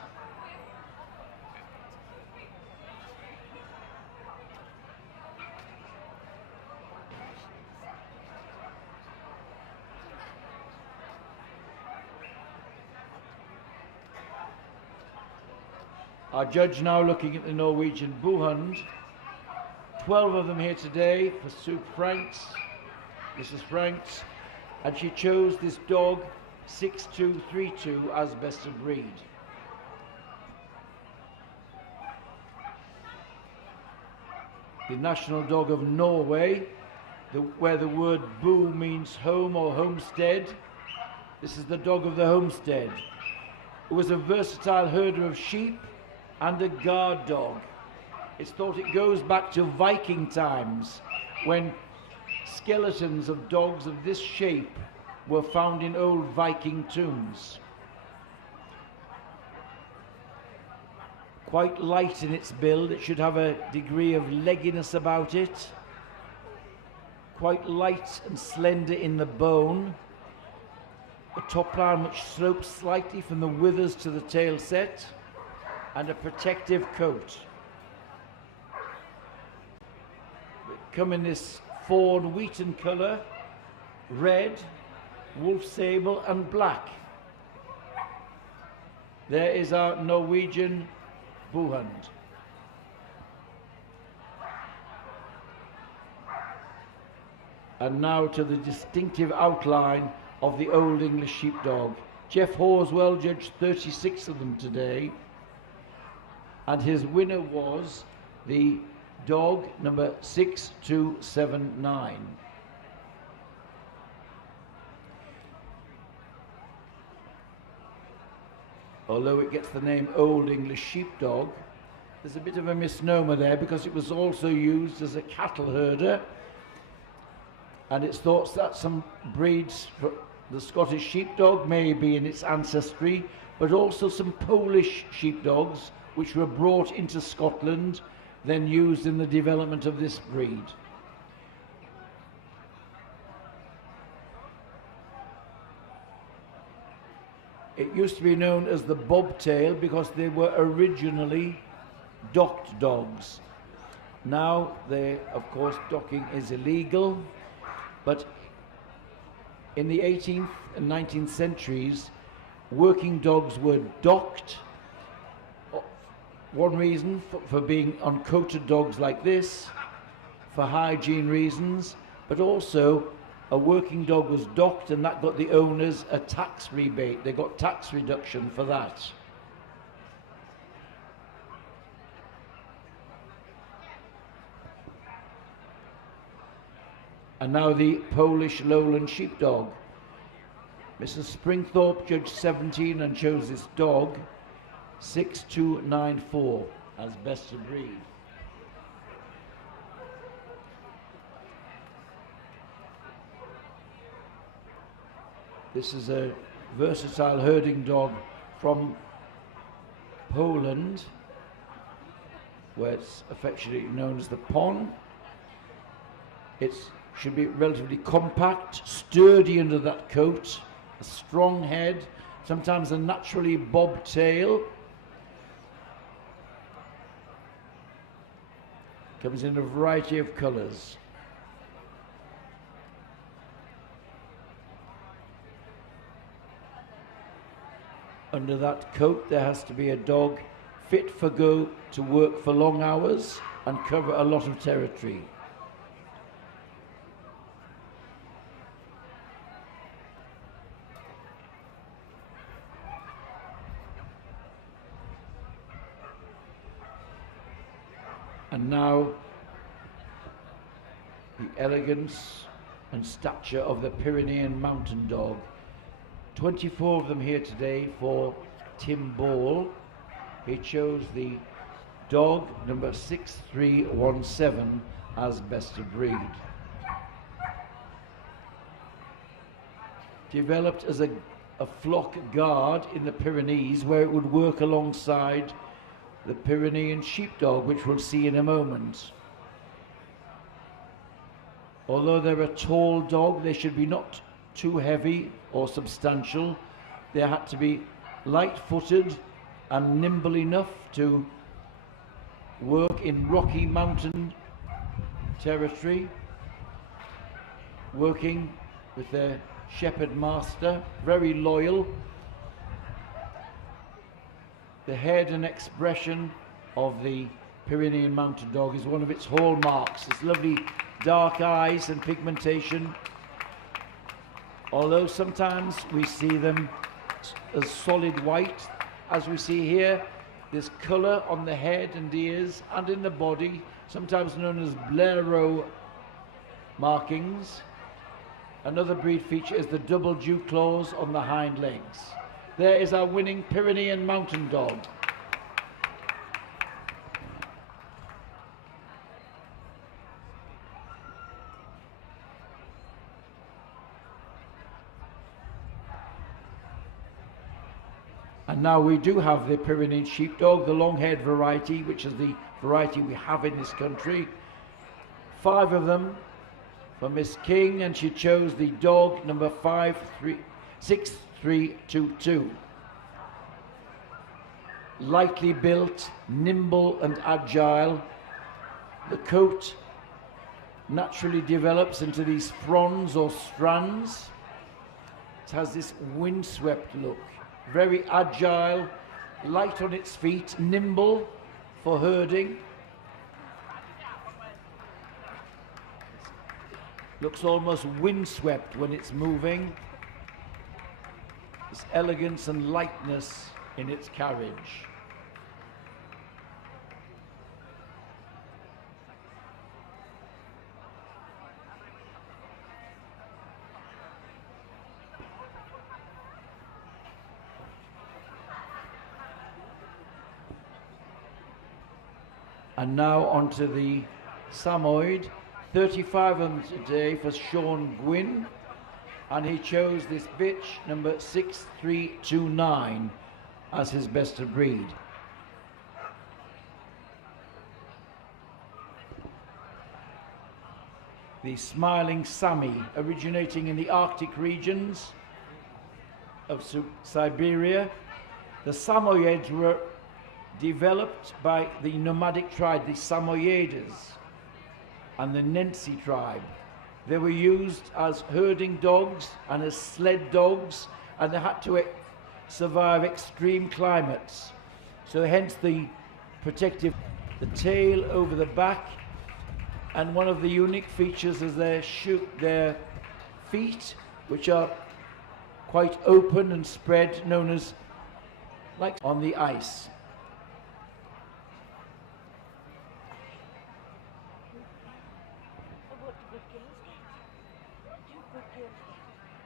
Our judge now looking at the Norwegian Buhund. 12 of them here today for Sue Franks, Mrs. Franks, and she chose this dog 6232 as best of breed. The national dog of Norway, where the word bu means home or homestead. This is the dog of the homestead. It was a versatile herder of sheep and a guard dog. It's thought it goes back to Viking times, when skeletons of dogs of this shape were found in old Viking tombs. Quite light in its build. It should have a degree of legginess about it. Quite light and slender in the bone. A top line which slopes slightly from the withers to the tail set, and a protective coat. Come in this fawn wheaten colour red, wolf sable and black. There is our Norwegian Buhund. And now to the distinctive outline of the Old English Sheepdog. Jeff Horswell judged 36 of them today, and his winner was the dog number 6279. Although it gets the name Old English Sheepdog, there's a bit of a misnomer there because it was also used as a cattle herder, and it's thought that some breeds, the Scottish Sheepdog may be in its ancestry, but also some Polish sheepdogs which were brought into Scotland, then used in the development of this breed. It used to be known as the bobtail because they were originally docked dogs. Now, of course, docking is illegal, but in the 18th and 19th centuries, working dogs were docked. One reason for being uncoated dogs like this, for hygiene reasons, but also a working dog was docked and that got the owners a tax rebate. They got tax reduction for that. And now the Polish Lowland Sheepdog. Mrs. Springthorpe judged 17 and chose this dog 6294 as best of breed. This is a versatile herding dog from Poland, where it's affectionately known as the Pon. It should be relatively compact, sturdy under that coat, a strong head, sometimes a naturally bobbed tail. Comes in a variety of colours. Under that coat there has to be a dog fit for go to work for long hours and cover a lot of territory. And now the elegance and stature of the Pyrenean mountain dog. 24 of them here today for Tim Ball. He chose the dog number 6317 as best of breed. Developed as a flock guard in the Pyrenees, where it would work alongside the Pyrenean sheepdog, which we'll see in a moment. Although they're a tall dog, they should be not too heavy or substantial. They had to be light-footed and nimble enough to work in rocky mountain territory, working with their shepherd master, very loyal. The head and expression of the Pyrenean mountain dog is one of its hallmarks. Its lovely dark eyes and pigmentation. Although sometimes we see them as solid white, as we see here, there's colour on the head and ears and in the body, sometimes known as blaireau markings. Another breed feature is the double dew claws on the hind legs. There is our winning Pyrenean mountain dog. And now we do have the Pyrenean sheepdog, the long-haired variety, which is the variety we have in this country. 5 of them for Miss King, and she chose the dog number 6322. Lightly built, nimble and agile. The coat naturally develops into these fronds or strands. It has this windswept look, very agile, light on its feet, nimble for herding. Looks almost windswept when it's moving. This elegance and lightness in its carriage. And now onto the Samoyed, 35 of them today for Sean Gwynn, and he chose this bitch number 6329 as his best of breed. The Smiling Sami, originating in the Arctic regions of Siberia. The Samoyeds were developed by the nomadic tribe, the Samoyedes, and the Nensi tribe. They were used as herding dogs and as sled dogs, and they had to survive extreme climates. So hence the protective, the tail over the back, and one of the unique features is their feet, which are quite open and spread, known as like on the ice.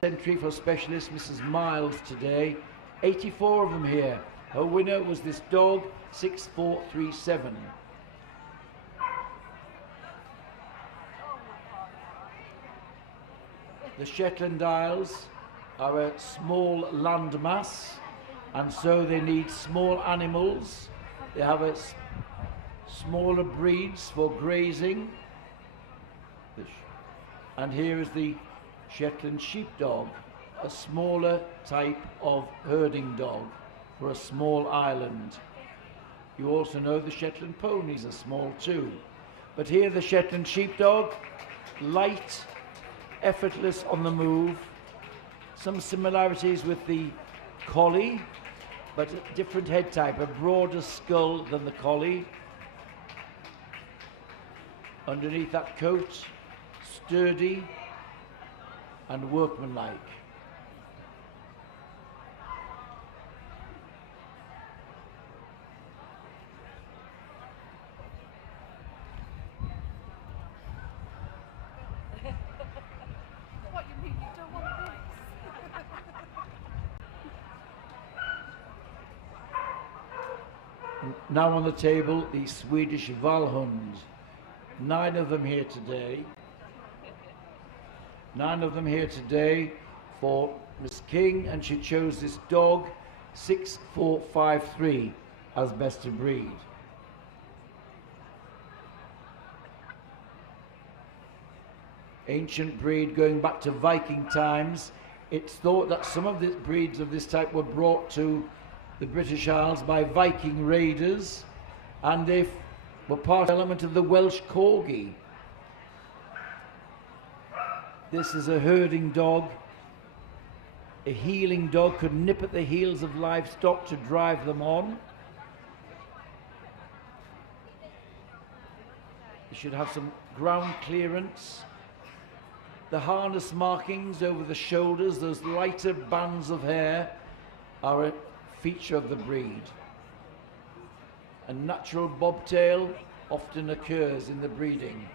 Entry for specialist Mrs. Miles today, 84 of them here. Her winner was this dog, 6437. The Shetland Isles are a small landmass, and so they need small animals. They have smaller breeds for grazing. And here is the Shetland sheepdog, a smaller type of herding dog for a small island. You also know the Shetland ponies are small too. But here the Shetland sheepdog, light, effortless on the move. Some similarities with the collie, but a different head type, a broader skull than the collie. Underneath that coat, sturdy and workmanlike. What you mean you don't want this? Now on the table, the Swedish Valhund. 9 of them here today. 9 of them here today for Miss King, and she chose this dog, 6453, as best of breed. Ancient breed going back to Viking times. It's thought that some of the breeds of this type were brought to the British Isles by Viking raiders, and they were part element of the Welsh Corgi. This is a herding dog, a heeling dog, could nip at the heels of livestock to drive them on. You should have some ground clearance. The harness markings over the shoulders, those lighter bands of hair, are a feature of the breed. A natural bobtail often occurs in the breeding.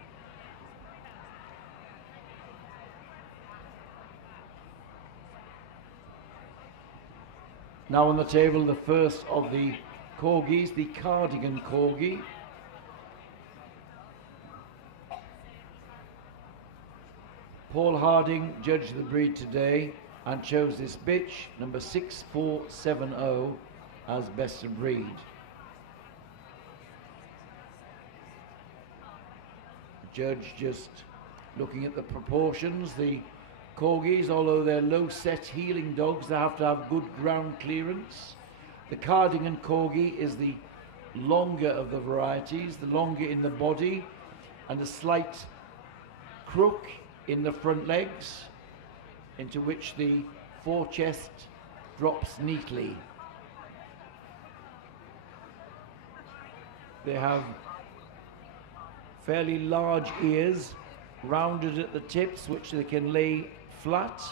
Now on the table, the first of the corgis, the Cardigan Corgi. Paul Harding judged the breed today and chose this bitch, number 6470, as best of breed. The judge just looking at the proportions. The corgis, although they're low-set heeling dogs, they have to have good ground clearance. The Cardigan Corgi is the longer of the varieties, the longer in the body, and a slight crook in the front legs, into which the forechest drops neatly. They have fairly large ears, rounded at the tips, which they can lay flat,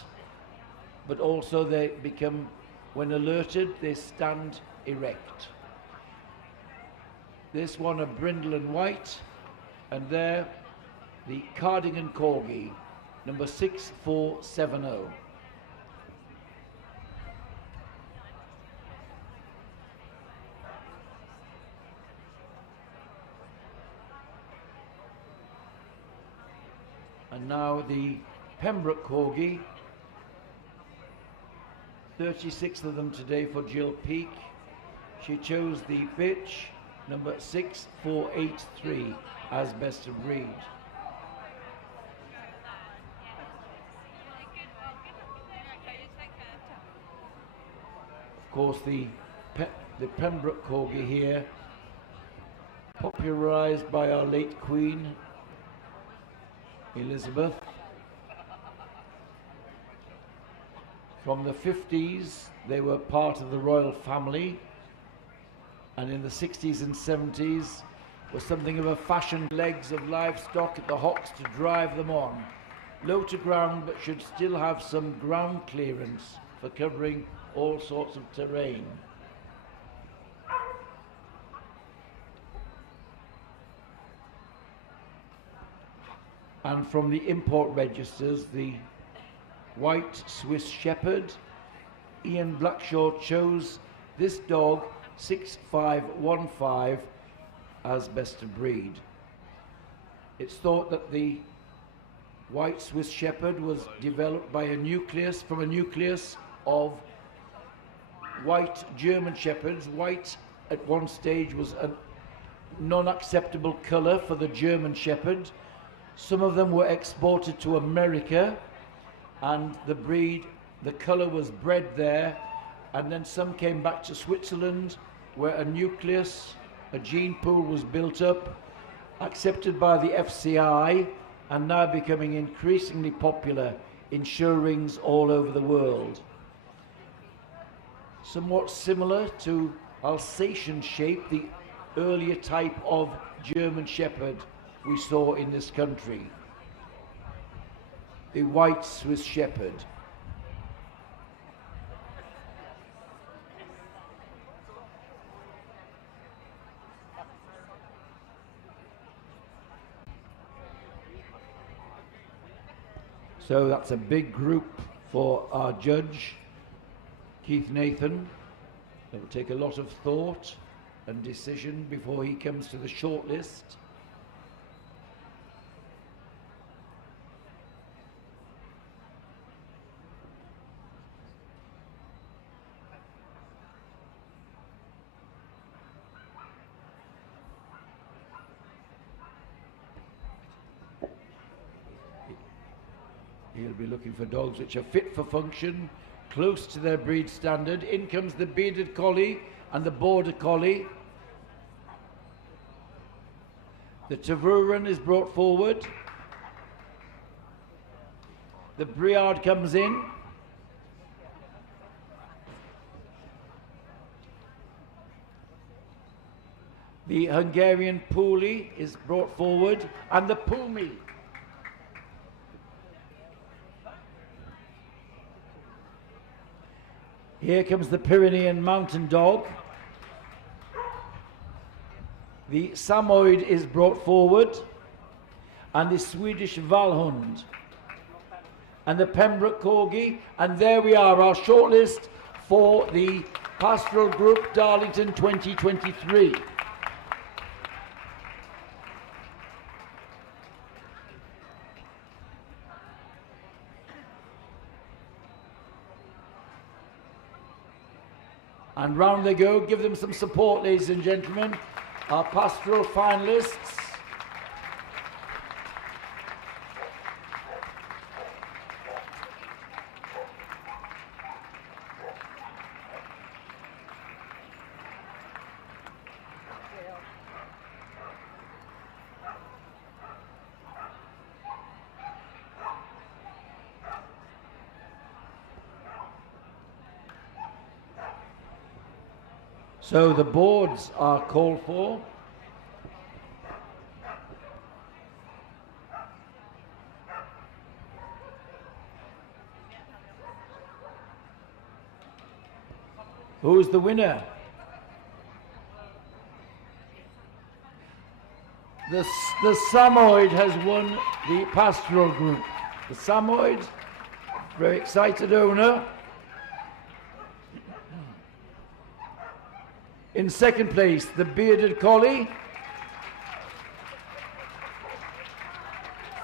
but also they become, when alerted, they stand erect. This one a brindle and white, and there the Cardigan Corgi, number 6470. And now the Pembroke Corgi, 36 of them today for Jill Peake. She chose the bitch, number 6483, as best of breed. Of course, the Pembroke Corgi here, popularised by our late Queen, Elizabeth. From the 50s, they were part of the royal family, and in the 60s and 70s was something of a fashion. Legs of livestock at the hocks to drive them on. Low to ground, but should still have some ground clearance for covering all sorts of terrain. And from the import registers, the white Swiss Shepherd. Ian Blackshaw chose this dog, 6515, as best of breed. It's thought that the white Swiss Shepherd was developed by a nucleus of white German Shepherds. White at one stage was a non-acceptable colour for the German Shepherd. Some of them were exported to America, and the colour was bred there, and then some came back to Switzerland, where a nucleus, a gene pool was built up, accepted by the FCI, and now becoming increasingly popular in show rings all over the world. Somewhat similar to Alsatian shape, the earlier type of German Shepherd we saw in this country, the white Swiss Shepherd. So that's a big group for our judge, Keith Nathan. It will take a lot of thought and decision before he comes to the shortlist. He'll be looking for dogs which are fit for function, close to their breed standard. In comes the bearded collie and the border collie. The Tervuren is brought forward. The Briard comes in. The Hungarian Puli is brought forward, and the Pumi. Here comes the Pyrenean Mountain Dog. The Samoyed is brought forward, and the Swedish Valhund, and the Pembroke Corgi. And there we are, our shortlist for the Pastoral Group Darlington 2023. And round they go. Give them some support, ladies and gentlemen. Our pastoral finalists. So the boards are called for. Who's the winner? The Samoyed has won the Pastoral Group. The Samoyed, very excited owner. In second place, the Bearded Collie.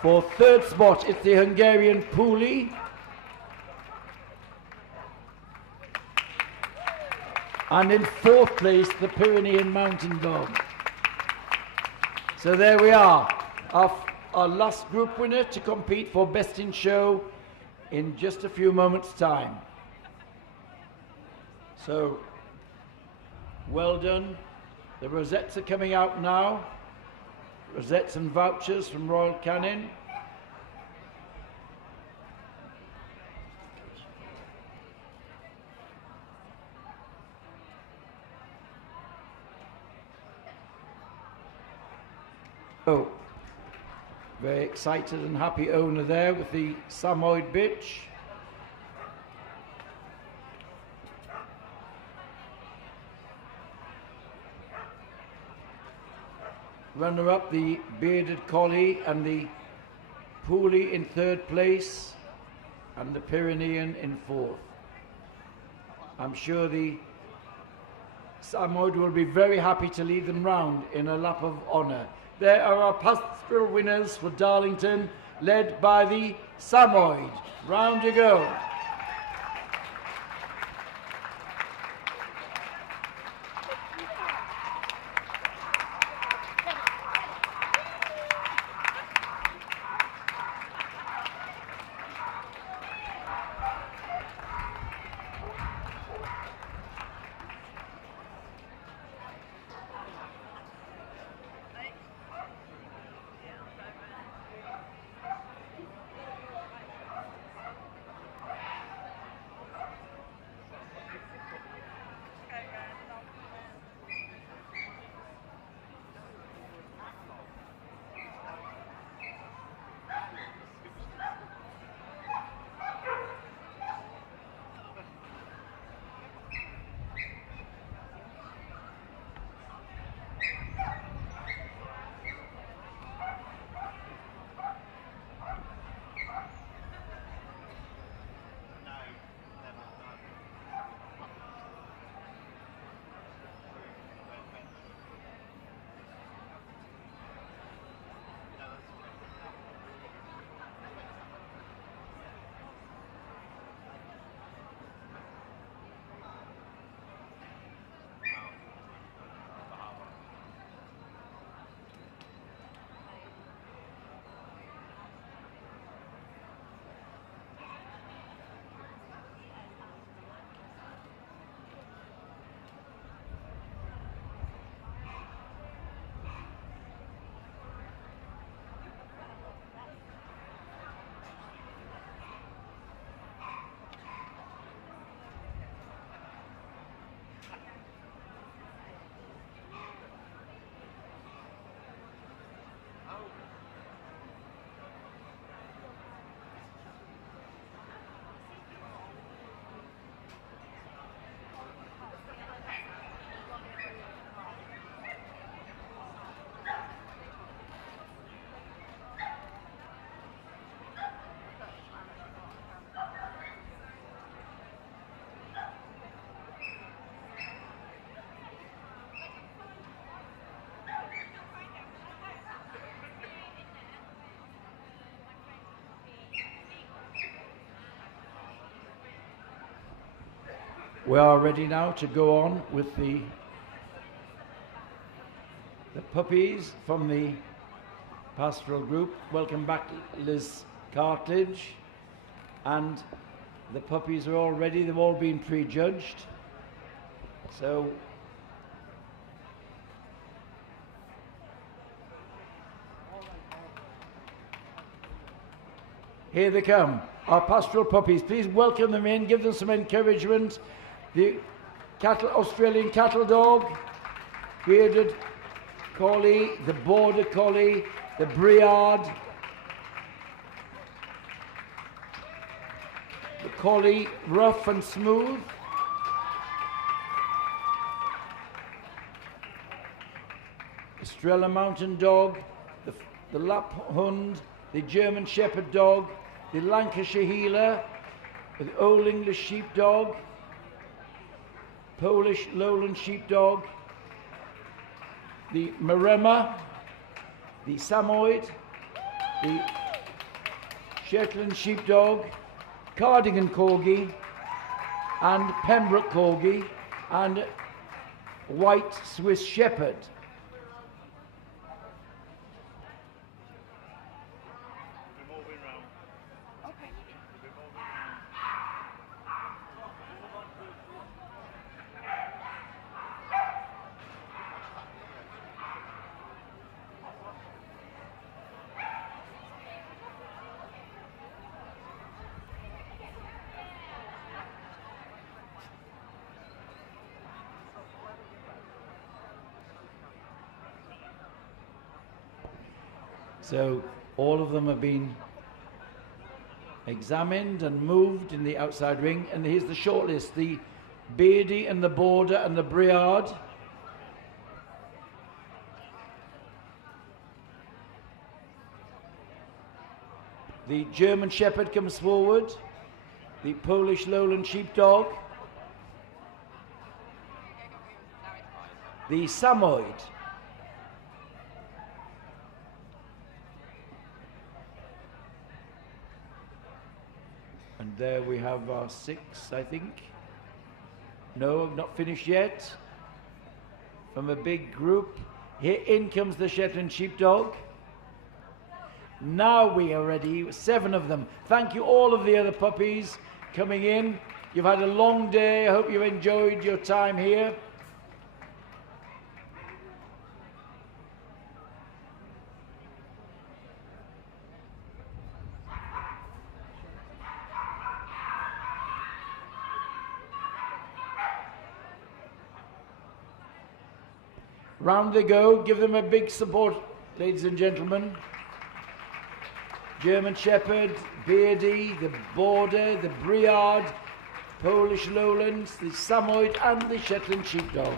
For third spot, it's the Hungarian Puli. And in fourth place, the Pyrenean Mountain Dog. So there we are, our last group winner to compete for Best in Show in just a few moments' time. So, well done. The rosettes are coming out now. Rosettes and vouchers from Royal Canin. Oh, very excited and happy owner there with the Samoyed bitch. Runner-up, the Bearded Collie and the Puli in third place, and the Pyrenean in fourth. I'm sure the Samoyed will be very happy to lead them round in a lap of honour. There are our pastoral winners for Darlington, led by the Samoyed. Round you go. We are ready now to go on with the puppies from the Pastoral Group. Welcome back, Liz Cartledge. And the puppies are all ready. They've all been prejudged. So here they come, our pastoral puppies. Please welcome them in, give them some encouragement. Australian cattle dog, bearded collie, the border collie, the Briard, the collie rough and smooth, Australian mountain dog, the Lap Hund, the German shepherd dog, the Lancashire heeler, the Old English sheepdog, Polish lowland sheepdog, the Maremma, the Samoyed, the Shetland sheepdog, Cardigan corgi, and Pembroke corgi, and white Swiss shepherd. So all of them have been examined and moved in the outside ring, and here's the shortlist: the Beardy and the Border and the Briard, the German Shepherd comes forward, the Polish Lowland Sheepdog, the Samoyed, and there we have our 6, I think. No, I've not finished yet. From a big group. Here in comes the Shetland Sheepdog. Now we are ready, 7 of them. Thank you all of the other puppies coming in. You've had a long day. I hope you've enjoyed your time here. Round they go. Give them a big support, ladies and gentlemen. German Shepherd, Beardy, the Border, the Briard, Polish Lowlands, the Samoyed, and the Shetland Sheepdog.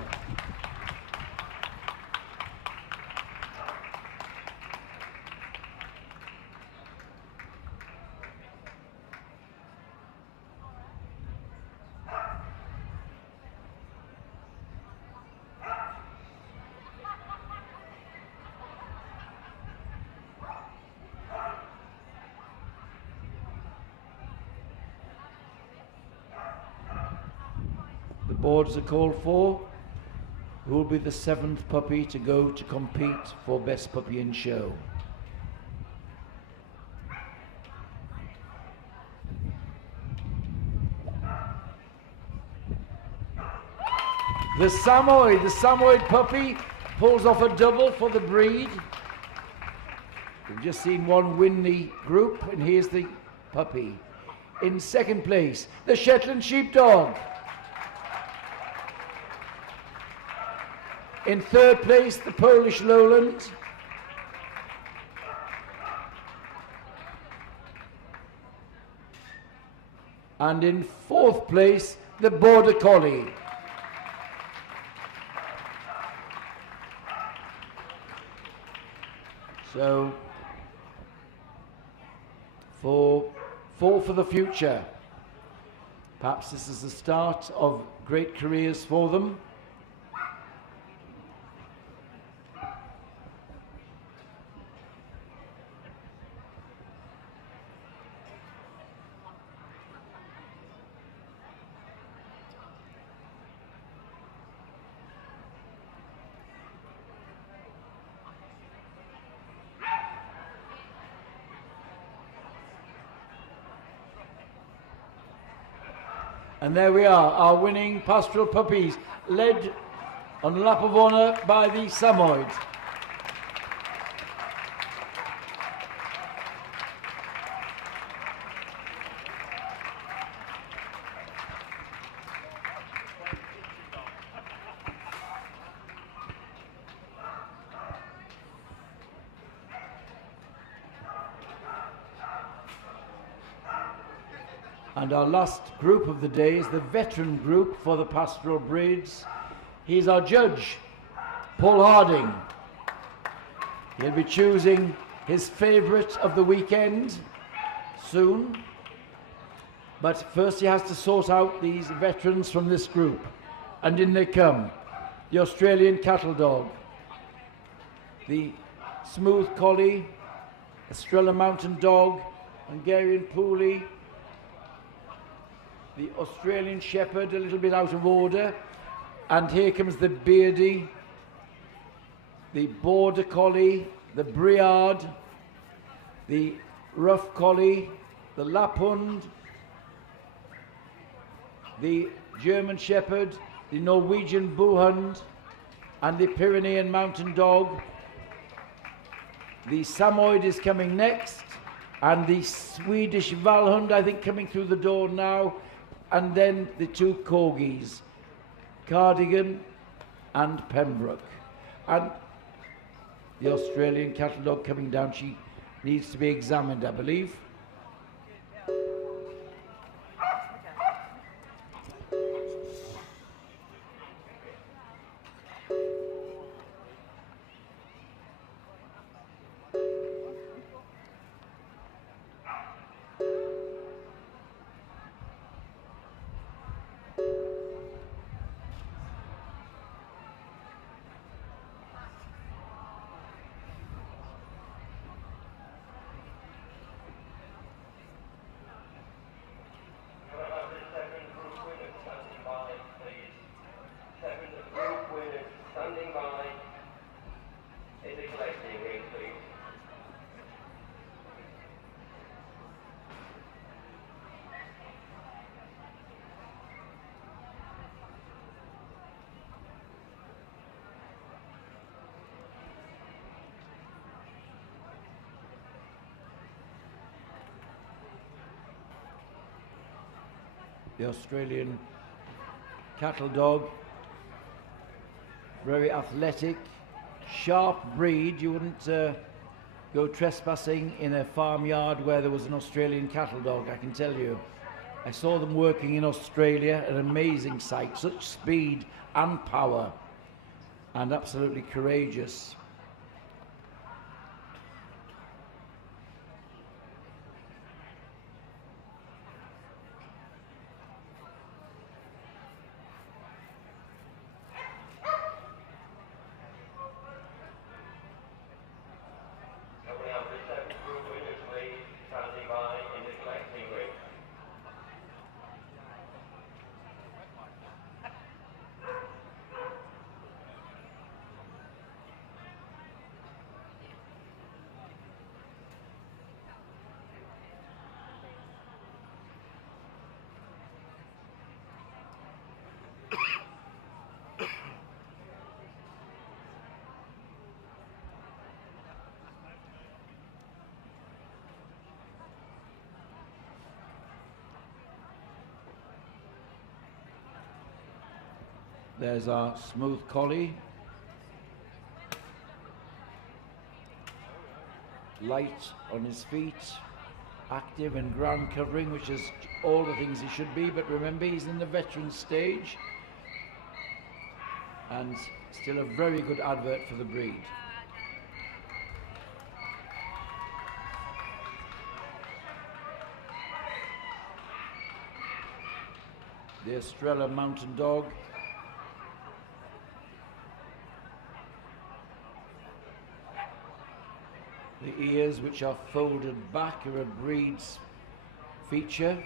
Boards are called for. Who will be the 7th puppy to go to compete for Best Puppy in Show? The Samoyed puppy pulls off a double for the breed. We've just seen one win the group, and here's the puppy. In 2nd place, the Shetland Sheepdog. In 3rd place, the Polish Lowland. And in 4th place, the Border Collie. So, 4 for the future. Perhaps this is the start of great careers for them. And there we are, our winning pastoral puppies, led on lap of honour by the Samoyed. And our last group of the day is the veteran group for the pastoral breeds. He's our judge, Paul Harding. He'll be choosing his favourite of the weekend soon. But first he has to sort out these veterans from this group. And in they come. The Australian Cattle Dog, the Smooth Collie, Estrella Mountain Dog, Hungarian Poolie, the Australian Shepherd, a little bit out of order, and here comes the Beardy, the Border Collie, the Briard, the Rough Collie, the Lapphund, the German Shepherd, the Norwegian Bullhund, and the Pyrenean Mountain Dog. The Samoyed is coming next, and the Swedish Valhund, I think, coming through the door now, and then the two Corgis, Cardigan and Pembroke. And the Australian Cattle Dog coming down, she needs to be examined, I believe. The Australian Cattle Dog, very athletic, sharp breed. You wouldn't go trespassing in a farmyard where there was an Australian Cattle Dog, I can tell you. I saw them working in Australia, an amazing sight, such speed and power, and absolutely courageous. There's our Smooth Collie. Light on his feet, active and ground covering, which is all the things he should be, but remember he's in the veteran stage and still a very good advert for the breed. The Estrella Mountain Dog. The ears, which are folded back, are a breed's feature.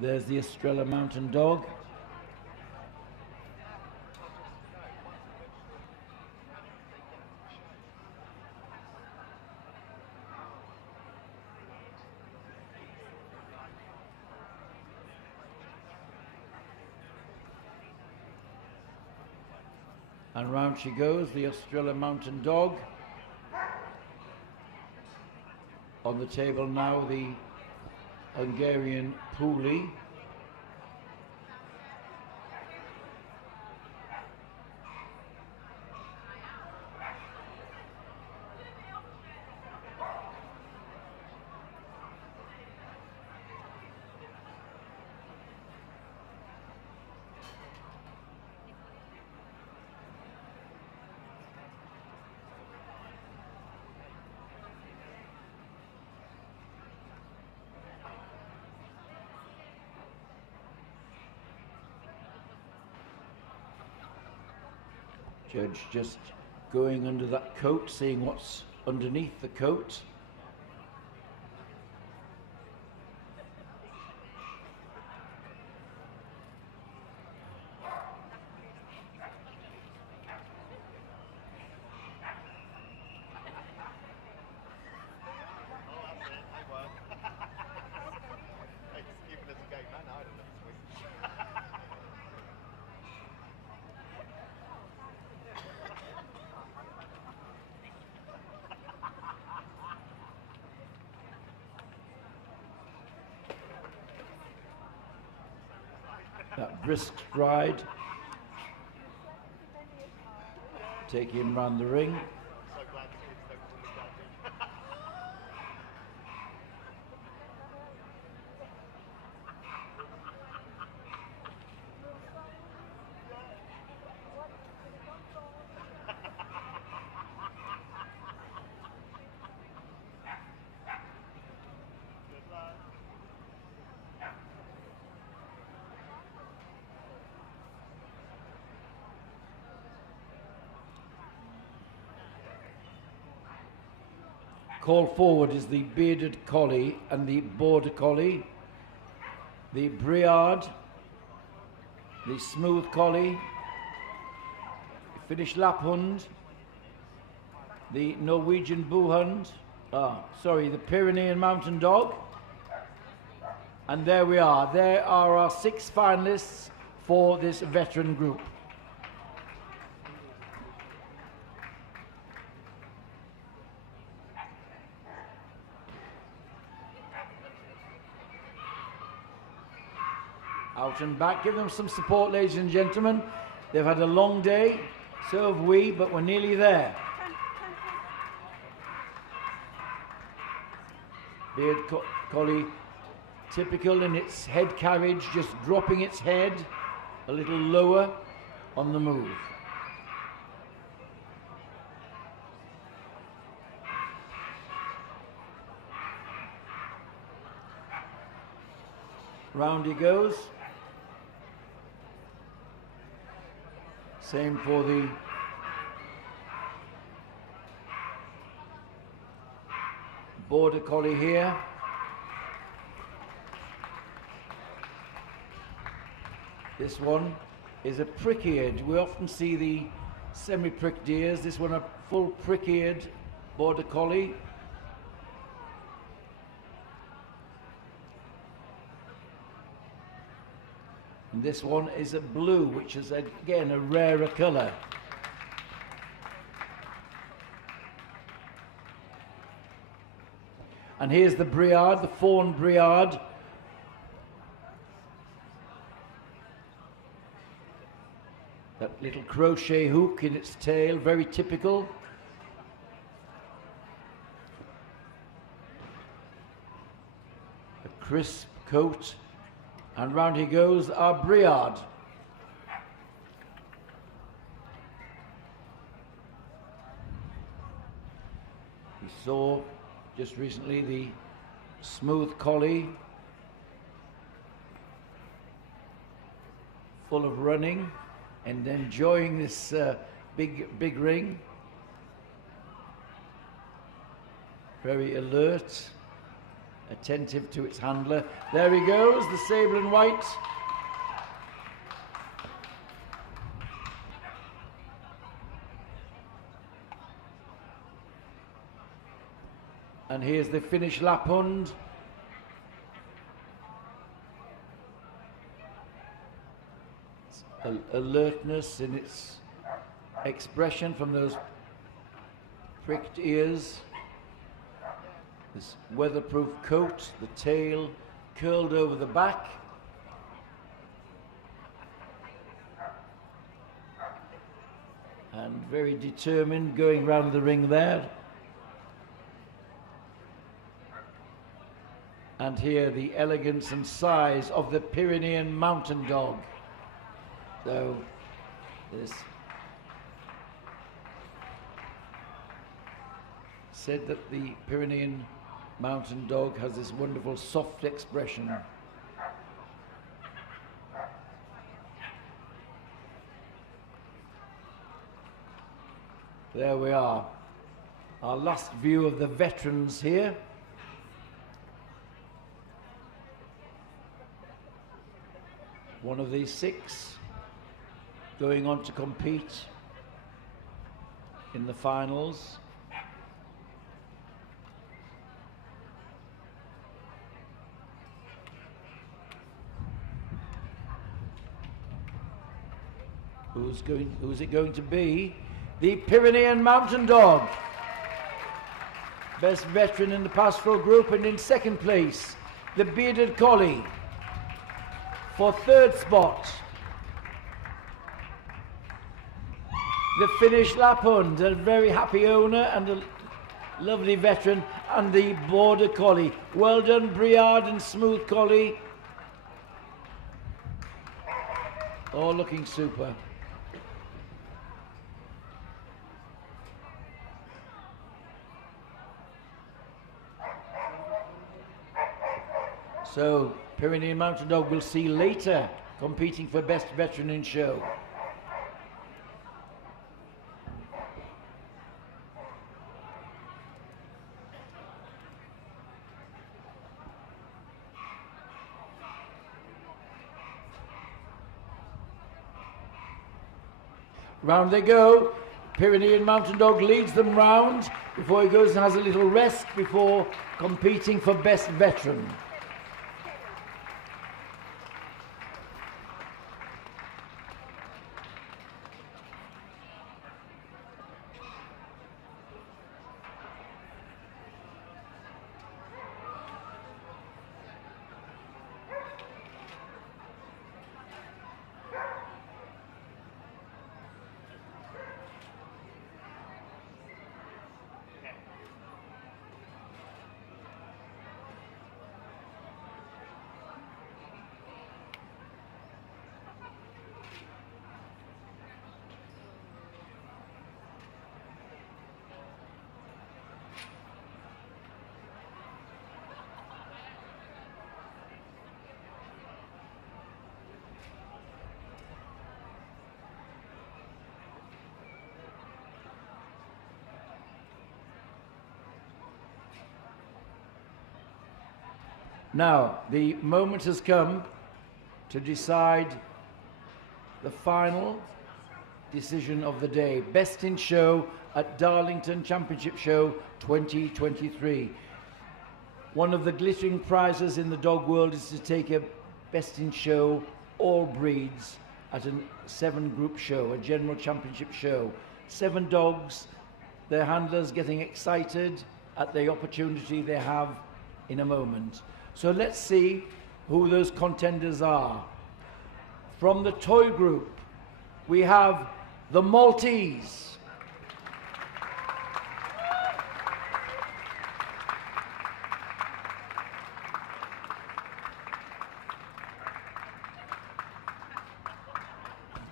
There's the Estrella Mountain Dog. And round she goes, the Australian Mountain Dog. On the table now, the Hungarian Puli. Judge just going under that coat, seeing what's underneath the coat. That brisk stride, take him round the ring. Call forward is the bearded collie and the border collie, the Briard, the smooth collie, the Finnish Lapphund, the Norwegian Boohund, the Pyrenean Mountain Dog. And there we are. There are our 6 finalists for this veteran group. Out and back, give them some support, ladies and gentlemen. They've had a long day, so have we, but we're nearly there. Beard collie, typical in its head carriage, just dropping its head a little lower on the move. Round he goes. Same for the border collie here. This one is a prick-eared. We often see the semi-pricked ears. This one a full prick-eared border collie. And this one is a blue, which is again a rarer colour. And here's the Briard, the fawn Briard. That little crochet hook in its tail, very typical. A crisp coat. And round he goes, our Briard. We saw just recently the smooth collie, full of running and enjoying this big ring. Very alert, attentive to its handler. There he goes, the sable and white. And here's the Finnish Lapphund. Alertness in its expression from those pricked ears, this weatherproof coat, the tail curled over the back. And very determined going round the ring there. And here the elegance and size of the Pyrenean mountain dog. So this said that the Pyrenean mountain dog has this wonderful soft expression. There we are. Our last view of the veterans here. One of these 6 going on to compete in the finals. Who's it going to be? The Pyrenean mountain dog. Best veteran in the pastoral group, and in second place, the bearded collie. For third spot, the Finnish Lapphund, a very happy owner and a lovely veteran, and the border collie. Well done, Briard and Smooth Collie. All looking super. So, Pyrenean Mountain Dog we'll see later, competing for Best Veteran in Show. Round they go. Pyrenean Mountain Dog leads them round before he goes and has a little rest before competing for Best Veteran. Now, the moment has come to decide the final decision of the day. Best in Show at Darlington Championship Show 2023. One of the glittering prizes in the dog world is to take a Best in Show all breeds at a 7-group show, a general championship show. 7 dogs, their handlers getting excited at the opportunity they have in a moment. So let's see who those contenders are. From the toy group, we have the Maltese.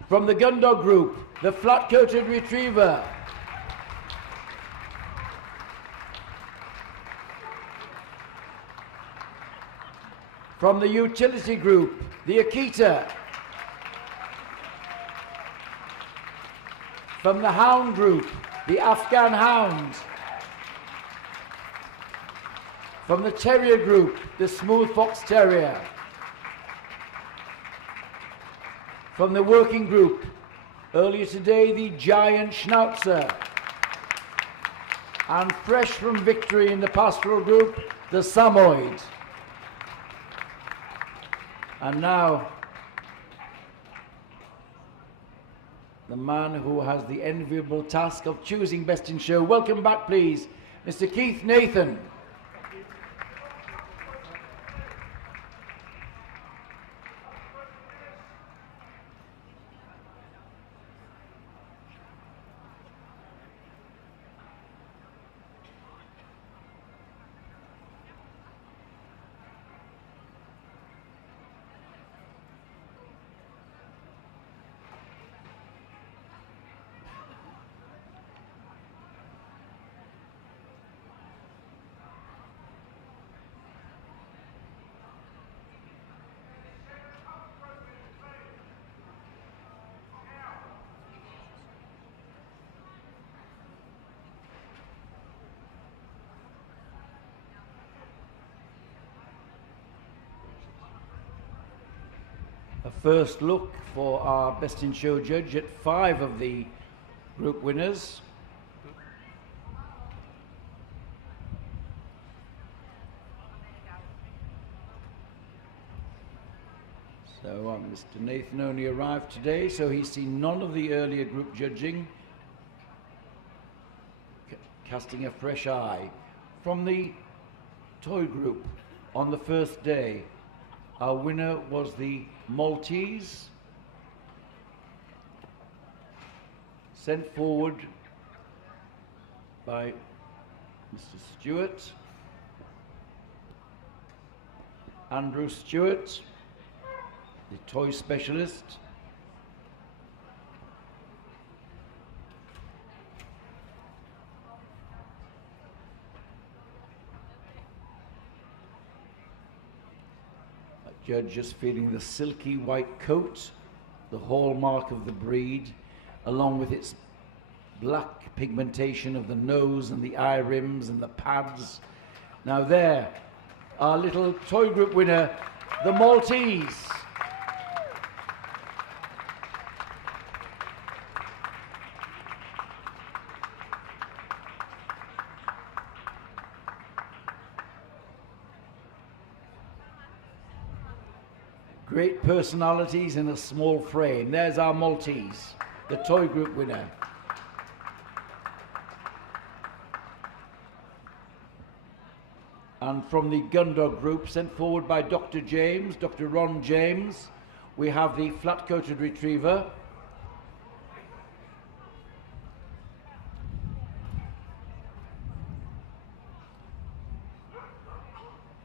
From the gun dog group, the flat-coated retriever. From the utility group, the Akita. From the hound group, the Afghan hound. From the terrier group, the smooth fox terrier. From the working group, earlier today, the giant schnauzer. And fresh from victory in the pastoral group, the Samoyed. And now, the man who has the enviable task of choosing Best in Show. Welcome back, please, Mr. Keith Nathan. A first look for our Best in Show judge at 5 of the group winners. So Mr. Nathan only arrived today, so he's seen none of the earlier group judging. Casting a fresh eye. From the toy group on the first day, our winner was the Maltese, sent forward by Mr. Stewart, Andrew Stewart, the toy specialist. Judge just feeling the silky white coat, the hallmark of the breed, along with its black pigmentation of the nose and the eye rims and the pads. Now there, our little toy group winner, the Maltese. Great personalities in a small frame. There's our Maltese, the toy group winner. And from the Gundog group, sent forward by Dr. James, Dr. Ron James, we have the flat-coated retriever.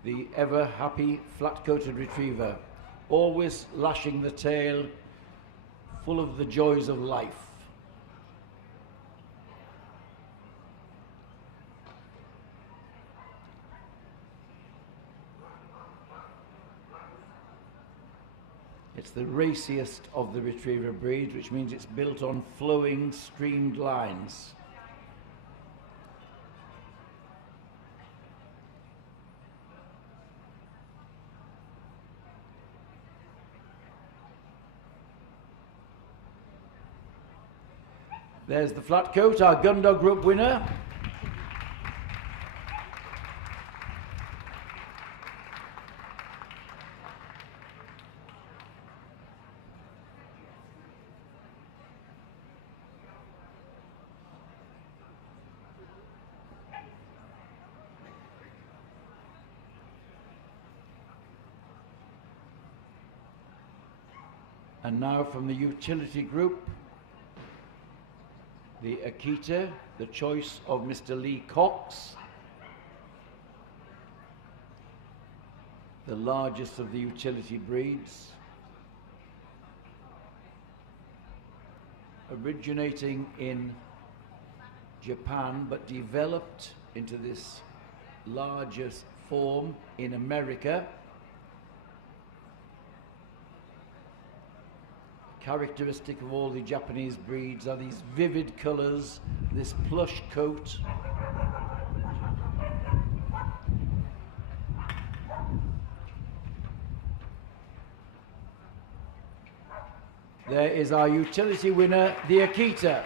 The ever-happy flat-coated retriever, always lashing the tail, full of the joys of life. It's the raciest of the retriever breeds, which means it's built on flowing, streamed lines. There's the flat coat, our Gundog group winner. And now from the utility group, the Akita, the choice of Mr. Lee Cox, the largest of the utility breeds, originating in Japan but developed into this largest form in America. Characteristic of all the Japanese breeds are these vivid colors, this plush coat. There is our utility winner, the Akita.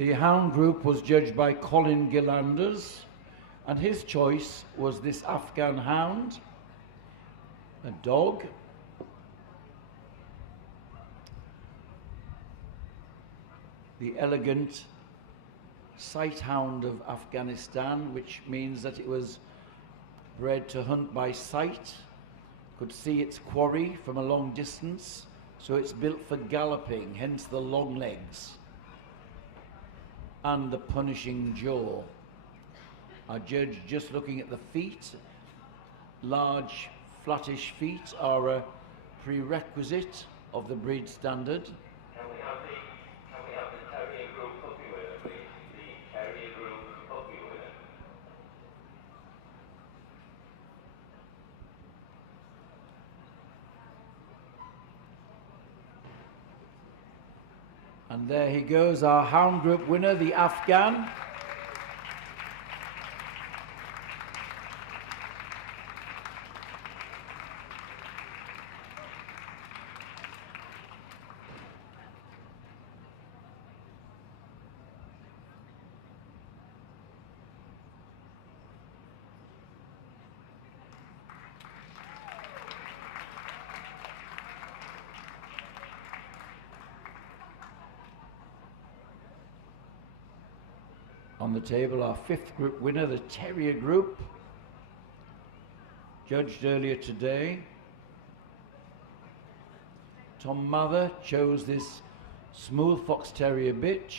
The hound group was judged by Colin Gillanders, and his choice was this Afghan hound, a dog, the elegant sight hound of Afghanistan, which means that it was bred to hunt by sight, could see its quarry from a long distance, so it's built for galloping, hence the long legs and the punishing jaw. Our judge just looking at the feet. Large, flattish feet are a prerequisite of the breed standard. Can we have the Terrier Group puppy winner, please? The Terrier Group puppy winner. And there he goes, our hound group winner, the Afghan. On the table, our fifth group winner, the Terrier Group, judged earlier today. Tom Mather chose this smooth fox terrier bitch.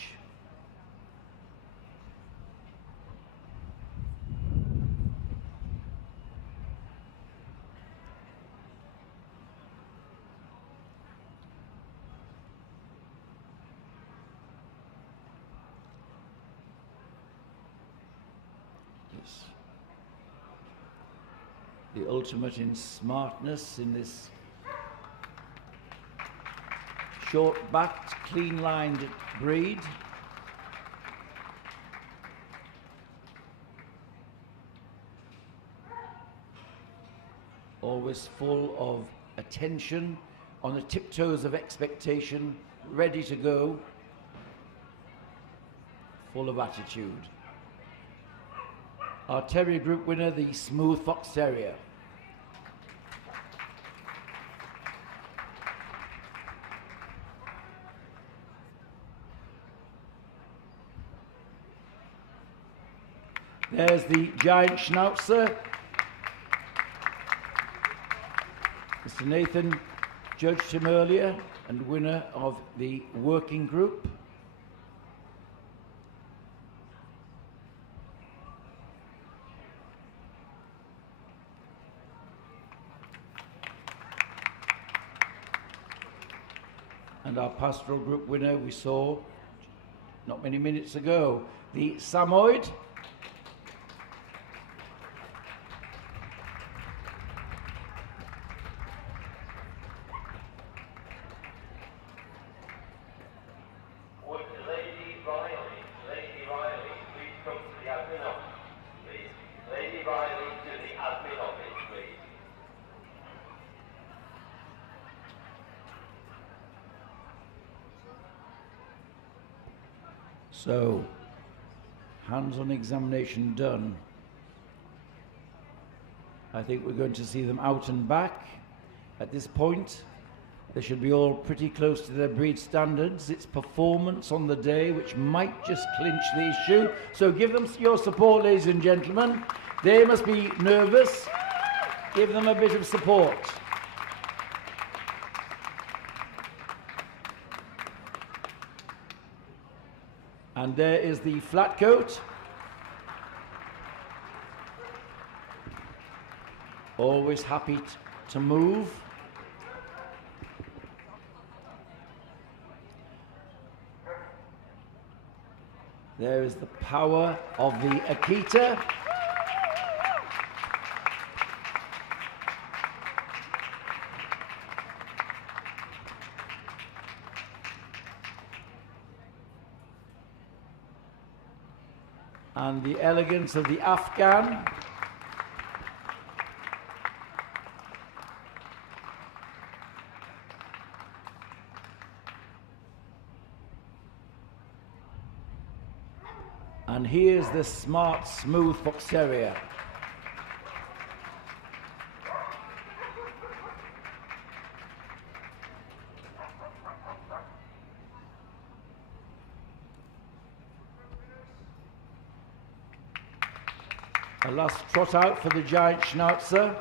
The ultimate in smartness in this short-backed, clean-lined breed. Always full of attention, on the tiptoes of expectation, ready to go, full of attitude. Our Terrier Group winner, the Smooth Fox Terrier. There's the giant Schnauzer. Mr. Nathan judged him earlier and winner of the working group. And our pastoral group winner we saw not many minutes ago, the Samoyed. Would Lady Riley, please come to the admin office, please. Lady Riley to the admin office, please. So, hands-on examination done. I think we're going to see them out and back. At this point, they should be all pretty close to their breed standards. It's performance on the day which might just clinch the issue. So give them your support, ladies and gentlemen. They must be nervous. Give them a bit of support. And there is the flat coat. Always happy to move. There is the power of the Akita. And the elegance of the Afghan. And here's the smart, smooth Fox Terrier. A last trot out for the giant Schnauzer.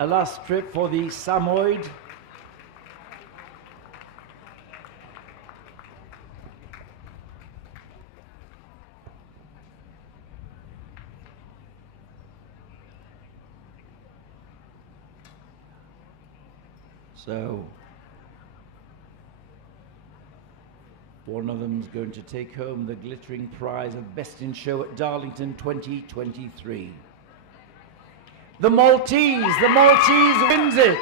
A last trip for the Samoyed. So one of them's going to take home the glittering prize of Best in Show at Darlington 2023. The Maltese wins it.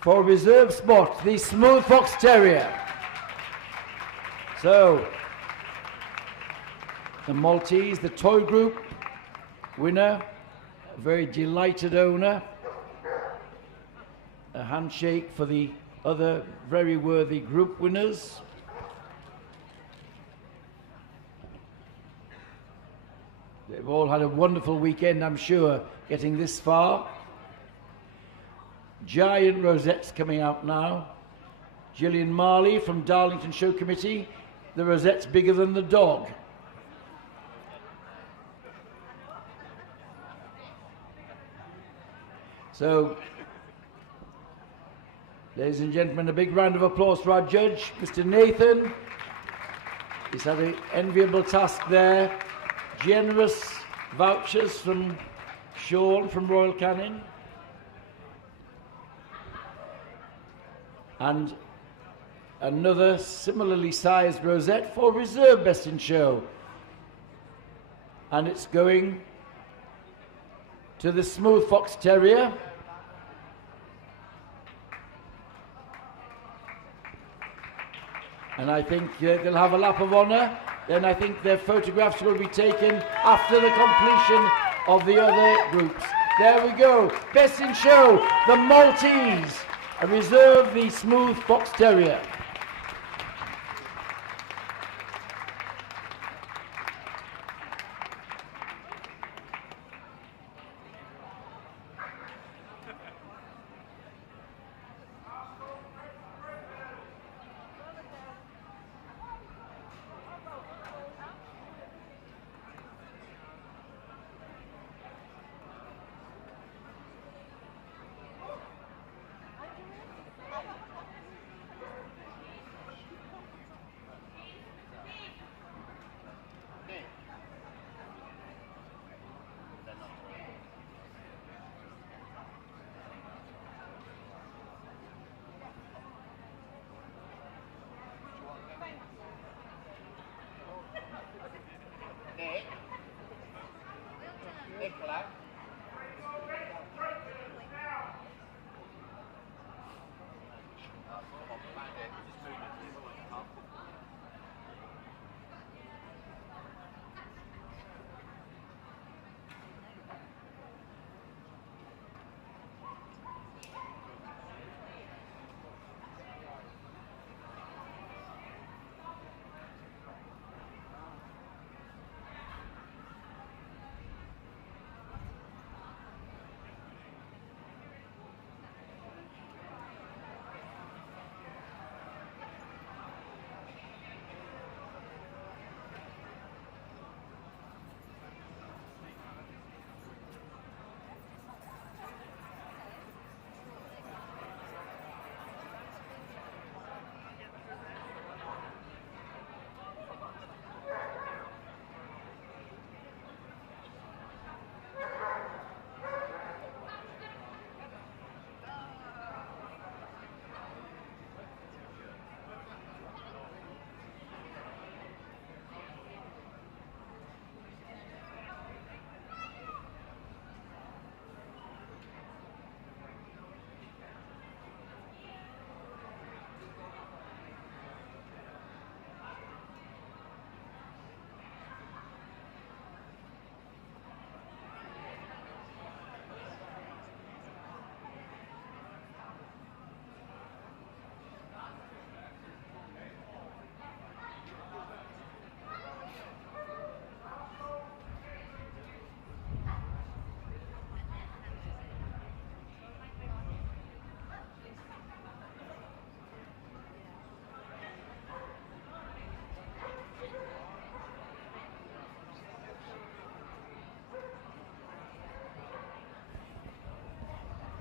For reserve spot, the Smooth Fox Terrier. So, the Maltese, the toy group winner, a very delighted owner. A handshake for the other very worthy group winners. They've all had a wonderful weekend, I'm sure, getting this far. Giant rosettes coming out now. Gillian Marley from Darlington Show Committee. The rosette's bigger than the dog. So, ladies and gentlemen, a big round of applause for our judge, Mr. Nathan. He's had an enviable task there. Generous vouchers from Sean from Royal Canin. And another similarly sized rosette for reserve Best in Show. And it's going to the Smooth Fox Terrier. And I think they'll have a lap of honour. Then I think their photographs will be taken after the completion of the other groups. There we go. Best in Show, the Maltese. I reserve the Smooth Fox Terrier.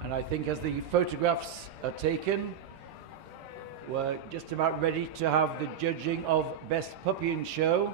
And I think as the photographs are taken, we're just about ready to have the judging of Best Puppy in Show.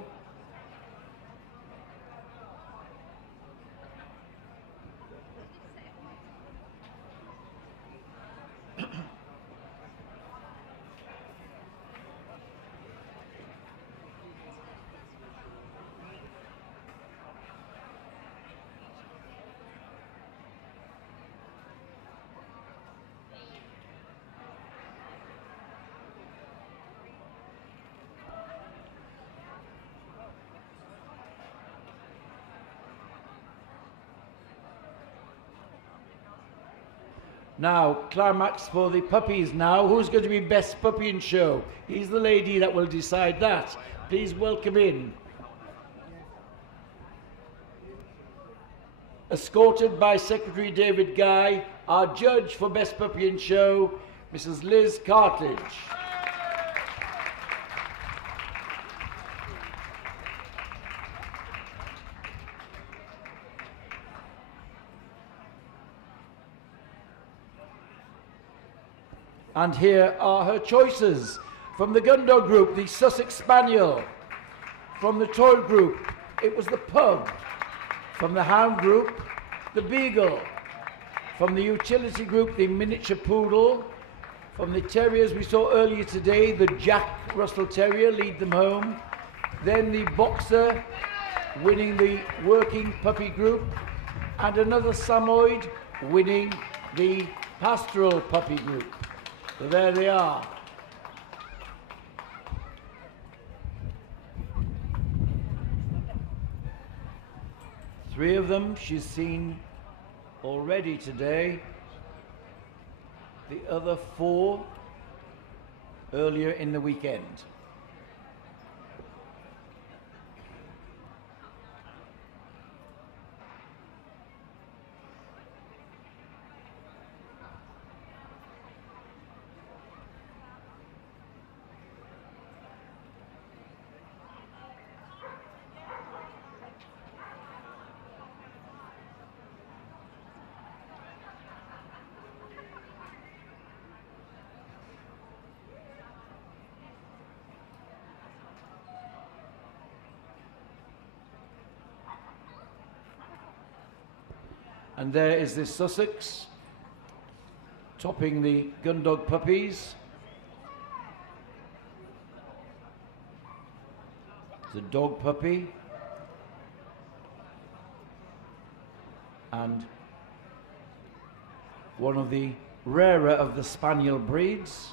Now, climax for the puppies now. Who's going to be Best Puppy in Show? He's the lady that will decide that. Please welcome in. Escorted by Secretary David Guy, our judge for Best Puppy in Show, Mrs. Liz Cartledge. And here are her choices. From the Gundog group, the Sussex Spaniel. From the Toy group, it was the Pug. From the Hound group, the Beagle. From the Utility group, the Miniature Poodle. From the Terriers we saw earlier today, the Jack Russell Terrier, lead them home. Then the Boxer, winning the Working Puppy group. And another Samoyed, winning the Pastoral Puppy group. So there they are. Three of them she's seen already today. The other four earlier in the weekend. And there is this Sussex, topping the Gundog puppies. The dog puppy. And one of the rarer of the Spaniel breeds,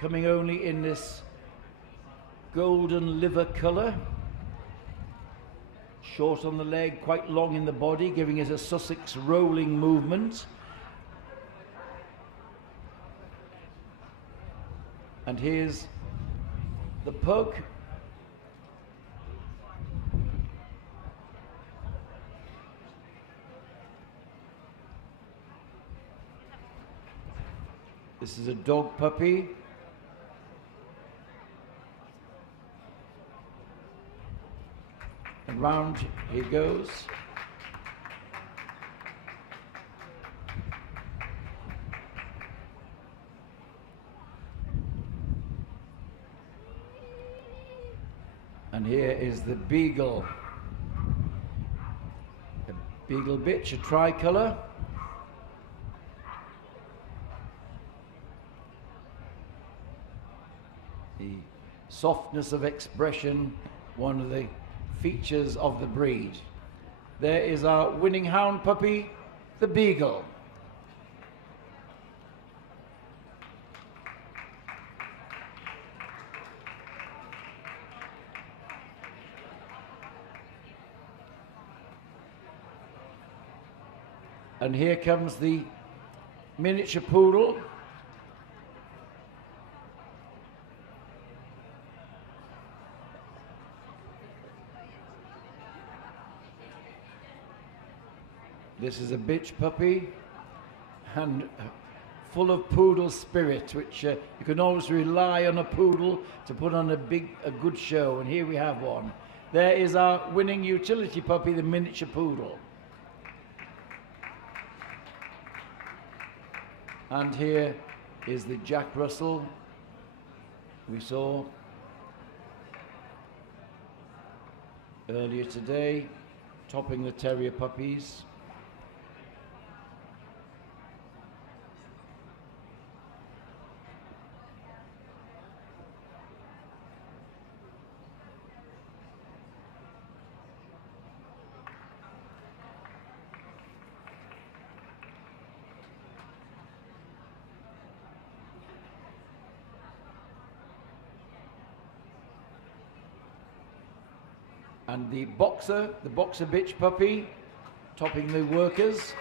coming only in this golden liver colour. Short on the leg, quite long in the body, giving us a Sussex rolling movement. And here's the Pug. This is a dog puppy. And round he goes. And here is the Beagle. The Beagle bitch, a tricolour. The softness of expression, one of the features of the breed. There is our winning hound puppy, the Beagle. And here comes the Miniature Poodle. This is a bitch puppy and full of poodle spirit, which you can always rely on a poodle to put on a good show. And here we have one. There is our winning utility puppy, the Miniature Poodle. And here is the Jack Russell we saw earlier today, topping the terrier puppies. And the boxer bitch puppy, topping the workers.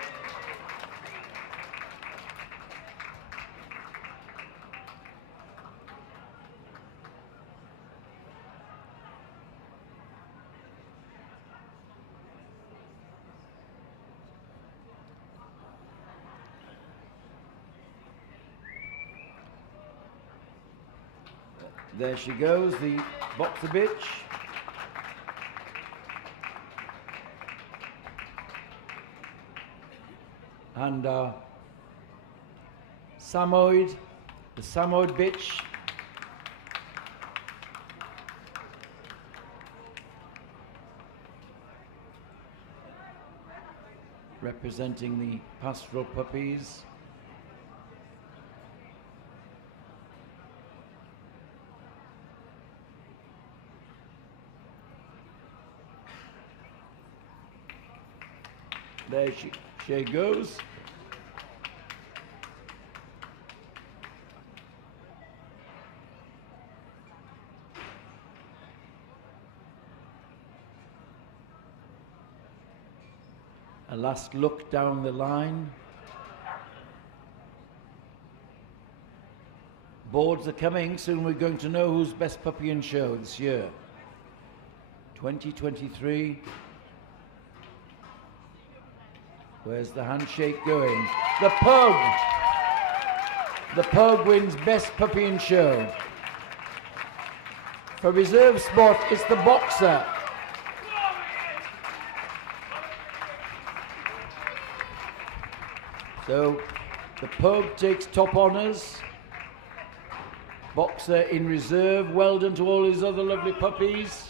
There she goes, the boxer bitch. And Samoyed, the Samoyed bitch. Representing the pastoral puppies. There she goes. A last look down the line. Boards are coming. Soon we're going to know who's best puppy in show this year. 2023. Where's the handshake going? The pug! The pug wins best puppy in show. For reserve spot, it's the boxer. So the pug takes top honours. Boxer in reserve. Well done to all his other lovely puppies.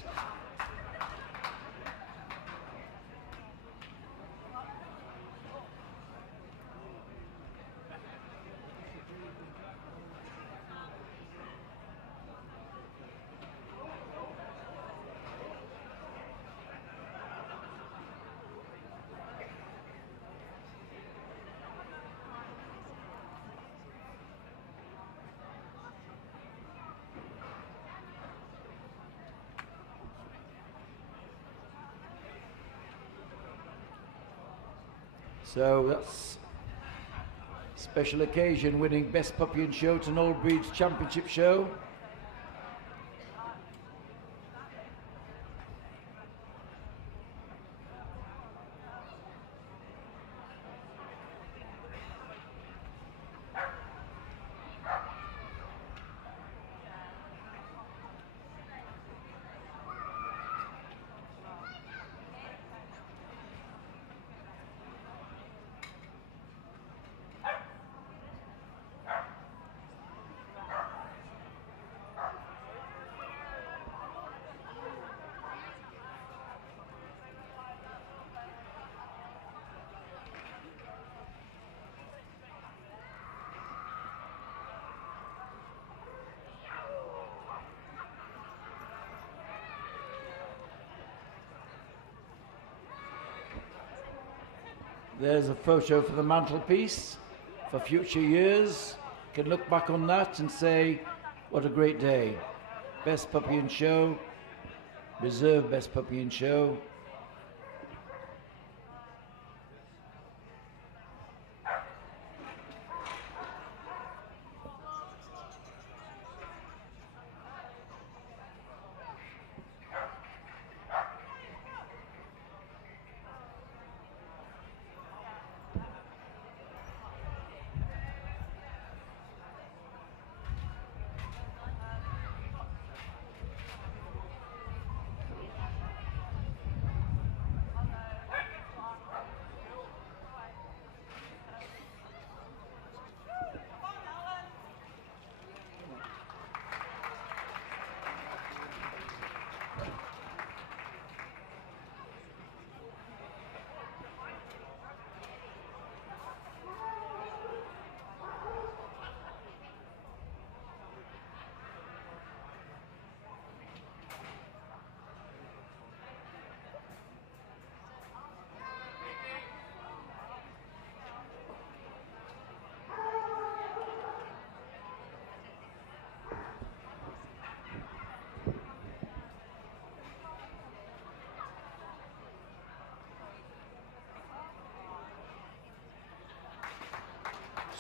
So that's special occasion, winning best puppy in show to All Breeds Championship show. There's a photo for the mantelpiece for future years. Can look back on that and say, what a great day. Best puppy in show, reserve best puppy in show.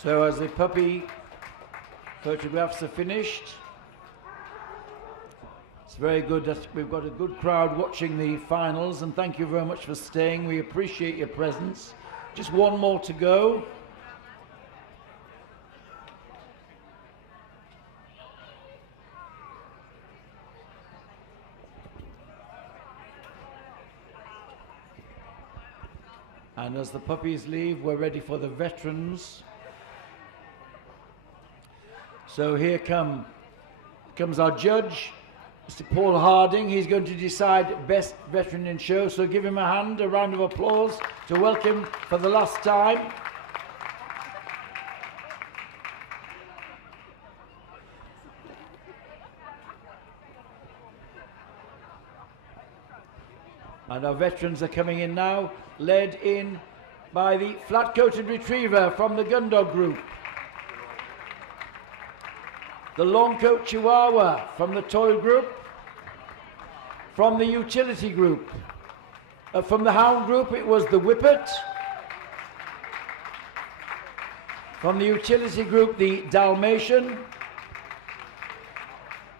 So as the puppy photographs are finished, it's very good that we've got a good crowd watching the finals, and thank you very much for staying. We appreciate your presence. Just one more to go. And as the puppies leave, we're ready for the veterans. So here comes our judge, Mr. Paul Harding. He's going to decide best veteran in show. So give him a hand, a round of applause to welcome for the last time. And our veterans are coming in now, led in by the flat-coated retriever from the Gundog group, the long-coat Chihuahua from the toy group, from the utility group, from the hound group it was the Whippet, from the utility group the Dalmatian.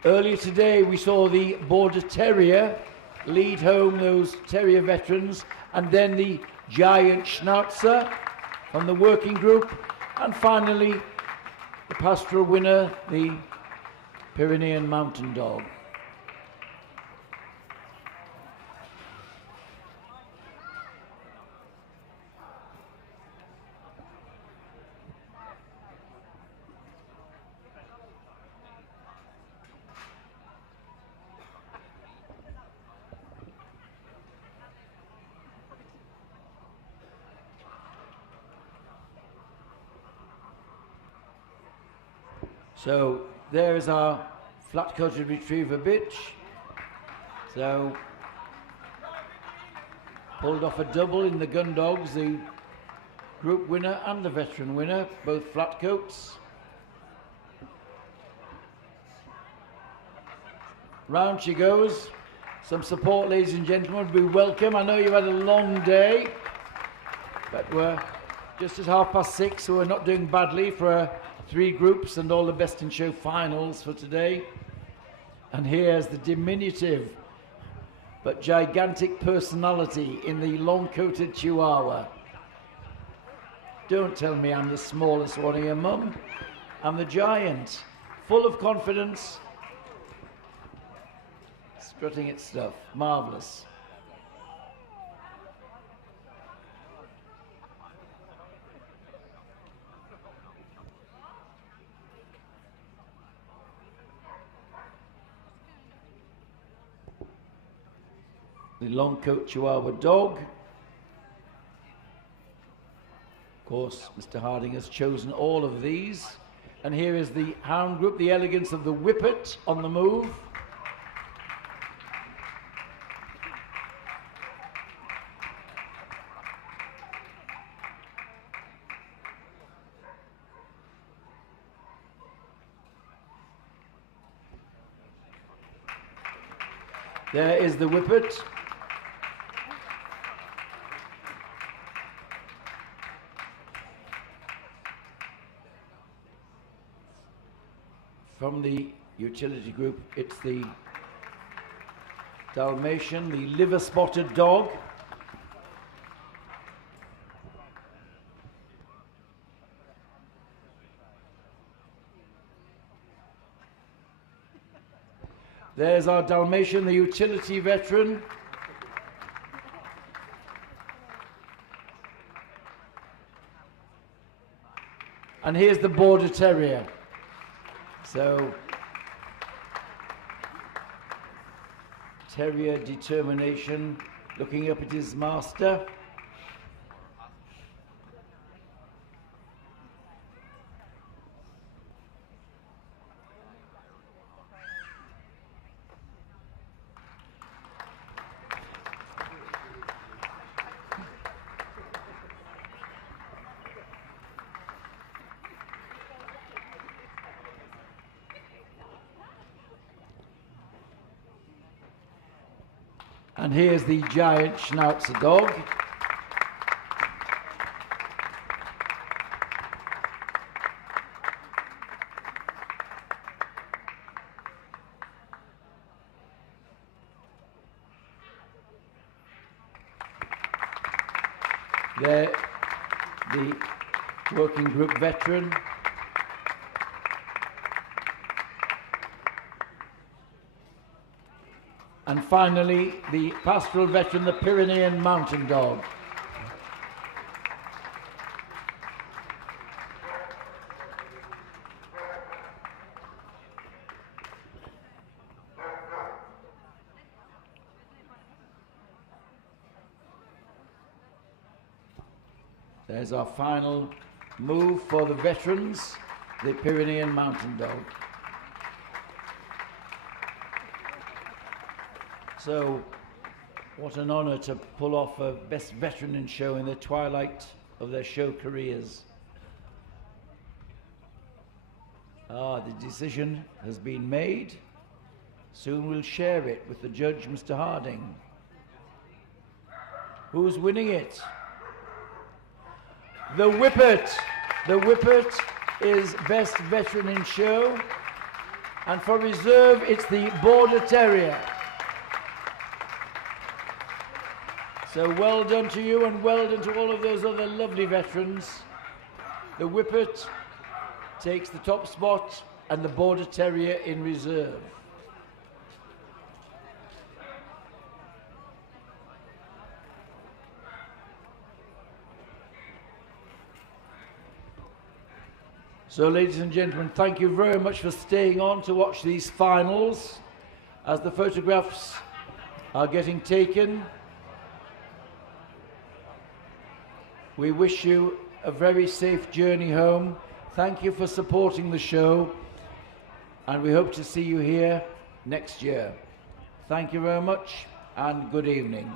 Earlier today we saw the Border Terrier lead home those terrier veterans, and then the giant Schnauzer from the working group, and finally the pastoral winner, the Pyrenean Mountain Dog. So there is our flat-coated retriever bitch. So pulled off a double in the Gundogs, the group winner and the veteran winner, both flat coats. Round she goes. Some support, ladies and gentlemen, would be welcome. I know you've had a long day, but we're just at 6:30, so we're not doing badly for 3 groups and all the best in show finals for today. And here's the diminutive but gigantic personality in the long-coated Chihuahua. Don't tell me I'm the smallest one here, Mum. I'm the giant, full of confidence, strutting its stuff. Marvellous. The long-coat Chihuahua dog. Of course, Mr. Harding has chosen all of these. And here is the hound group, the elegance of the Whippet on the move. There is the Whippet. From the utility group, it's the Dalmatian, the liver-spotted dog. There's our Dalmatian, the utility veteran. And here's the Border Terrier. So, terrier determination, looking up at his master. And here's the giant Schnauzer dog. There, the working group veteran. And finally, the pastoral veteran, the Pyrenean mountain dog. There's our final move for the veterans, the Pyrenean mountain dog. So, what an honour to pull off a best veteran in show in the twilight of their show careers. The decision has been made. Soon we'll share it with the judge, Mr. Harding. Who's winning it? The Whippet. The Whippet is best veteran in show. And for reserve, it's the Border Terrier. So well done to you, and well done to all of those other lovely veterans. The Whippet takes the top spot and the Border Terrier in reserve. So ladies and gentlemen, thank you very much for staying on to watch these finals as the photographs are getting taken. We wish you a very safe journey home. Thank you for supporting the show, and we hope to see you here next year. Thank you very much, and good evening.